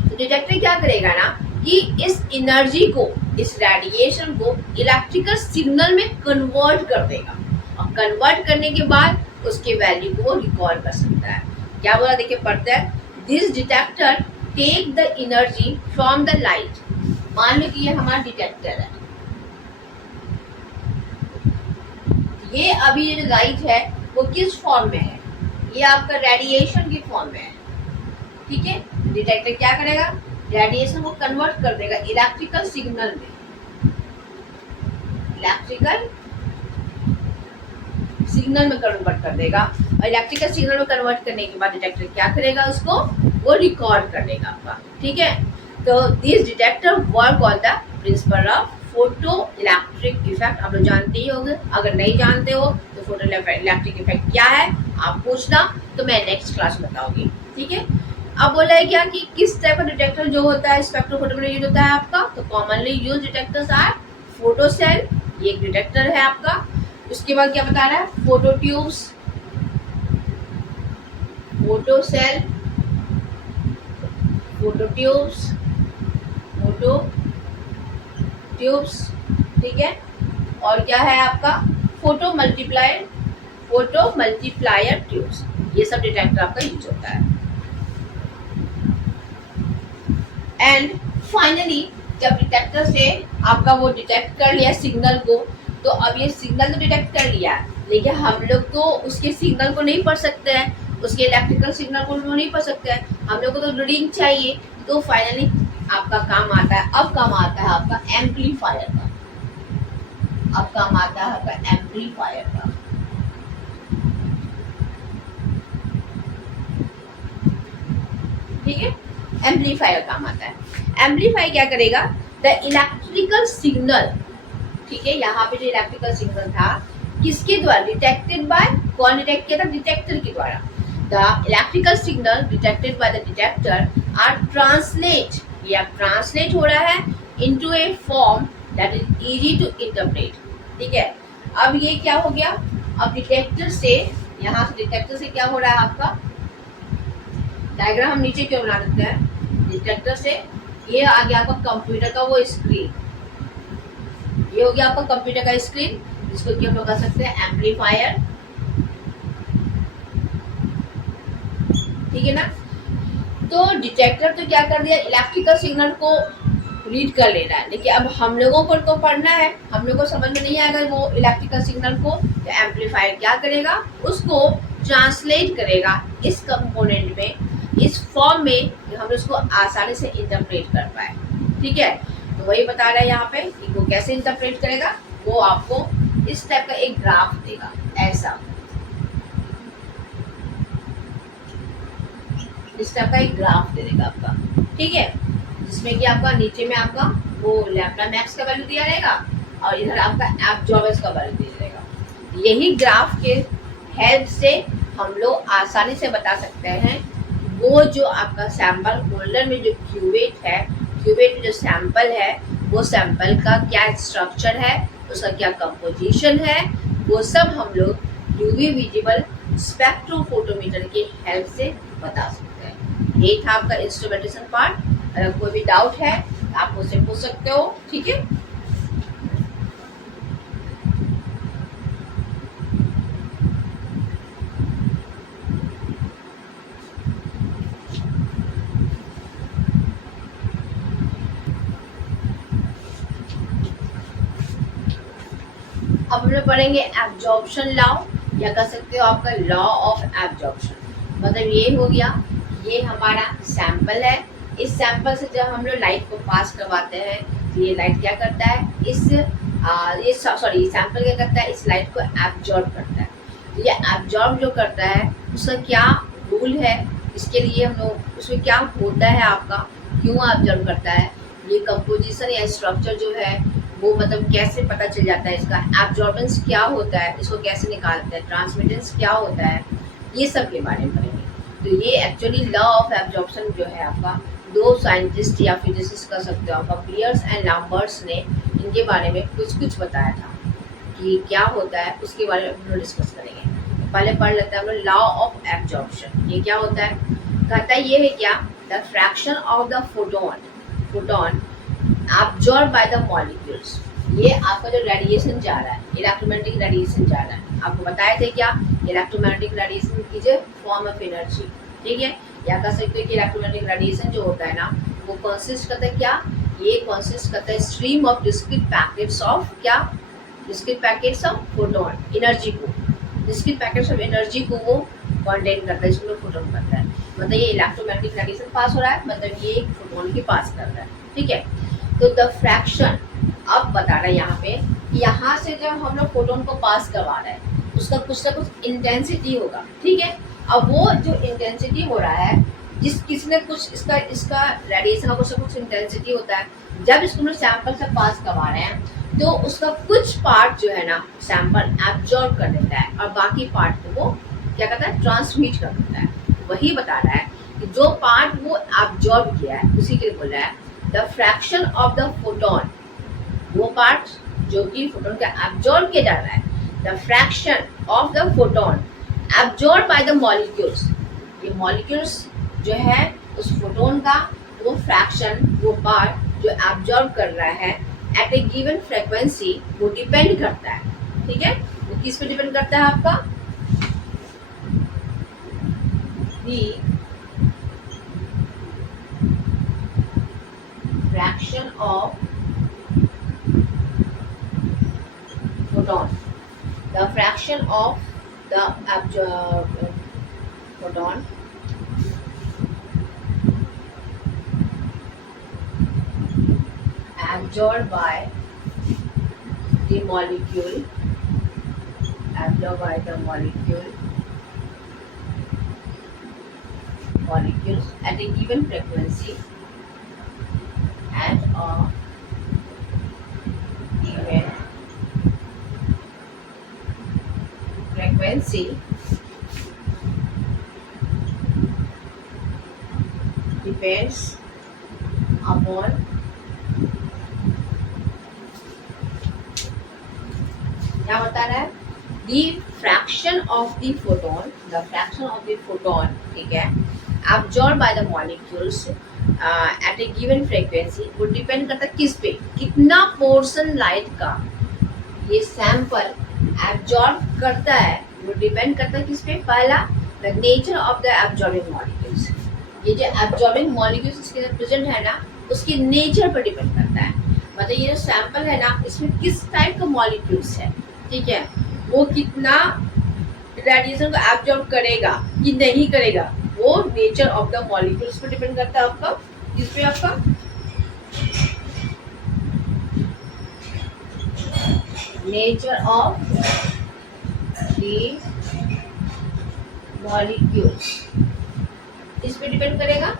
तो डिटेक्टर क्या करेगा ना कि इस एनर्जी को, इस रेडिएशन को इलेक्ट्रिकल सिग्नल में कन्वर्ट कर देगा, और कन्वर्ट करने के बाद उसके वैल्यू को वो रिकॉर्ड कर सकता है। क्या बोला, देखिए पढ़ते हैं, this detector take the energy from the light. मान लो कि ये हमारा डिटेक्टर है, ये अभी ये जो लाइट है वो किस फॉर्म में है, ये आपका रेडिएशन की फॉर्म में है, ठीक है। डिटेक्टर क्या करेगा, रेडिएशन को कन्वर्ट कर देगा इलेक्ट्रिकल सिग्नल में, इलेक्ट्रिकल सिग्नल में कन्वर्ट कर देगा, और इलेक्ट्रिकल सिग्नल में कन्वर्ट करने के बाद डिटेक्टर क्या करेगा, उसको वो रिकॉर्ड कर देगा आपका, ठीक है। तो this detector work on the principle of photo electric effect आप लोग जानते ही होंगे, अगर नहीं जानते हो तो फोटो इलेक्ट्रिक इफेक्ट क्या है आप पूछना, तो मैं नेक्स्ट क्लास में बताऊंगी, ठीक है। अब बोला है क्या कि किस टाइप का डिटेक्टर जो होता है स्पेक्ट्रोफोटोमीटर में यूज होता है आपका, तो commonly use detectors are photo cell, ये एक डिटेक्टर है आपका। उसके बाद क्या बता रहा है, photo tubes, photo cell, photo tubes, photo tubes, ठीक है। और क्या है आपका, फोटो मल्टीप्लायर ट्यूब्स, ये सब डिटेक्टर आपका यूज होता है। एंड फाइनली जब डिटेक्टर से आपका वो डिटेक्ट कर लिया सिग्नल को, तो अब ये सिग्नल तो डिटेक्ट कर लिया, लेकिन हम लोग तो उसके सिग्नल को नहीं पढ़ सकते हैं, उसके इलेक्ट्रिकल सिग्नल को नहीं पढ़ सकते हैं, हम लोग को तो रीडिंग चाहिए। तो फाइनली आपका काम आता है, अब काम आता है आपका एम्पलीफायर का, अब काम आता है आपका एम्पलीफायर का। ठीक है, एम्पलीफायर काम आता है। एम्पलीफाई क्या करेगा, द इलेक्ट्रिकल सिग्नल, ठीक है, यहाँ पे जो इलेक्ट्रिकल सिग्नल था किसके द्वारा डिटेक्टेड बाय, कौन डिटेक्ट किया था, डिटेक्टर के द्वारा। The electrical signal detected by the detector are translate, ये अब ट्रांसलेट हो रहा है into a form that is easy to interpret, ठीक है। अब ये क्या हो गया, अब डिटेक्टर से, यहाँ से डिटेक्टर से क्या हो रहा है आपका, डायग्राम हम नीचे क्यों बना देते हैं, डिटेक्टर से ये आ गया आपका कंप्यूटर का वो स्क्रीन, ये हो गया आपका कंप्यूटर का स्क्रीन, जिसको कि हम लोग कह सकते हैं एम्पलीफायर, ठीक है ना। तो डिटेक्टर तो क्या कर दिया, इलेक्ट्रिकल सिग्नल को रीड कर ले रहा है, लेकिन अब हम लोगों को तो पढ़ना है, हम लोगों को समझ में नहीं आएगा वो इलेक्ट्रिकल सिग्नल को, तो एम्पलीफायर क्या करेगा, उसको ट्रांसलेट करेगा इस कंपोनेंट में, इस फॉर्म में कि हम उसको आसानी से इंटरप्रेट कर पाए, ठीक है। तो वही बता रहा है यहाँ पे कि वो कैसे इंटरप्रेट करेगा, वो आपको इस टाइप का एक ग्राफ देगा, ऐसा इस टाइप का एक ग्राफ दे देगा आपका, ठीक है, जिसमें कि आपका नीचे में आपका वो लैम्डा मैक्स का वैल्यू दिया रहेगा और इधर आपका एब्जॉर्बेंस का वैल्यू दिया रहेगा। यही ग्राफ के हेल्प से हम लोग आसानी से बता सकते हैं वो जो आपका सैंपल होल्डर में जो क्यूवेट है, क्यूवेट में जो सैंपल है, वो सैंपल का क्या स्ट्रक्चर है, उसका क्या कंपोजिशन है, वो सब हम लोग यूवी विजिबल स्पेक्ट्रोफोटोमीटर की हेल्प से बता सकते हैं। ये था आपका इंस्ट्रूमेंटेशन पार्ट। अगर कोई भी डाउट है आप मुझसे पूछ सकते हो, ठीक है। अब हम लोग पढ़ेंगे एब्जॉर्प्शन लॉ, या कह सकते हो आपका लॉ ऑफ एब्जॉर्प्शन। मतलब ये हो गया, ये हमारा सैंपल है, इस सैंपल से जब हम लोग लाइट को पास करवाते हैं तो ये लाइट क्या करता है, ये सैंपल क्या करता है, इस लाइट को एब्जॉर्ब करता है। तो ये एब्जॉर्ब जो करता है उसका क्या रूल है, इसके लिए हम लोग उसमें क्या होता है आपका, क्यों एब्जॉर्ब करता है, ये कंपोजिशन या स्ट्रक्चर जो है वो मतलब कैसे पता चल जाता है, इसका एब्जॉर्बेंस क्या होता है, इसको कैसे निकालते हैं, ट्रांसमिटेंस क्या होता है, ये सब के बारे में पढ़ेंगे। तो ये एक्चुअली लॉ ऑफ एब्जॉर्प्शन जो है आपका, दो साइंटिस्ट या फिजिसिस्ट कर सकते हो आपका, पियर्स एंड लैम्बर्ट्स ने इनके बारे में कुछ बताया था कि क्या होता है, उसके बारे में हम लोग डिस्कस करेंगे। तो पहले पढ़ लेते हैं हम लोग लॉ ऑफ एब्जॉर्प्शन। ये क्या होता है, कहता है ये है क्या, the fraction of the photon absorbed by the molecules। ये आपका जो रेडिएशन जा रहा है, इलेक्ट्रोमैग्नेटिक रेडिएशन जा रहा है, आपको बताए थे क्या, इलेक्ट्रोमैग्नेटिक रेडिएशन की जो फॉर्म ऑफ एनर्जी, ठीक है। या कह सकते हैं कि इलेक्ट्रोमैग्नेटिक रेडिएशन जो होता है ना, वो कंसिस्ट करता है क्या, ये कंसिस्ट करता है stream of discrete packets of क्या, discrete packets of photon, energy को, डिस्क्रीट पैकेट्स ऑफ एनर्जी को वो कंटेन करता है, इसको फोटोन करता है। मतलब ये इलेक्ट्रोमैग्नेटिक रेडिएशन पास हो रहा है, मतलब ये एक फोटोन की पास कर रहा है, ठीक है। तो द फ्रैक्शन, अब बता रहा है यहाँ पे, यहाँ से जब हम लोग फोटोन को पास करवा रहे हैं उसका कुछ ना कुछ इंटेंसिटी होगा, ठीक है। अब वो जो इंटेंसिटी हो रहा है जिस किसी ने कुछ इसका रेडिएशन का कुछ इंटेंसिटी होता है, जब इसको हम सैंपल से पास करवा रहे हैं तो उसका कुछ पार्ट जो है ना सैंपल एब्जॉर्ब कर देता है और बाकी पार्ट को वो क्या करता है, ट्रांसमिट कर देता है। वही बता रहा है कि जो पार्ट वो एब्जॉर्ब किया है उसी के लिए बोल रहा है the fraction of the photon, वो पार्ट जो कि फोटोन का एब्जॉर्ब किया जा रहा है, the fraction of the photon absorb by the molecules, ये मॉलिक्यूल्स जो है उस फोटोन का वो फ्रैक्शन, वो पार्ट जो एब्जॉर्ब कर रहा है एट ए गिवन फ्रीक्वेंसी, वो डिपेंड करता है, ठीक है, वो किस पे डिपेंड करता है आपका, the fraction of photon, the fraction of the photon absorbed by the molecule, absorbed by the molecules at a given frequency at a given frequency depends upon क्या बता रहा है, the fraction of the photon, the fraction of the photon, ठीक है, absorbed by the molecules at a given frequency, वो depend करता है किस पे, कितना पोर्शन लाइट का ये सैंपल एब्जॉर्ब करता है, वो डिपेंड करता है किस पे, पहला the nature of the absorbing molecules, ये जो एब्जॉर्बिंग मॉलिक्यूल्स इसके अंदर प्रेजेंट है ना उसकी नेचर पर डिपेंड करता है, मतलब ये जो सैंपल है ना इसमें किस टाइप का मॉलिक्यूल्स है, ठीक है, वो कितना रेडिएशन को एब्जॉर्ब करेगा कि नहीं करेगा, वो नेचर ऑफ द मॉलिक्यूल्स पर डिपेंड करता है आपका, किस पे, आपका नेचर ऑफ द मॉलिक्यूल्स, इस पे डिपेंड करेगा।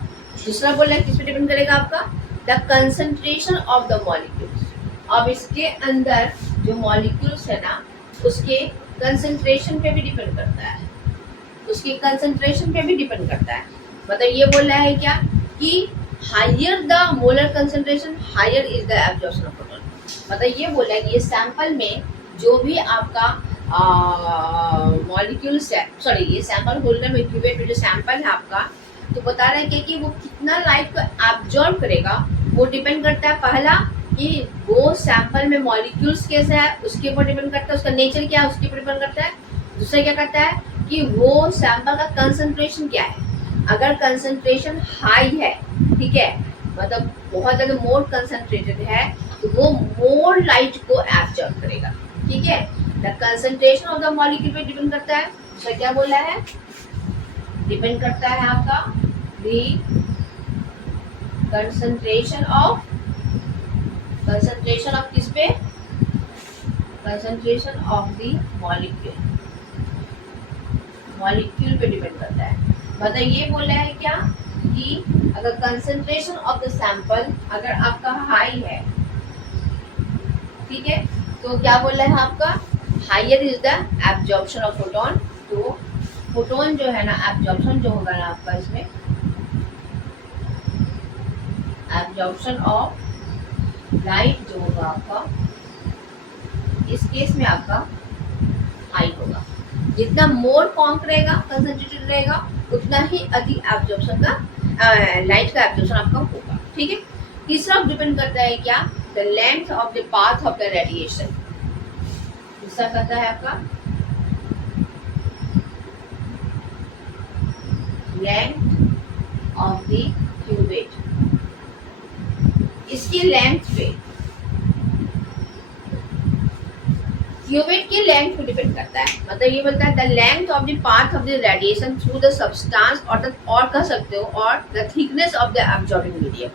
दूसरा बोल रहा है किस पे डिपेंड करेगा आपका, the concentration of the molecules, अब इसके अंदर जो मॉलिक्यूल्स है ना उसके कंसंट्रेशन पे भी डिपेंड करता है, उसके कंसंट्रेशन पे भी डिपेंड करता है, मतलब ये बोल रहा है क्या कि higher the molar concentration higher is the absorption of photon, मतलब ये बोल रहा है कि ये सैंपल में जो भी आपका मॉलिक्यूल्स है, सॉरी ये सैंपल होल्डर में क्यूबेट में जो सैंपल है आपका, तो बता रहा है कि वो कितना लाइट को एब्जॉर्ब करेगा, वो डिपेंड करता है पहला कि वो सैंपल में मॉलिक्यूल्स कैसे है उसके ऊपर डिपेंड करता है, उसका नेचर क्या है उसके ऊपर डिपेंड करता है। दूसरा क्या करता है कि वो सैंपल का कंसंट्रेशन क्या है, अगर कंसंट्रेशन हाई है, ठीक है, मतलब बहुत ज़्यादा मोर कंसंट्रेटेड है तो वो मोर लाइट को एब्जॉर्ब करेगा, ठीक है, the concentration of the molecule पे डिपेंड करता है। दूसरा क्या बोला है, डिपेंड करता है आपका द कंसंट्रेशन ऑफ किस पे, कंसंट्रेशन ऑफ द मॉलिक्यूल पे डिपेंड करता है, मतलब ये बोल रहा है क्या कि अगर कंसंट्रेशन ऑफ द सैंपल अगर आपका हाई है, ठीक है, तो क्या बोल रहा है आपका higher is the absorption of photon, तो फोटोन जो है ना एब्जॉर्प्शन जो होगा ना आपका इसमें एब्जॉर्प्शन ऑफ लाइट जो होगा आपका इस केस में आपका हाई होगा, जितना मोर कॉन्क रहेगा कंसंट्रेटेड रहेगा उतना ही अधिक एब्जॉर्प्शन का लाइट का एब्जॉर्प्शन आपका होगा, ठीक है। तीसरा डिपेंड करता है क्या, the length of the path of the radiation, दूसरा करता है आपका लेंथ ऑफ द क्यूबेट, इसकी लेंथ पे क्यूबेट की लेंथ पे डिपेंड करता है, मतलब ये बोलता है the length of the path of the radiation through the substance और कह सकते हो और the thickness of the absorbing medium,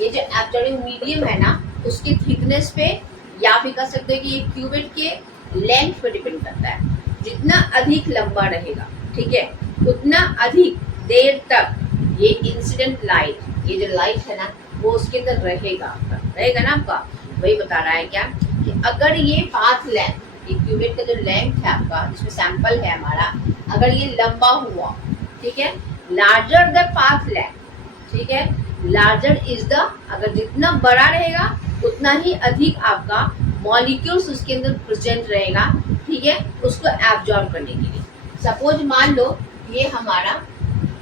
ये जो एब्जॉर्बिंग मीडियम है ना उसकी थिकनेस पे या फिर कह सकते हो कि ये क्यूबेट के लेंथ पे डिपेंड करता है, जितना अधिक लंबा रहेगा, ठीक है, उतना अधिक देर तक ये इंसिडेंट लाइट, ये जो लाइट है ना वो उसके अंदर रहेगा ना आपका। वही बता रहा है क्या कि अगर ये पाथ लेंथ, ये क्यूबिट का जो लेंथ है आपका जिसमें सैंपल है हमारा, अगर ये लंबा हुआ, ठीक है, लार्जर द पाथ लेंथ, ठीक है, लार्जर इज द, अगर जितना बड़ा रहेगा उतना ही अधिक आपका मॉलिक्यूल्स उसके अंदर प्रेजेंट रहेगा, ठीक है, उसको एब्जॉर्ब करने के लिए। सपोज मान लो ये हमारा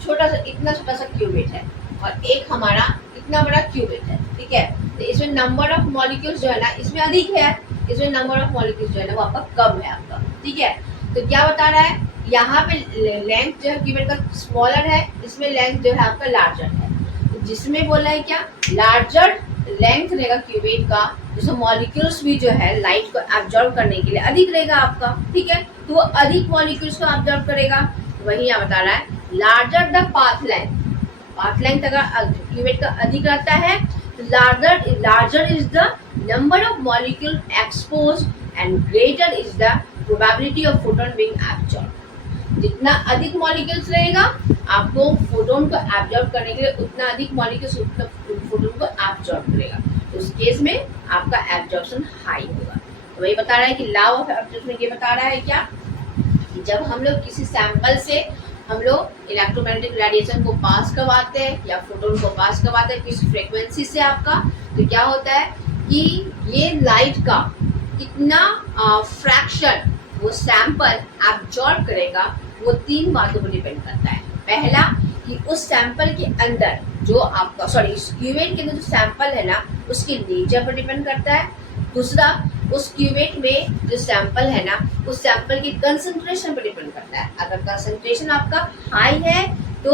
छोटा सा, इतना छोटा सा क्यूबिट है और एक हमारा इतना बड़ा क्यूबिट है, ठीक है, तो इसमें नंबर ऑफ मॉलिक्यूल्स जो है ना इसमें अधिक है, इसमें नंबर ऑफ मॉलिक्यूल्स जो है ना वो आपका कम है आपका, ठीक है। तो क्या बता रहा है, यहाँ पे लेंथ जो है क्यूबिट का स्मॉलर है, इसमें लेंथ जो है आपका लार्जर है। तो जिसमें बोला है क्या, लार्जर लेंथ रहेगा क्यूबिट का, जिसमें मॉलिक्यूल्स भी जो है लाइट को एब्जॉर्ब करने के लिए अधिक रहेगा आपका, ठीक है, तो वो अधिक मॉलिक्यूल्स को एब्जॉर्ब करेगा। वही यहाँ बता रहा है larger the path length, path length अगर क्यूबिट का अधिक रहता है तो larger is the number of molecule exposed and greater is the probability of photon being absorb. जितना अधिक मॉलिक्यूल्स रहेगा आपको फोटोन को एब्जॉर्ब करने के लिए उतना अधिक मॉलिक्यूल्स उतना फोटोन को एब्जॉर्ब करेगा, तो उस केस में आपका एब्जॉर्प्शन हाई होगा। तो वही बता रहा है कि लॉ ऑफ एब्जॉर्प्शन ये बता रहा है क्या कि जब हम लोग किसी सैंपल से हम लोग इलेक्ट्रोमैग्नेटिक रेडिएशन को पास करवाते हैं या फोटोन को पास करवाते हैं किसी फ्रीक्वेंसी से आपका, तो क्या होता है कि ये लाइट का कितना फ्रैक्शन वो सैंपल एब्जॉर्ब करेगा, वो 3 बातों पर डिपेंड करता है। पहला कि उस सैंपल के अंदर जो आपका इस क्यूवेट के अंदर जो सैंपल है ना उसके नेचर पर डिपेंड करता है। दूसरा, उस क्यूवेट में जो सैंपल है ना उस सैंपल की कंसंट्रेशन पर डिपेंड करता है। अगर कंसंट्रेशन आपका हाई है तो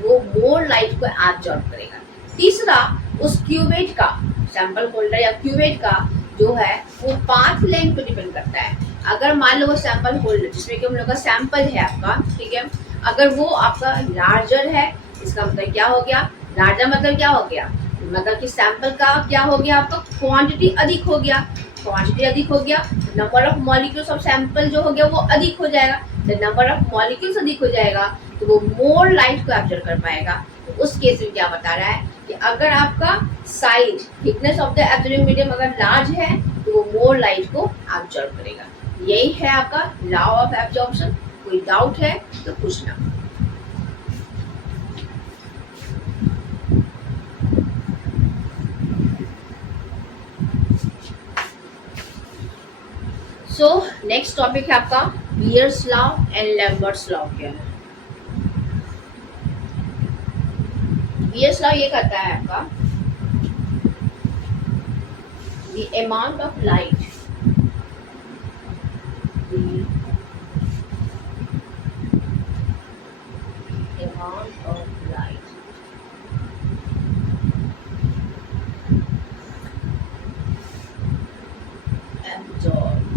वो मोर लाइट को एब्जॉर्ब करेगा। तीसरा, उस क्यूवेट का सैंपल होल्डर या क्यूवेट का जो है वो पाथ लेंथ पे डिपेंड करता है। अगर मान लो वो सैंपल होल्डर जिसमें कि हम लोग का सैंपल है आपका, ठीक है, अगर वो आपका लार्जर है, इसका मतलब क्या हो गया, लार्जर मतलब क्या हो गया, मतलब कि सैंपल का क्या हो गया आपका क्वांटिटी अधिक हो गया, क्वांटिटी अधिक हो गया, number of molecules of sample जो हो गया वो अधिक हो जाएगा। जब नंबर ऑफ मॉलिक्यूल्स अधिक हो जाएगा तो वो मोर लाइट को कैप्चर कर पाएगा। तो उस केस में क्या बता रहा है कि अगर आपका size thickness of the absorbing medium अगर लार्ज है तो वो मोर लाइट को एब्जॉर्ब करेगा। यही है आपका लॉ ऑफ एब्जॉर्प्शन। कोई डाउट है तो पूछना। सो नेक्स्ट टॉपिक है आपका Beer's law and Lambert's law. क्या है बीयर्स लॉ? ये कहता है आपका the amount of light, the amount of light absorbed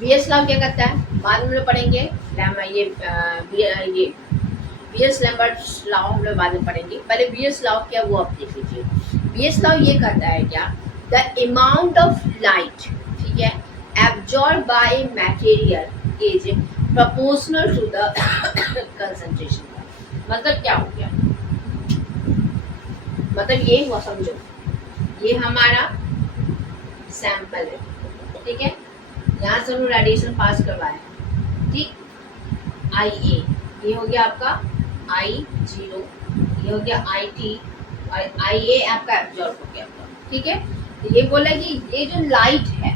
Beer's law क्या कहता है बाद में पढ़ेंगे। ये बीयर्स लैम्बर्ट्स लॉ हम लोग बाद में पढ़ेंगे। पहले बीयर्स लॉ क्या वो आप देख लीजिए। बीयर्स लॉ ये कहता है क्या, द अमाउंट ऑफ लाइट, ठीक है, absorb by material is proportional to the concentration. मतलब क्या हो गया, मतलब ये हुआ, समझो ये हमारा सैंपल है, ठीक है, यहाँ से हम रेडिएशन पास करवाए, ठीक, IA ये हो गया आपका I0, ये हो गया IT और IA आपका एब्जॉर्ब हो गया आपका, ठीक है। तो ये बोला कि ये जो लाइट है,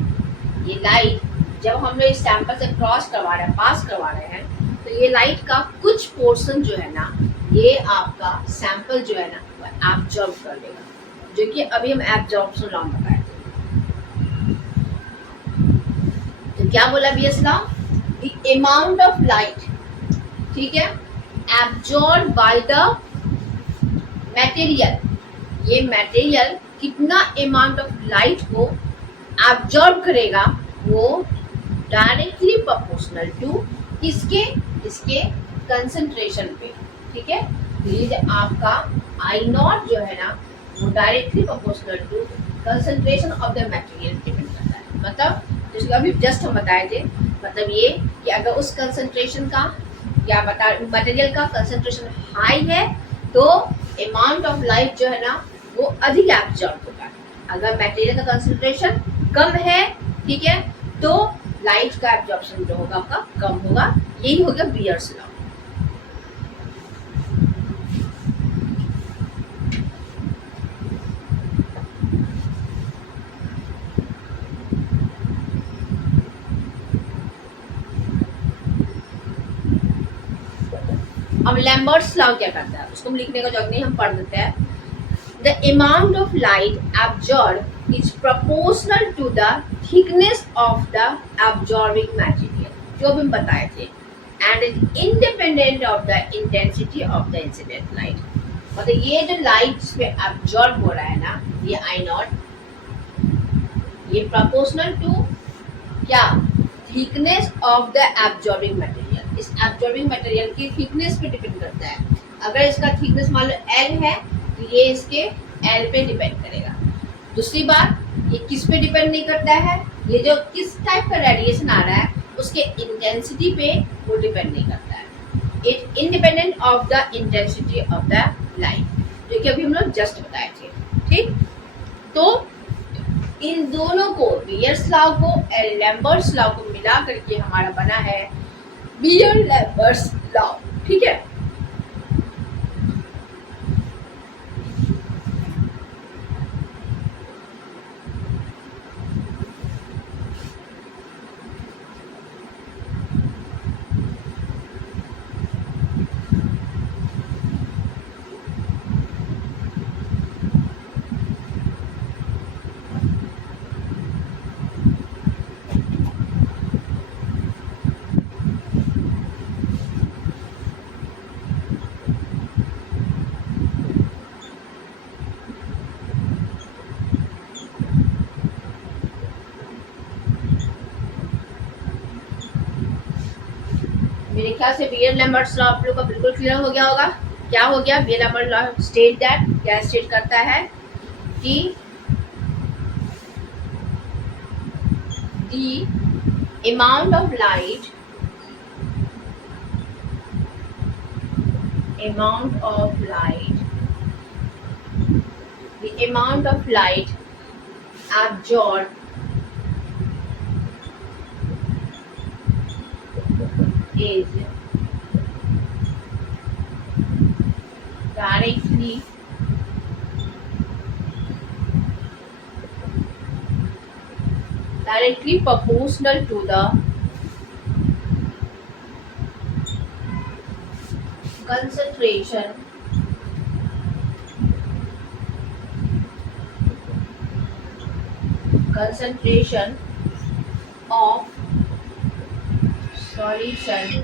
ये लाइट जब हम लोग इस सैंपल से क्रॉस करवा रहे हैं, पास करवा रहे हैं, तो ये लाइट का कुछ पोर्शन जो है ना ये आपका सैंपल जो है ना वो एब्जॉर्ब कर लेगा, जो कि अभी हम एब्जॉर्प्शन लॉ बताए। क्या बोला Beer's law, the amount of light, ठीक है, एब्जॉर्ब बाय द मटेरियल, ये मटेरियल कितना अमाउंट ऑफ लाइट को एब्जॉर्ब करेगा, वो डायरेक्टली प्रोपोर्शनल टू इसके इसके कंसंट्रेशन पे, ठीक है। ये जो आपका आई नॉट जो है ना, वो directly proportional to concentration of the material depend करता है। मतलब जैसे अभी जस्ट हम बताए थे, मतलब ये कि अगर उस कंसंट्रेशन का या बता मटेरियल का कंसंट्रेशन हाई है तो अमाउंट ऑफ लाइट जो है ना वो अधिक एब्जॉर्ब होगा। अगर मटेरियल का कंसंट्रेशन कम है, ठीक है, तो लाइट का एब्जॉर्प्शन जो होगा आपका कम होगा। यही हो गया बीयर्स लॉ। अब लैम्बर्ट्स लॉ क्या करता है, उसको हम लिखने का जरूरत नहीं, हम पढ़ देते हैं। The amount of light absorb is proportional to the thickness of the absorbing material, जो भी हम बताए थे, and is independent of the intensity of the incident light. मतलब ये जो लाइट इस पे एब्जॉर्ब हो रहा है ना, ये आई नॉट, ये प्रोपोर्शनल टू क्या, thickness of the absorbing material. इस एब्जॉर्बिंग मटेरियल की थिकनेस पे डिपेंड करता है। अगर इसका थिकनेस मान लो एल है तो ये इसके एल पे डिपेंड करेगा। दूसरी बात, ये किस पे डिपेंड नहीं करता है, ये जो किस टाइप का रेडिएशन आ रहा है उसके इंटेंसिटी पे वो डिपेंड नहीं करता है। It independent of the intensity of the light, जो कि अभी हम लोग जस्ट बताए थे, ठीक। तो इन दोनों को, बीयर्स लॉ को और लैम्बर्ट्स लॉ को मिला करके हमारा बना है बीयर लैम्बर्ट्स लॉ, ठीक है। मेरे ख्याल से बीयर लैम्बर्ट्स लॉ आप लोग का बिल्कुल क्लियर हो गया होगा। क्या हो गया, Beer Lambert's law state that, क्या स्टेट करता है कि the amount of light absorbed is directly proportional to the concentration of solution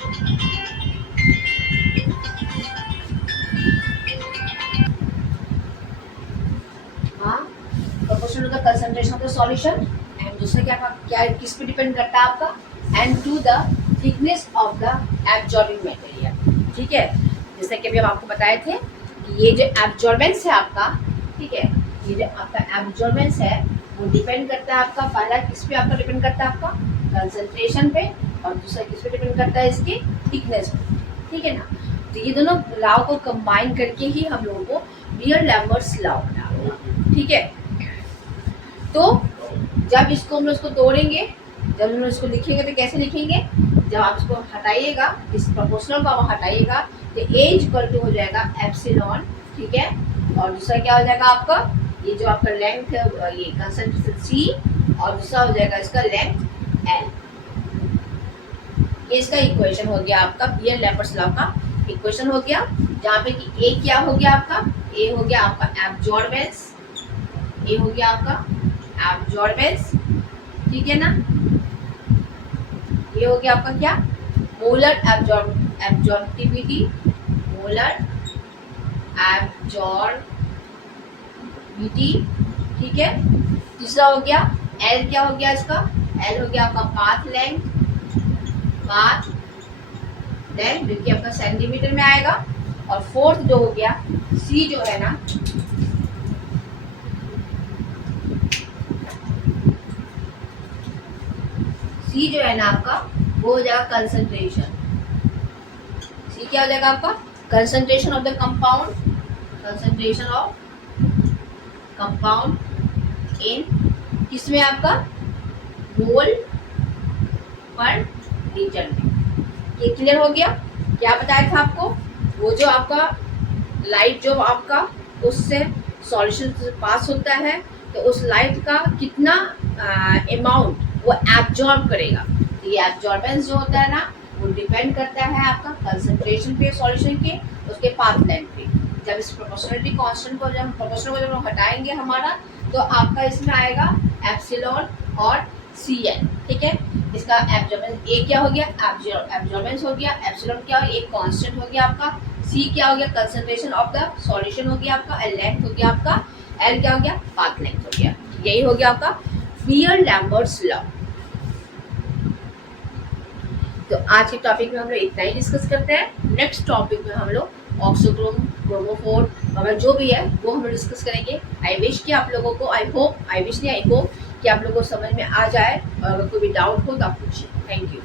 proportional to the concentration of the solution, and दूसरा क्या किस पे डिपेंड करता है आपका, and to the thickness of the absorbing material, ठीक है। जैसे कि अभी हम आपको बताए थे कि ये जो एब्जॉर्बेंस है आपका, ठीक है, ये जो आपका एब्जॉर्बेंस है वो डिपेंड करता है आपका, पहला किस पे आपका डिपेंड करता है, आपका कंसंट्रेशन पे, और दूसरा किस पे डिपेंड करता है, इसके थिकनेस पे, ठीक है ना। तो ये दोनों लॉ को कंबाइन करके ही हम लोगों को बीयर लैम्बर्ट्स लॉ बना होगा, ठीक है। तो जब इसको हम लोग इसको तोड़ेंगे, जब हम लोग इसको लिखेंगे तो कैसे लिखेंगे, जब आप इसको हटाइएगा, इस प्रोपोर्शनल को आप हटाइएगा तो ए इक्वल टू हो जाएगा एप्सिलॉन, ठीक है, और दूसरा क्या हो जाएगा आपका, ये जो आपका लेंथ है ये कंसंट्रेशन सी, और दूसरा हो जाएगा इसका लेंथ एल। ये इसका इक्वेशन हो गया आपका बीयर लैम्बर्ट्स लॉ का इक्वेशन हो गया, जहाँ पे कि ए क्या हो गया आपका, ए हो गया आपका एब्जॉर्बेंस, ए हो गया आपका एब्जॉर्बेंस, ठीक है ना। ये हो गया आपका क्या, मोलर एब्जॉर्बिविटी, मोलर एब्जॉर्बिविटी, ठीक है। तीसरा हो गया एल, क्या हो गया इसका, एल हो गया आपका पाथ लेंथ, जो कि आपका सेंटीमीटर में आएगा। और फोर्थ जो हो गया सी जो है ना, सी जो है ना आपका वो हो जाएगा कंसंट्रेशन। सी क्या हो जाएगा आपका, concentration of the compound, concentration of compound in किसमें आपका, मोल पर लीटर में। ये क्लियर हो गया। क्या बताया था आपको, वो जो आपका लाइट जो आपका उससे सॉल्यूशन से पास होता है तो उस लाइट का कितना अमाउंट वो एब्जॉर्ब करेगा। तो ये एब्जॉर्बेंस जो होता है ना वो डिपेंड करता है आपका कंसंट्रेशन पे सॉल्यूशन के, उसके पाथ लेंथ पे। जब इस प्रोपोर्शनलिटी कांस्टेंट को जब प्रोपोर्शनल को जब हम हटाएंगे हमारा, तो आपका इसमें आएगा एप्सिलॉन और Cn, ठीक है। इसका एब्जॉर्बेंस ए क्या हो गया, एब्जॉर्बेंस हो गया, एप्सिलॉन क्या हो गया, एक कांस्टेंट हो गया आपका, सी क्या हो गया, कंसंट्रेशन ऑफ द सॉल्यूशन हो गया आपका, एल लेंथ हो गया आपका, एल क्या हो गया, पाथ लेंथ हो गया। यही हो गया आपका बीयर-लैम्बर्ट्स लॉ। तो आज के टॉपिक में हम लोग इतना ही डिस्कस करते हैं। नेक्स्ट टॉपिक में हम लोग ऑक्सोक्रोम, क्रोमोफोर वगैरह जो भी है वो हम लोग डिस्कस करेंगे। आई विश कि आप लोगों को, आई होप कि आप लोगों को समझ में आ जाए, और अगर कोई भी डाउट हो तो आप पूछिए। Thank you.